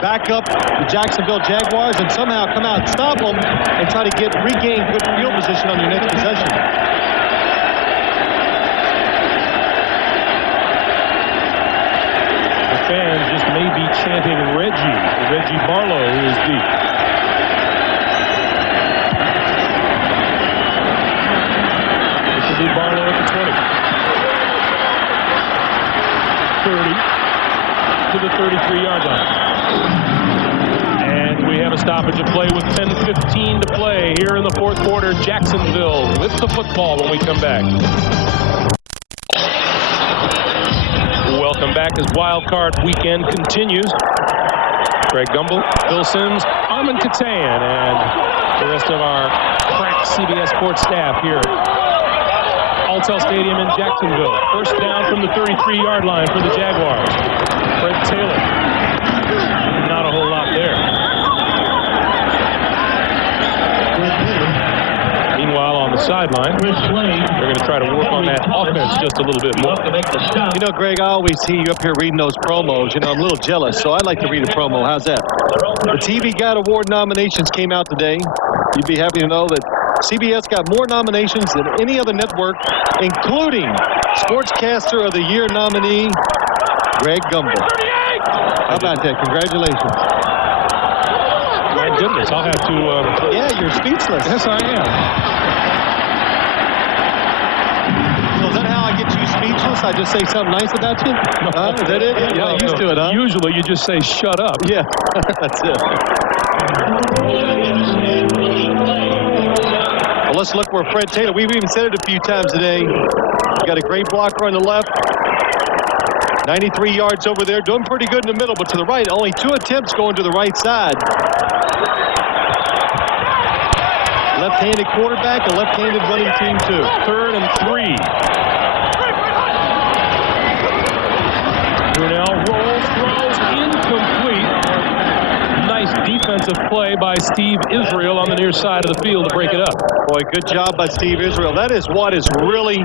back up the Jacksonville Jaguars, and somehow come out and stop them and try to regain good field position on your next possession. The fans just may be chanting Reggie Barlow, who is deep. This will be Barlow at the 20. 30 to the 33-yard line. And we have a stoppage of play with 10:15 to play here in the fourth quarter. Jacksonville with the football when we come back. Welcome back as Wildcard weekend continues. Greg Gumbel, Bill Sims, Armin Katayan, and the rest of our crack CBS Sports staff here Alltel Stadium in Jacksonville. First down from the 33-yard line for the Jaguars. Fred Taylor. Not a whole lot there. Meanwhile, on the sideline, they're going to try to work on that offense just a little bit more. You know, Greg, I always see you up here reading those promos. You know, I'm a little jealous, so I'd like to read a promo. How's that? The TV Guide Award nominations came out today. You'd be happy to know that CBS got more nominations than any other network, including Sportscaster of the Year nominee, Greg Gumbel. How about that? Congratulations. My goodness, I'll have to... Yeah, you're speechless. Yes, I am. So is that how I get you speechless? I just say something nice about you? Is that it? Yeah, used to it, huh? Usually you just say, shut up. Yeah, that's it. Well, let's look where Fred Taylor, we've even said it a few times today. You got a great blocker on the left. 93 yards over there, doing pretty good in the middle, but to the right, only 2 attempts going to the right side. Left-handed quarterback, a left-handed running team too. 3rd and 3. Brunell rolls, throws, incomplete. Nice defensive play by Steve Israel on the near side of the field to break it up. Boy, good job by Steve Israel. That is what has really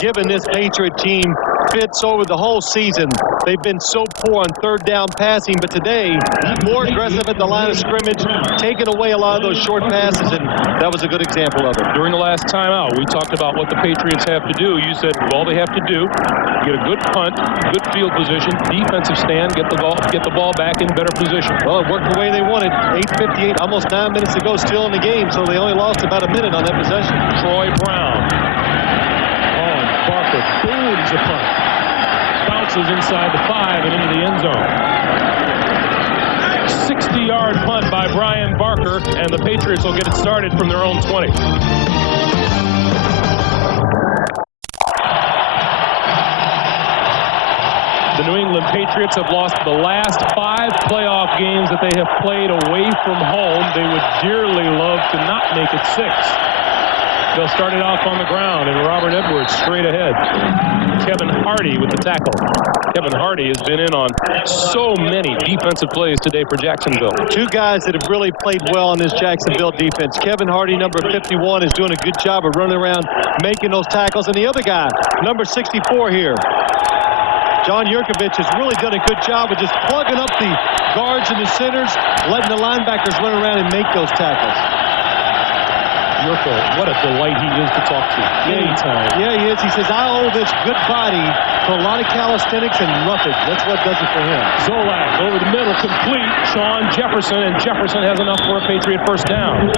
given this Patriot team Fitz, over the whole season, they've been so poor on third down passing, but today, more aggressive at the line of scrimmage, taking away a lot of those short passes, and that was a good example of it. During the last timeout, we talked about what the Patriots have to do. You said all they have to do, get a good punt, good field position, defensive stand, get the ball back in better position. Well, it worked the way they wanted. 8:58, almost 9 minutes to go, still in the game, so they only lost about a minute on that possession. Troy Brown. On Barker booms a punt. Bounces inside the 5 and into the end zone. 60-yard punt by Brian Barker, and the Patriots will get it started from their own 20. The New England Patriots have lost the last 5 playoff games that they have played away from home. They would dearly love to not make it 6. They'll start it off on the ground, and Robert Edwards straight ahead. Kevin Hardy with the tackle. Kevin Hardy has been in on so many defensive plays today for Jacksonville. 2 guys that have really played well in this Jacksonville defense. Kevin Hardy, number 51, is doing a good job of running around, making those tackles. And the other guy, number 64 here, John Yurkovich, has really done a good job of just plugging up the guards and the centers, letting the linebackers run around and make those tackles. Yurko, what a delight he is to talk to. Anytime. Yeah, he is. He says, I owe this good body to a lot of calisthenics and roughage. That's what does it for him. Zolak over the middle, complete. Sean Jefferson, and Jefferson has enough for a Patriot first down.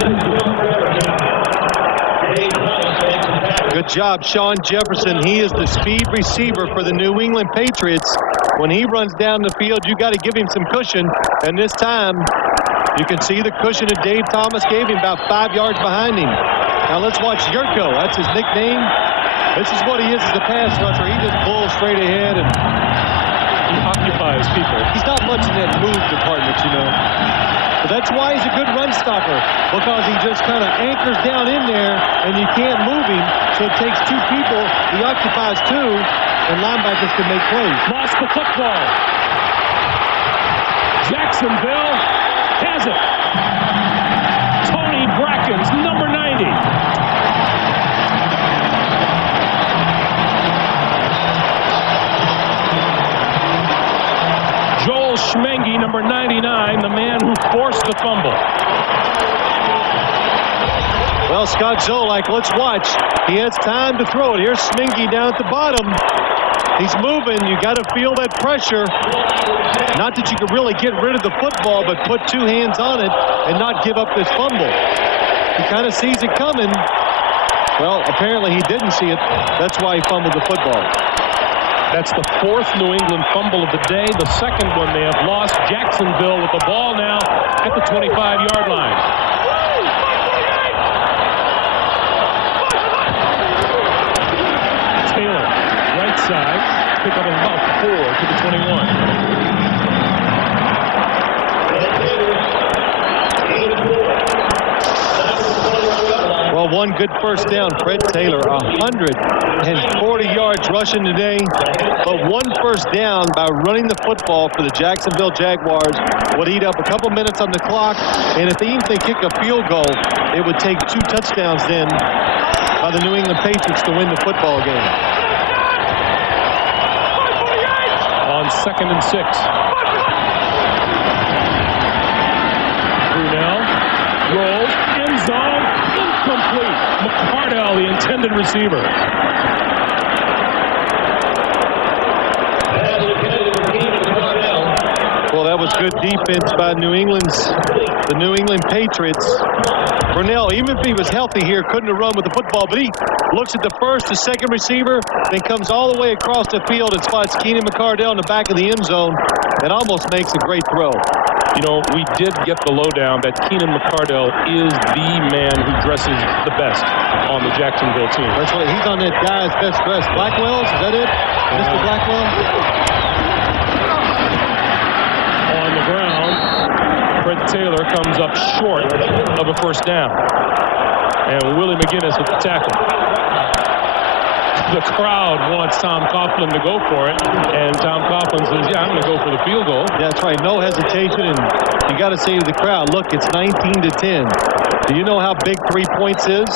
Good job, Sean Jefferson. He is the speed receiver for the New England Patriots. When he runs down the field, you got to give him some cushion. And this time, you can see the cushion that Dave Thomas gave him about 5 yards behind him. Now let's watch Yurko. That's his nickname. This is what he is as a pass rusher. He just pulls straight ahead and he occupies people. He's not much in that move department, you know. But that's why he's a good run stopper, because he just kind of anchors down in there and you can't move him. So it takes 2 people. He occupies 2, and linebackers can make plays. Lost the football. Jacksonville has it. Tony Brackens, number 90. Joel Schmengi, number 99, the man who forced the fumble. Well, Scott Zolak, let's watch. He has time to throw it. Here's Schmengi down at the bottom. He's moving. You got to feel that pressure. Not that you can really get rid of the football, but put 2 hands on it and not give up this fumble. He kind of sees it coming. Well, apparently he didn't see it. That's why he fumbled the football. That's the 4th New England fumble of the day. The 2nd one they have lost. Jacksonville with the ball now at the 25-yard line. Taylor, right side, pick up about 4 to the 21. Well, one good first down. Fred Taylor, 140 yards rushing today, but 1 first down by running the football for the Jacksonville Jaguars would eat up a couple minutes on the clock, and if they even kick a field goal, it would take 2 touchdowns then by the New England Patriots to win the football game. On 2nd and 6. Brunel rolls, end zone, incomplete. McCardell, the intended receiver. Well, that was good defense by the New England Patriots. Brunel, even if he was healthy here, couldn't have run with the football, but he looks at the 1st, the 2nd receiver, then comes all the way across the field and spots Keenan McCardell in the back of the end zone and almost makes a great throw. You know, we did get the lowdown that Keenan McCardell is the man who dresses the best on the Jacksonville team. That's right. He's on that guy's best dress. Blackwell's, is that it? Mr. Blackwell? On the ground, Fred Taylor comes up short of a first down. And Willie McGinnis with the tackle. The crowd wants Tom Coughlin to go for it, and Tom Coughlin says, yeah, I'm going to go for the field goal. Yeah, that's right. No hesitation, and you got to say to the crowd, look, it's 19-10. Do you know how big 3 points is?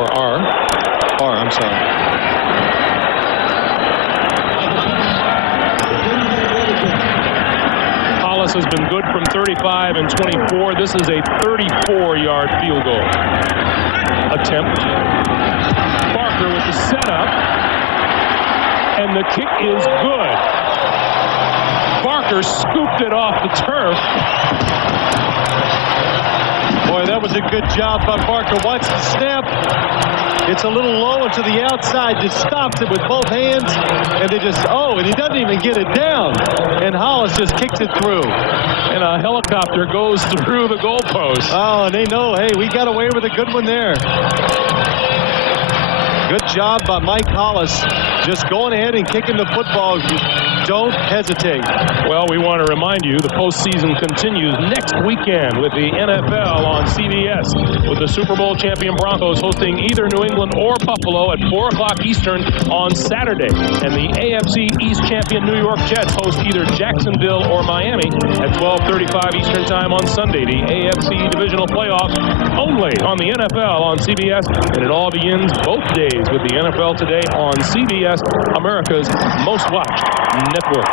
Or are. I'm sorry. Hollis has been good from 35 and 24. This is a 34-yard field goal attempt. Barker with the setup, and the kick is good. Barker scooped it off the turf. Boy, that was a good job by Barker. Watch the snap. It's a little low and to the outside. Just stops it with both hands. And they just, and he doesn't even get it down. And Hollis just kicks it through. And a helicopter goes through the goalpost. Oh, and they know, hey, we got away with a good one there. Good job by Mike Hollis. Just going ahead and kicking the football. Don't hesitate. Well, we want to remind you the postseason continues next weekend with the NFL on CBS, with the Super Bowl champion Broncos hosting either New England or Buffalo at 4 o'clock Eastern on Saturday. And the AFC East champion New York Jets host either Jacksonville or Miami at 12:35 Eastern time on Sunday. The AFC divisional playoffs only on the NFL on CBS. And it all begins both days with the NFL Today on CBS, America's most watched network.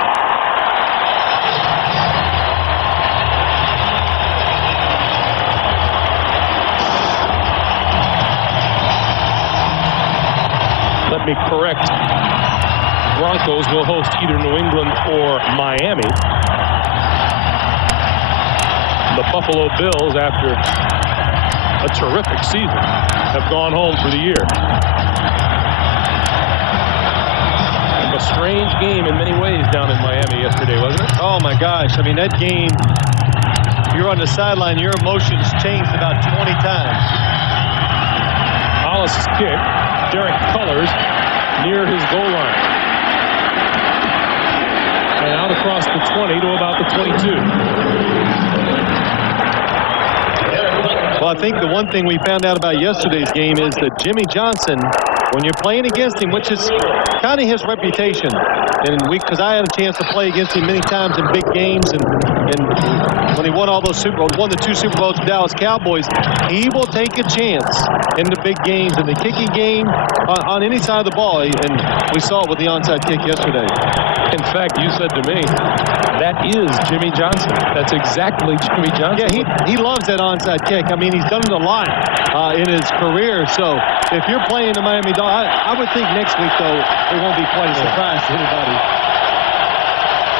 Let me correct. Broncos will host either New England or Miami. The Buffalo Bills, after a terrific season, have gone home for the year. A strange game in many ways down in Miami yesterday, wasn't it? Oh my gosh, I mean, that game, you're on the sideline, your emotions changed about 20 times. Hollis' kick, Derek Cullors near his goal line. And out across the 20 to about the 22. Well, I think the one thing we found out about yesterday's game is that Jimmy Johnson, when you're playing against him, which is kind of his reputation, and because I had a chance to play against him many times in big games, and when he won all those won the 2 Super Bowls with Dallas Cowboys, he will take a chance in the big games, in the kicking game, on any side of the ball, and we saw it with the onside kick yesterday. In fact, you said to me, that is Jimmy Johnson. That's exactly Jimmy Johnson. Yeah, he loves that onside kick. I mean, he's done it a lot in his career. So if you're playing the Miami Dolphins, I would think next week, though, it won't be quite a surprise to anybody.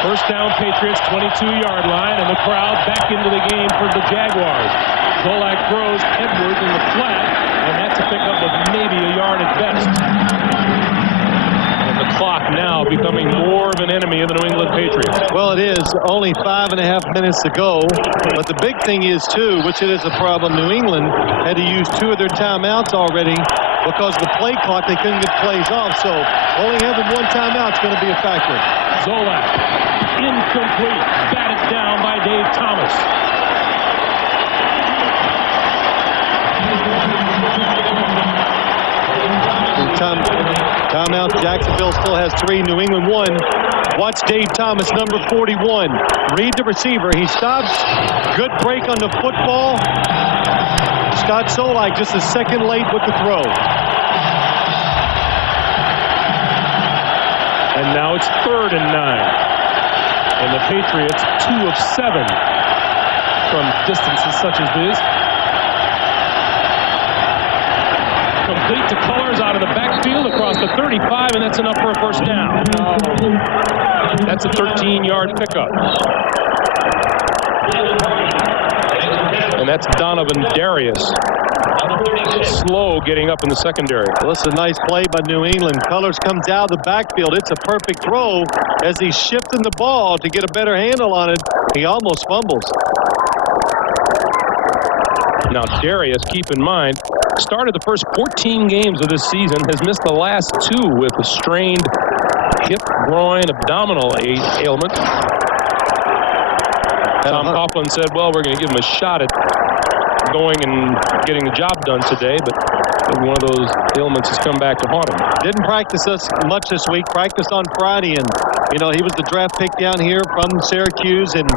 First down, Patriots, 22-yard line, and the crowd back into the game for the Jaguars. Zolak throws Edwards in the flat, and that's a pickup of maybe a yard at best. And the clock now becoming more of an enemy of the New England Patriots. Well, it is only 5.5 minutes to go, but the big thing is, too, which it is a problem, New England had to use 2 of their timeouts already because the play clock, they couldn't get plays off, so only having 1 timeout is going to be a factor. Zolak, incomplete, batted down by Dave Thomas. Timeout. Jacksonville still has 3. New England 1. Watch Dave Thomas, number 41. Read the receiver. He stops. Good break on the football. Scott Zolak just a second late with the throw. And now it's 3rd and 9. And the Patriots 2 of 7 from distances such as this. Complete to Cullors out of the backfield across the 35, and that's enough for a first down. That's a 13-yard pickup. And that's Donovan Darius. Slow getting up in the secondary. Well, this is a nice play by New England. Cullors comes out of the backfield. It's a perfect throw as he's shifting the ball to get a better handle on it. He almost fumbles. Now Darius, keep in mind, started the first 14 games of this season, has missed the last 2 with a strained hip, groin, abdominal ailment. Tom Coughlin said, well, we're going to give him a shot at going and getting the job done today, but maybe one of those ailments has come back to haunt him. Didn't practice us much this week. Practiced on Friday, and you know, he was the draft pick down here from Syracuse, and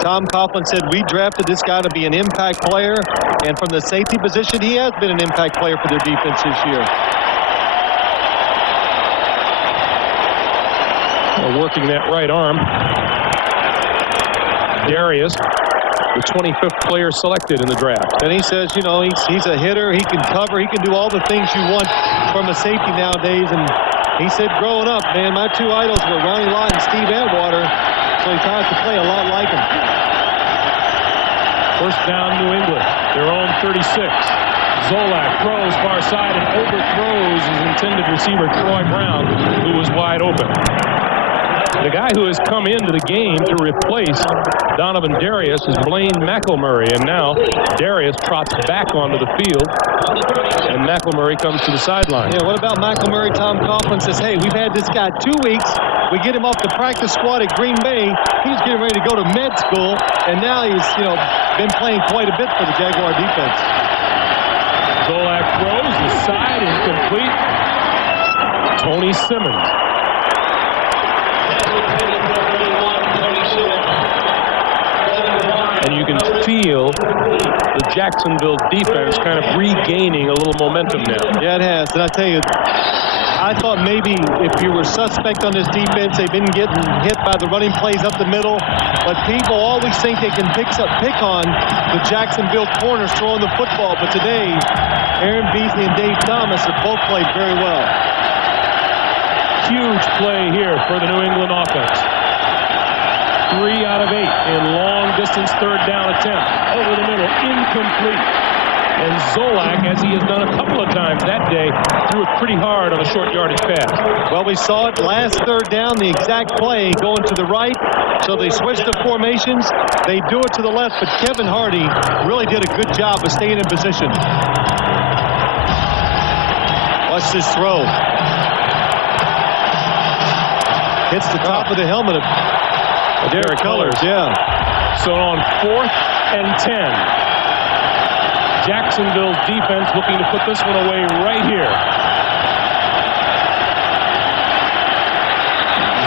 Tom Coughlin said we drafted this guy to be an impact player, and from the safety position, he has been an impact player for their defense this year. working that right arm. Darius, the 25th player selected in the draft. And he says, you know, he's a hitter. He can cover. He can do all the things you want from a safety nowadays. And he said, growing up, man, my two idols were Ronnie Lott and Steve Atwater. So he tried to play a lot like him. First down, New England. Their own 36. Zolak throws far side and overthrows his intended receiver, Troy Brown, who was wide open. The guy who has come into the game to replace Donovan Darius is Blaine McElmurray, and now Darius trots back onto the field, and McElmurray comes to the sideline. Yeah, what about McElmurray? Tom Coughlin says, hey, we've had this guy 2 weeks. We get him off the practice squad at Green Bay. He's getting ready to go to med school, and now he's, you know, been playing quite a bit for the Jaguar defense. Zolak throws the side, incomplete. Tony Simmons. And you can feel the Jacksonville defense kind of regaining a little momentum now. Yeah, it has. And I tell you, I thought maybe if you were suspect on this defense, they've been getting hit by the running plays up the middle. But people always think they can pick on the Jacksonville corners throwing the football. But today, Aaron Beasley and Dave Thomas have both played very well. Huge play here for the New England offense. 3 out of 8 in long distance third down attempt. Over the middle, incomplete. And Zolak, as he has done a couple of times that day, threw it pretty hard on a short yardage pass. Well, we saw it last third down, the exact play going to the right. So they switched the formations. They do it to the left, but Kevin Hardy really did a good job of staying in position. Watch this throw. Hits the top of the helmet of Derek Cullors. Yeah. So on 4th and 10. Jacksonville's defense looking to put this one away right here.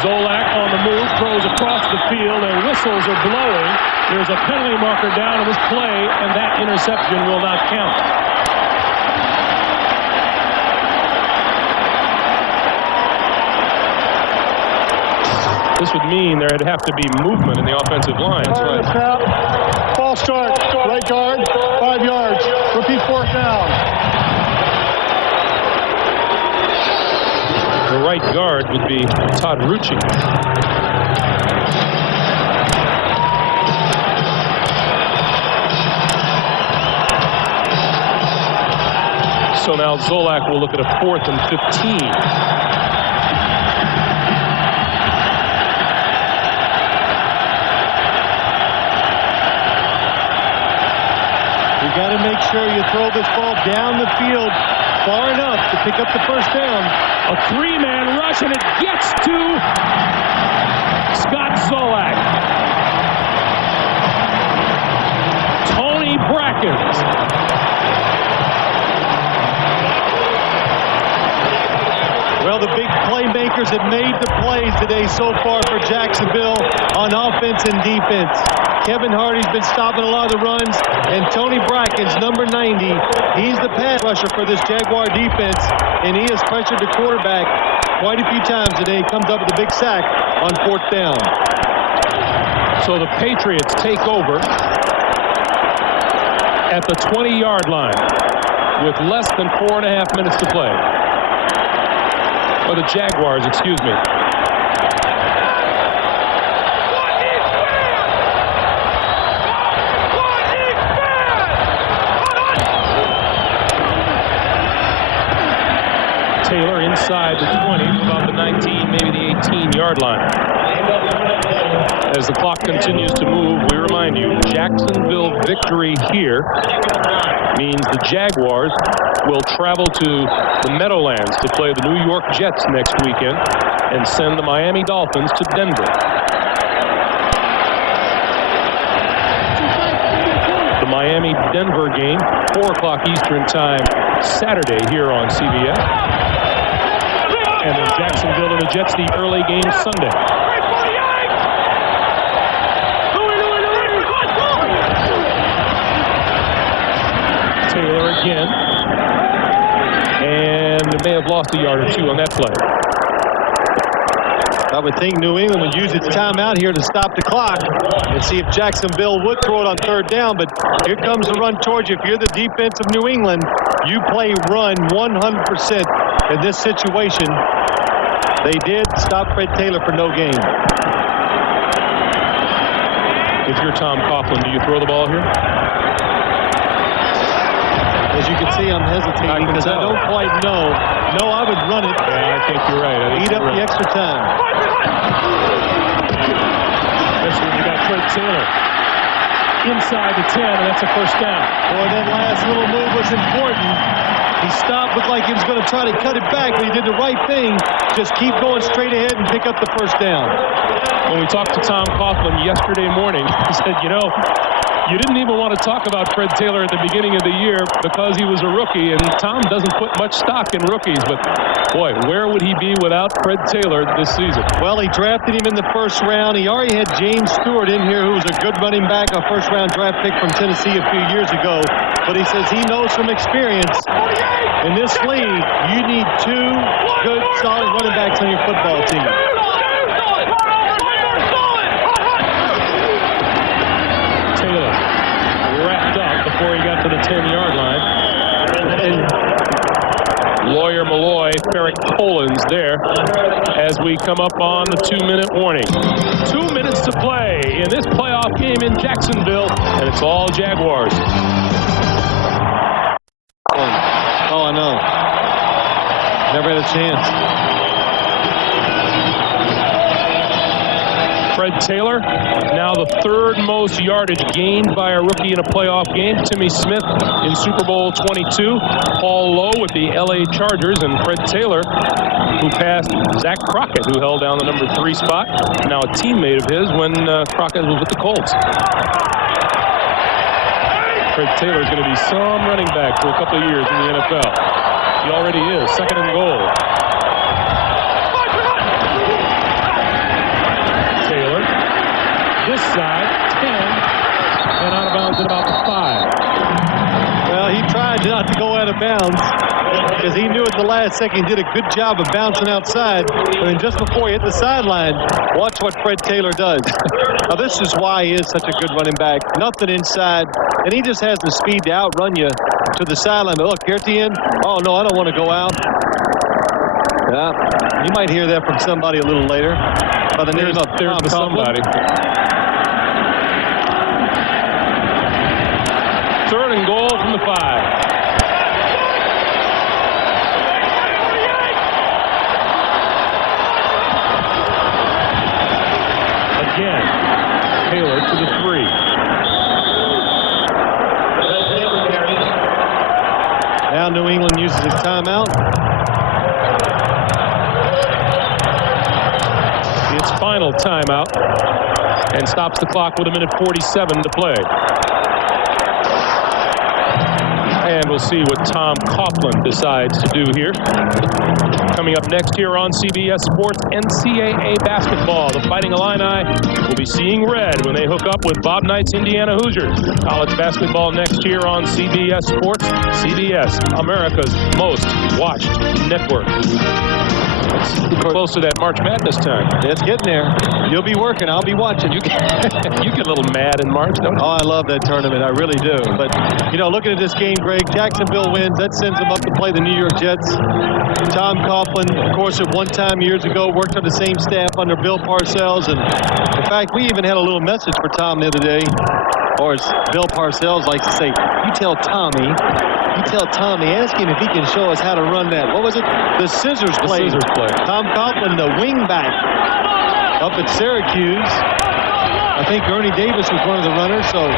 Zolak on the move, throws across the field, and whistles are blowing. There's a penalty marker down on this play, and that interception will not count. This would mean there'd have to be movement in the offensive line. That's right. Snap. False start. Right guard. 5 yards. Repeat 4th down. The right guard would be Todd Rucci. So now Zolak will look at a 4th and 15. Got to make sure you throw this ball down the field far enough to pick up the first down. A 3-man rush, and it gets to Scott Zolak. Tony Brackens. Well, the big playmakers have made the plays today so far for Jacksonville on offense and defense. Kevin Hardy's been stopping a lot of the runs, and Tony Brackens, number 90, he's the pass rusher for this Jaguar defense, and he has pressured the quarterback quite a few times today. Comes up with a big sack on 4th down. So the Patriots take over at the 20-yard line with less than 4.5 minutes to play. Or the Jaguars, excuse me. Taylor inside the 20, about the 19, maybe the 18-yard line. As the clock continues to move, we remind you, Jacksonville victory here means the Jaguars will travel to the Meadowlands to play the New York Jets next weekend and send the Miami Dolphins to Denver. The Miami-Denver game, 4 o'clock Eastern time, Saturday here on CBS. And then Jacksonville and the Jets, the early game Sunday. Taylor again. And may have lost a yard or two on that play. That would think New England would use its timeout here to stop the clock and see if Jacksonville would throw it on third down. But here comes the run towards you. If you're the defense of New England, you play run 100% in this situation. They did stop Fred Taylor for no gain. If you're Tom Coughlin, do you throw the ball here? As you can see, I'm hesitating because I don't quite know. No, I would run it. Yeah, I think you're right. Eat up the extra time. Especially when you got Fred Taylor inside the 10, and that's a first down. Boy, that last little move was important. He stopped, looked like he was going to try to cut it back, but he did the right thing. Just keep going straight ahead and pick up the first down. When we talked to Tom Coughlin yesterday morning, he said, you know, you didn't even want to talk about Fred Taylor at the beginning of the year because he was a rookie, and Tom doesn't put much stock in rookies, but boy, where would he be without Fred Taylor this season? Well, he drafted him in the first round. He already had James Stewart in here, who was a good running back, a first-round draft pick from Tennessee a few years ago, but he says he knows from experience in this league, you need two good, solid running backs on your football team. Taylor wrapped up before he got to the 10-yard line. And Lawyer Malloy, Ferrick Collins there as we come up on the 2-minute warning. 2 minutes to play in this playoff game in Jacksonville, and it's all Jaguars. Oh, I know. Never had a chance. Fred Taylor, now the third most yardage gained by a rookie in a playoff game. Timmy Smith in Super Bowl 22. Paul Lowe with the LA Chargers, and Fred Taylor, who passed Zach Crockett, who held down the number 3 spot. Now a teammate of his when Crockett was with the Colts. Fred Taylor is going to be some running back for a couple of years in the NFL. He already is. 2nd and goal. Taylor, this side, 10, and out of bounds at about the 5. Well, he tried not to go out of bounds because he knew at the last second he did a good job of bouncing outside. And then just before he hit the sideline, watch what Fred Taylor does. Now, this is why he is such a good running back. Nothing inside, and he just has the speed to outrun you to the sideline. But look, here at the end, oh, no, I don't want to go out. Yeah, you might hear that from somebody a little later. By the name of there's the somebody. 3rd and goal from the 5. Again, Taylor to the 3. Now New England uses his timeout. Its final timeout, and stops the clock with 1:47 to play. And we'll see what Tom Coughlin decides to do here. Coming up next here on CBS Sports, NCAA basketball. The Fighting Illini will be seeing red when they hook up with Bob Knight's Indiana Hoosiers. College basketball next year on CBS Sports. CBS, America's most watched network. It's close to that March Madness time. It's getting there. You'll be working. I'll be watching. You get a little mad in March, don't you? Oh, I love that tournament. I really do. But, you know, looking at this game, Greg, Jacksonville wins. That sends them up to play the New York Jets. Tom Coughlin, of course, at one time years ago, worked on the same staff under Bill Parcells. And, in fact, we even had a little message for Tom the other day. Or as Bill Parcells likes to say, you tell Tommy, ask him if he can show us how to run that. What was it? The scissors play. The scissors play. Tom Coughlin, the wing back up at Syracuse. I think Ernie Davis was one of the runners, so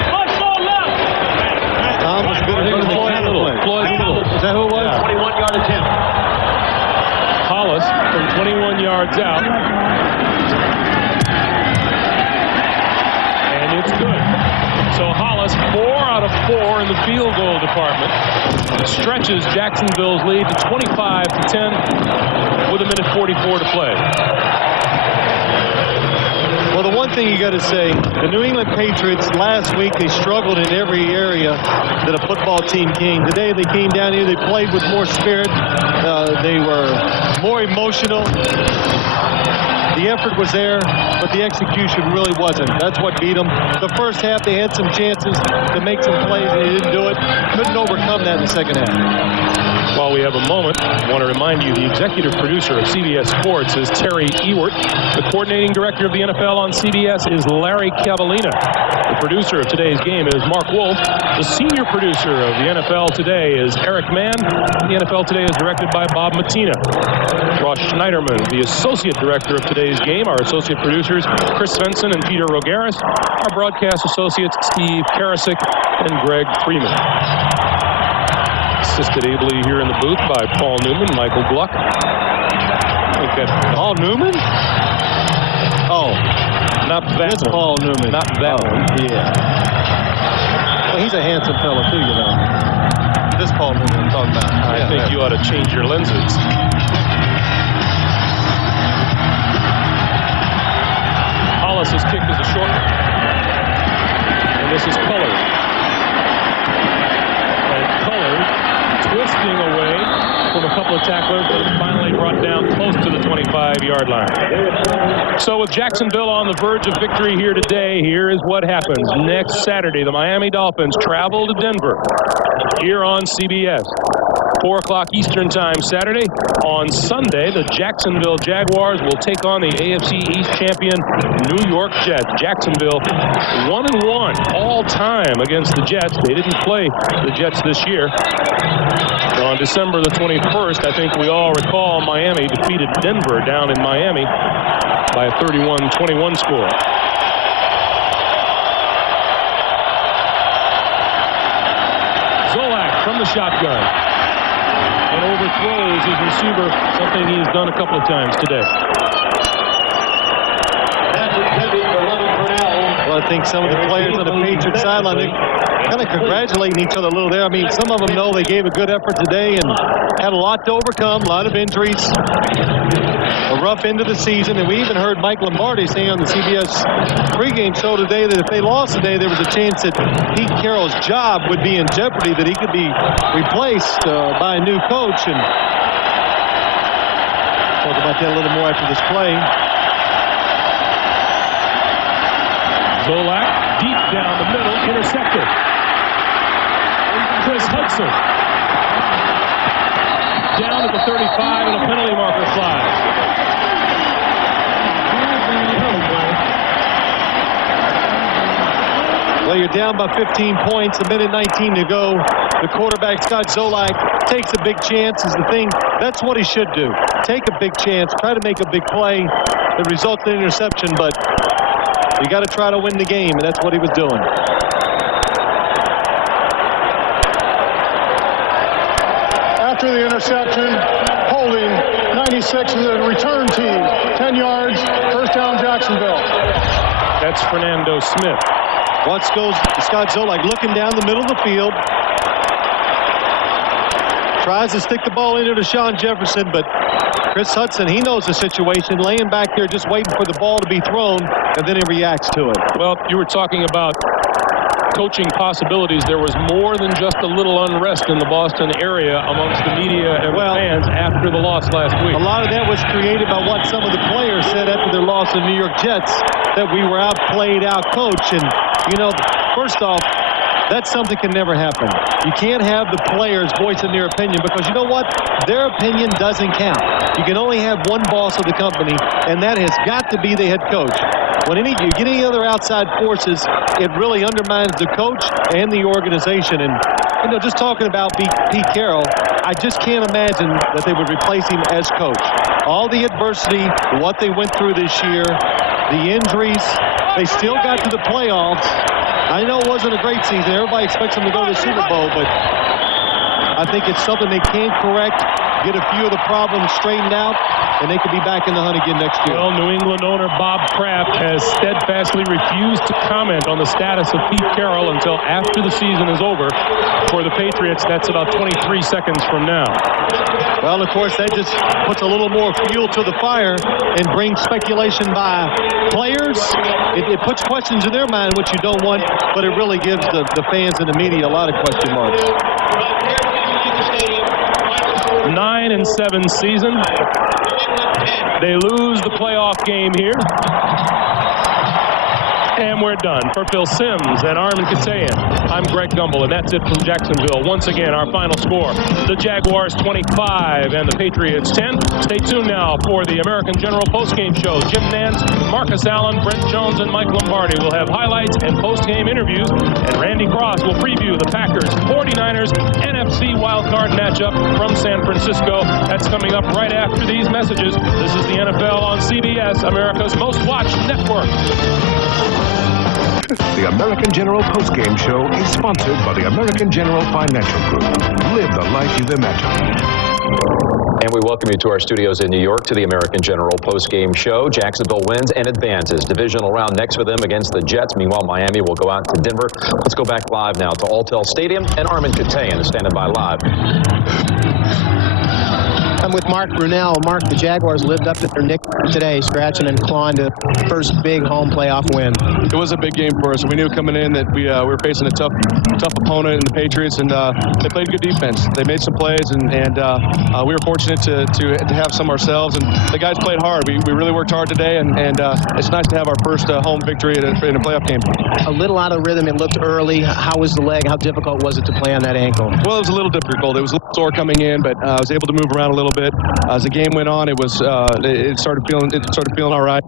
Tom was good at running the play. Is that who it was? 21-yard attempt. Hollis from 21 yards out. And it's good. So Hollis, 4 out of 4 in the field goal department, stretches Jacksonville's lead to 25-10 with 1:44 to play. Well, the one thing you got to say, the New England Patriots last week, they struggled in every area that a football team came. Today they came down here, they played with more spirit, they were more emotional. The effort was there, but the execution really wasn't. That's what beat them. The first half, they had some chances to make some plays, and they didn't do it. Couldn't overcome that in the second half. While we have a moment, I want to remind you the executive producer of CBS Sports is Terry Ewert. The coordinating director of the NFL on CBS is Larry Cavallina. The producer of today's game is Mark Wolf. The senior producer of the NFL Today is Eric Mann. The NFL Today is directed by Bob Matina. Ross Schneiderman, the associate director of today's game. Our associate producers, Chris Svensson and Peter Rogaris. Our broadcast associates, Steve Karasik and Greg Freeman. Assisted ably here in the booth by Paul Newman, Michael Gluck. Paul Newman? Oh, not that That's Paul Newman. Not that one. Yeah. Well, he's a handsome fellow, too, you know. This Paul Newman I'm talking about. I think you ought to change your lenses. Hollis's kick is a short one. And this is Cullers. And Cullers twisting away from a couple of tacklers, but it's finally brought down close to the 25-yard line. So with Jacksonville on the verge of victory here today, here is what happens. Next Saturday, the Miami Dolphins travel to Denver here on CBS. 4 o'clock Eastern time Saturday. On Sunday, the Jacksonville Jaguars will take on the AFC East champion New York Jets. Jacksonville 1-1 all time against the Jets. They didn't play the Jets this year. On December the 21st, I think we all recall Miami defeated Denver down in Miami by a 31-21 score. Zolak from the shotgun. And overthrows his receiver, something he's done a couple of times today. Well, I think some of the players on the Patriots sideline, they're kind of congratulating each other a little there. I mean, some of them know they gave a good effort today and had a lot to overcome, a lot of injuries, a rough end of the season. And we even heard Mike Lombardi say on the CBS pregame show today that if they lost today, there was a chance that Pete Carroll's job would be in jeopardy, that he could be replaced by a new coach. And talk about that a little more after this play. Zolak deep down the middle, intercepted. Chris Hudson down at the 35 and a penalty marker flies. Well, you're down by 15 points, a minute 19 to go. The quarterback, Scott Zolak, takes a big chance is the thing. That's what he should do. Take a big chance, try to make a big play that results in an interception, but you got to try to win the game, and that's what he was doing. After the interception, holding 96 of the return team, 10 yards, first down Jacksonville. That's Fernando Smith. Watch goes Scott Zolak looking down the middle of the field. Tries to stick the ball into Deshaun Jefferson, but Chris Hudson, he knows the situation, laying back there just waiting for the ball to be thrown, and then he reacts to it. Well, you were talking about coaching possibilities. There was more than just a little unrest in the Boston area amongst the media and fans after the loss last week. A lot of that was created by what some of the players said after their loss to the New York Jets, that we were outplayed, outcoached. And, you know, first off, that something can never happen. You can't have the players voicing their opinion because you know what? Their opinion doesn't count. You can only have one boss of the company, and that has got to be the head coach. When you get any other outside forces, it really undermines the coach and the organization. And, you know, just talking about Pete Carroll, I just can't imagine that they would replace him as coach. All the adversity, what they went through this year, the injuries, they still got to the playoffs. I know it wasn't a great season. Everybody expects them to go to the Super Bowl, but I think it's something they can correct, get a few of the problems straightened out, and they could be back in the hunt again next year. Well, New England owner Bob Kraft has steadfastly refused to comment on the status of Pete Carroll until after the season is over. For the Patriots, that's about 23 seconds from now. Well, of course, that just puts a little more fuel to the fire and brings speculation by players. It puts questions in their mind, which you don't want, but it really gives the fans and the media a lot of question marks. 9-7 season. They lose the playoff game here. And we're done. For Phil Simms and Armin Katayan, I'm Greg Gumbel, and that's it from Jacksonville. Once again, our final score, the Jaguars 25 and the Patriots 10. Stay tuned now for the American General postgame show. Jim Nantz, Marcus Allen, Brent Jones, and Mike Lombardi will have highlights and postgame interviews, and Randy Cross will preview the Packers 49ers NFC Wildcard matchup from San Francisco. That's coming up right after these messages. This is the NFL on CBS, America's most watched network. The American General postgame show is sponsored by the American General Financial Group. Live the life you've imagined. And we welcome you to our studios in New York to the American General postgame show. Jacksonville wins and advances. Divisional round next for them against the Jets. Meanwhile, Miami will go out to Denver. Let's go back live now to Alltel Stadium, and Armin Katayan is standing by live. I'm with Mark Brunell. Mark, the Jaguars lived up to their nickname today, scratching and clawing to first big home playoff win. It was a big game for us. We knew coming in that we were facing a tough opponent in the Patriots, and they played good defense. They made some plays, and we were fortunate to have some ourselves. And the guys played hard. We really worked hard today, and it's nice to have our first home victory in a playoff game. A little out of rhythm. It looked early. How was the leg? How difficult was it to play on that ankle? Well, it was a little difficult. It was a little sore coming in, but I was able to move around a little bit. As the game went on, it started feeling all right.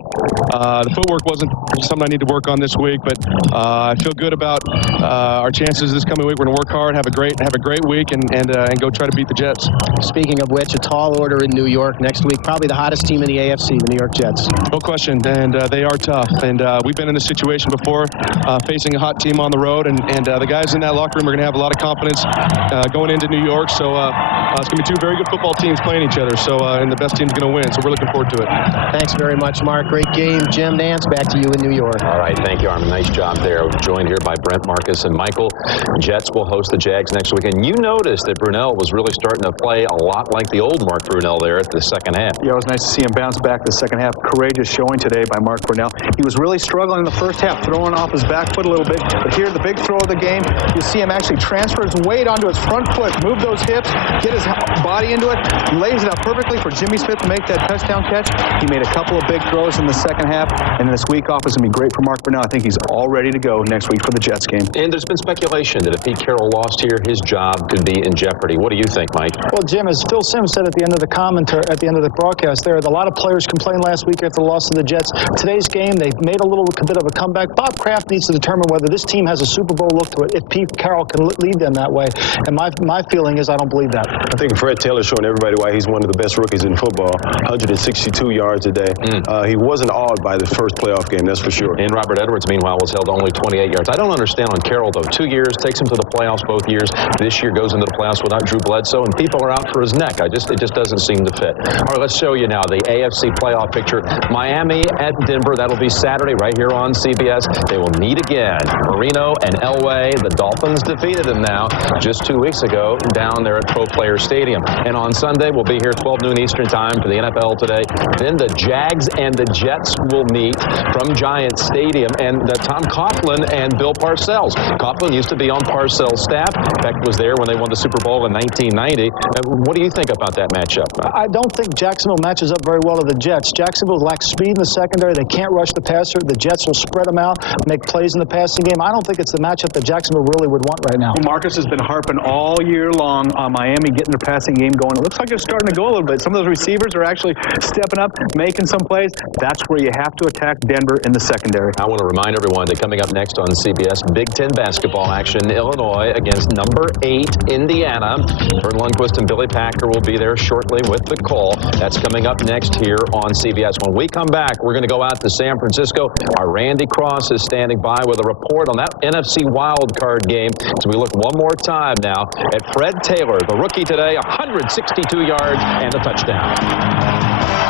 The footwork wasn't something I need to work on this week, but I feel good about our chances this coming week. We're going to work hard, have a great week, and go try to beat the Jets. Speaking of which, a tall order in New York next week. Probably the hottest team in the AFC, the New York Jets. No question, and they are tough. And we've been in this situation before, facing a hot team on the road, and the guys in that locker room are going to have a lot of confidence going into New York. So it's going to be two very good football teams playing each other. So and the best team's going to win. So we're looking forward to it. Thanks very much, Mark. Great game. Jim Nantz, back to you in New York. All right, thank you, Armin. Nice job there. We're joined here by Brent, Marcus, and Michael. Jets will host the Jags next week. And you noticed that Brunell was really starting to play a lot like the old Mark Brunell there at the second half. Yeah, it was nice to see him bounce back the second half. Courageous showing today by Mark Brunell. He was really struggling in the first half, throwing off his back foot a little bit. But here, the big throw of the game, you see him actually transfer his weight onto his front foot, move those hips, get his body into it, lays it up perfectly for Jimmy Smith to make that touchdown catch. He made a couple of big throws in the second half, and this week off is going to be great for Mark Brunell. I think he's all ready to go next week for the Jets game. And there's been speculation that if Pete Carroll lost here, his job could be in jeopardy. What do you think, Mike? Well, Jim, as Phil Simms said at the end of the commentary, at the end of the broadcast there, a lot of players complained last week after the loss to the Jets. Today's game, they made a little bit of a comeback. Bob Kraft needs to determine whether this team has a Super Bowl look to it, if Pete Carroll can lead them that way. And my feeling is I don't believe that. I think Fred Taylor's showing everybody why he's one of the best rookies in football. 162 yards a day. He wasn't awed by the first playoff game, that's for sure. And Robert Edwards, meanwhile, was held only 28 yards. I don't understand on Carroll, though. 2 years, takes him to the playoffs both years. This year goes into the playoffs without Drew Bledsoe, and people are out for his neck. It just doesn't seem to fit. All right, let's show you now the AFC playoff picture. Miami at Denver. That'll be Saturday right here on CBS. They will meet again. Marino and Elway. The Dolphins defeated them now just 2 weeks ago down there at Pro Player Stadium. And on Sunday, we'll be here 12 noon Eastern time for the NFL Today. Then the Jags and the Jets will meet from Giants Stadium, and Tom Coughlin and Bill Parcells. Coughlin used to be on Parcells' staff. In fact, was there when they won the Super Bowl in 1990. What do you think about that matchup? I don't think Jacksonville matches up very well to the Jets. Jacksonville lacks speed in the secondary. They can't rush the passer. The Jets will spread them out, make plays in the passing game. I don't think it's the matchup that Jacksonville really would want right now. Well, Marcus has been harping all year long on Miami getting their passing game going. It looks like it's starting to go a little bit. Some of those receivers are actually stepping up, making some plays. That's where you have to attack Denver in the secondary. I want to remind everyone that coming up next on CBS, Big Ten basketball action, Illinois against number 8 Indiana. Vern Lundquist and Billy Packer will be there shortly with the call. That's coming up next here on CBS. When we come back, we're going to go out to San Francisco. Our Randy Cross is standing by with a report on that NFC Wildcard game. So we look one more time now at Fred Taylor, the rookie today, 162 yards and a touchdown.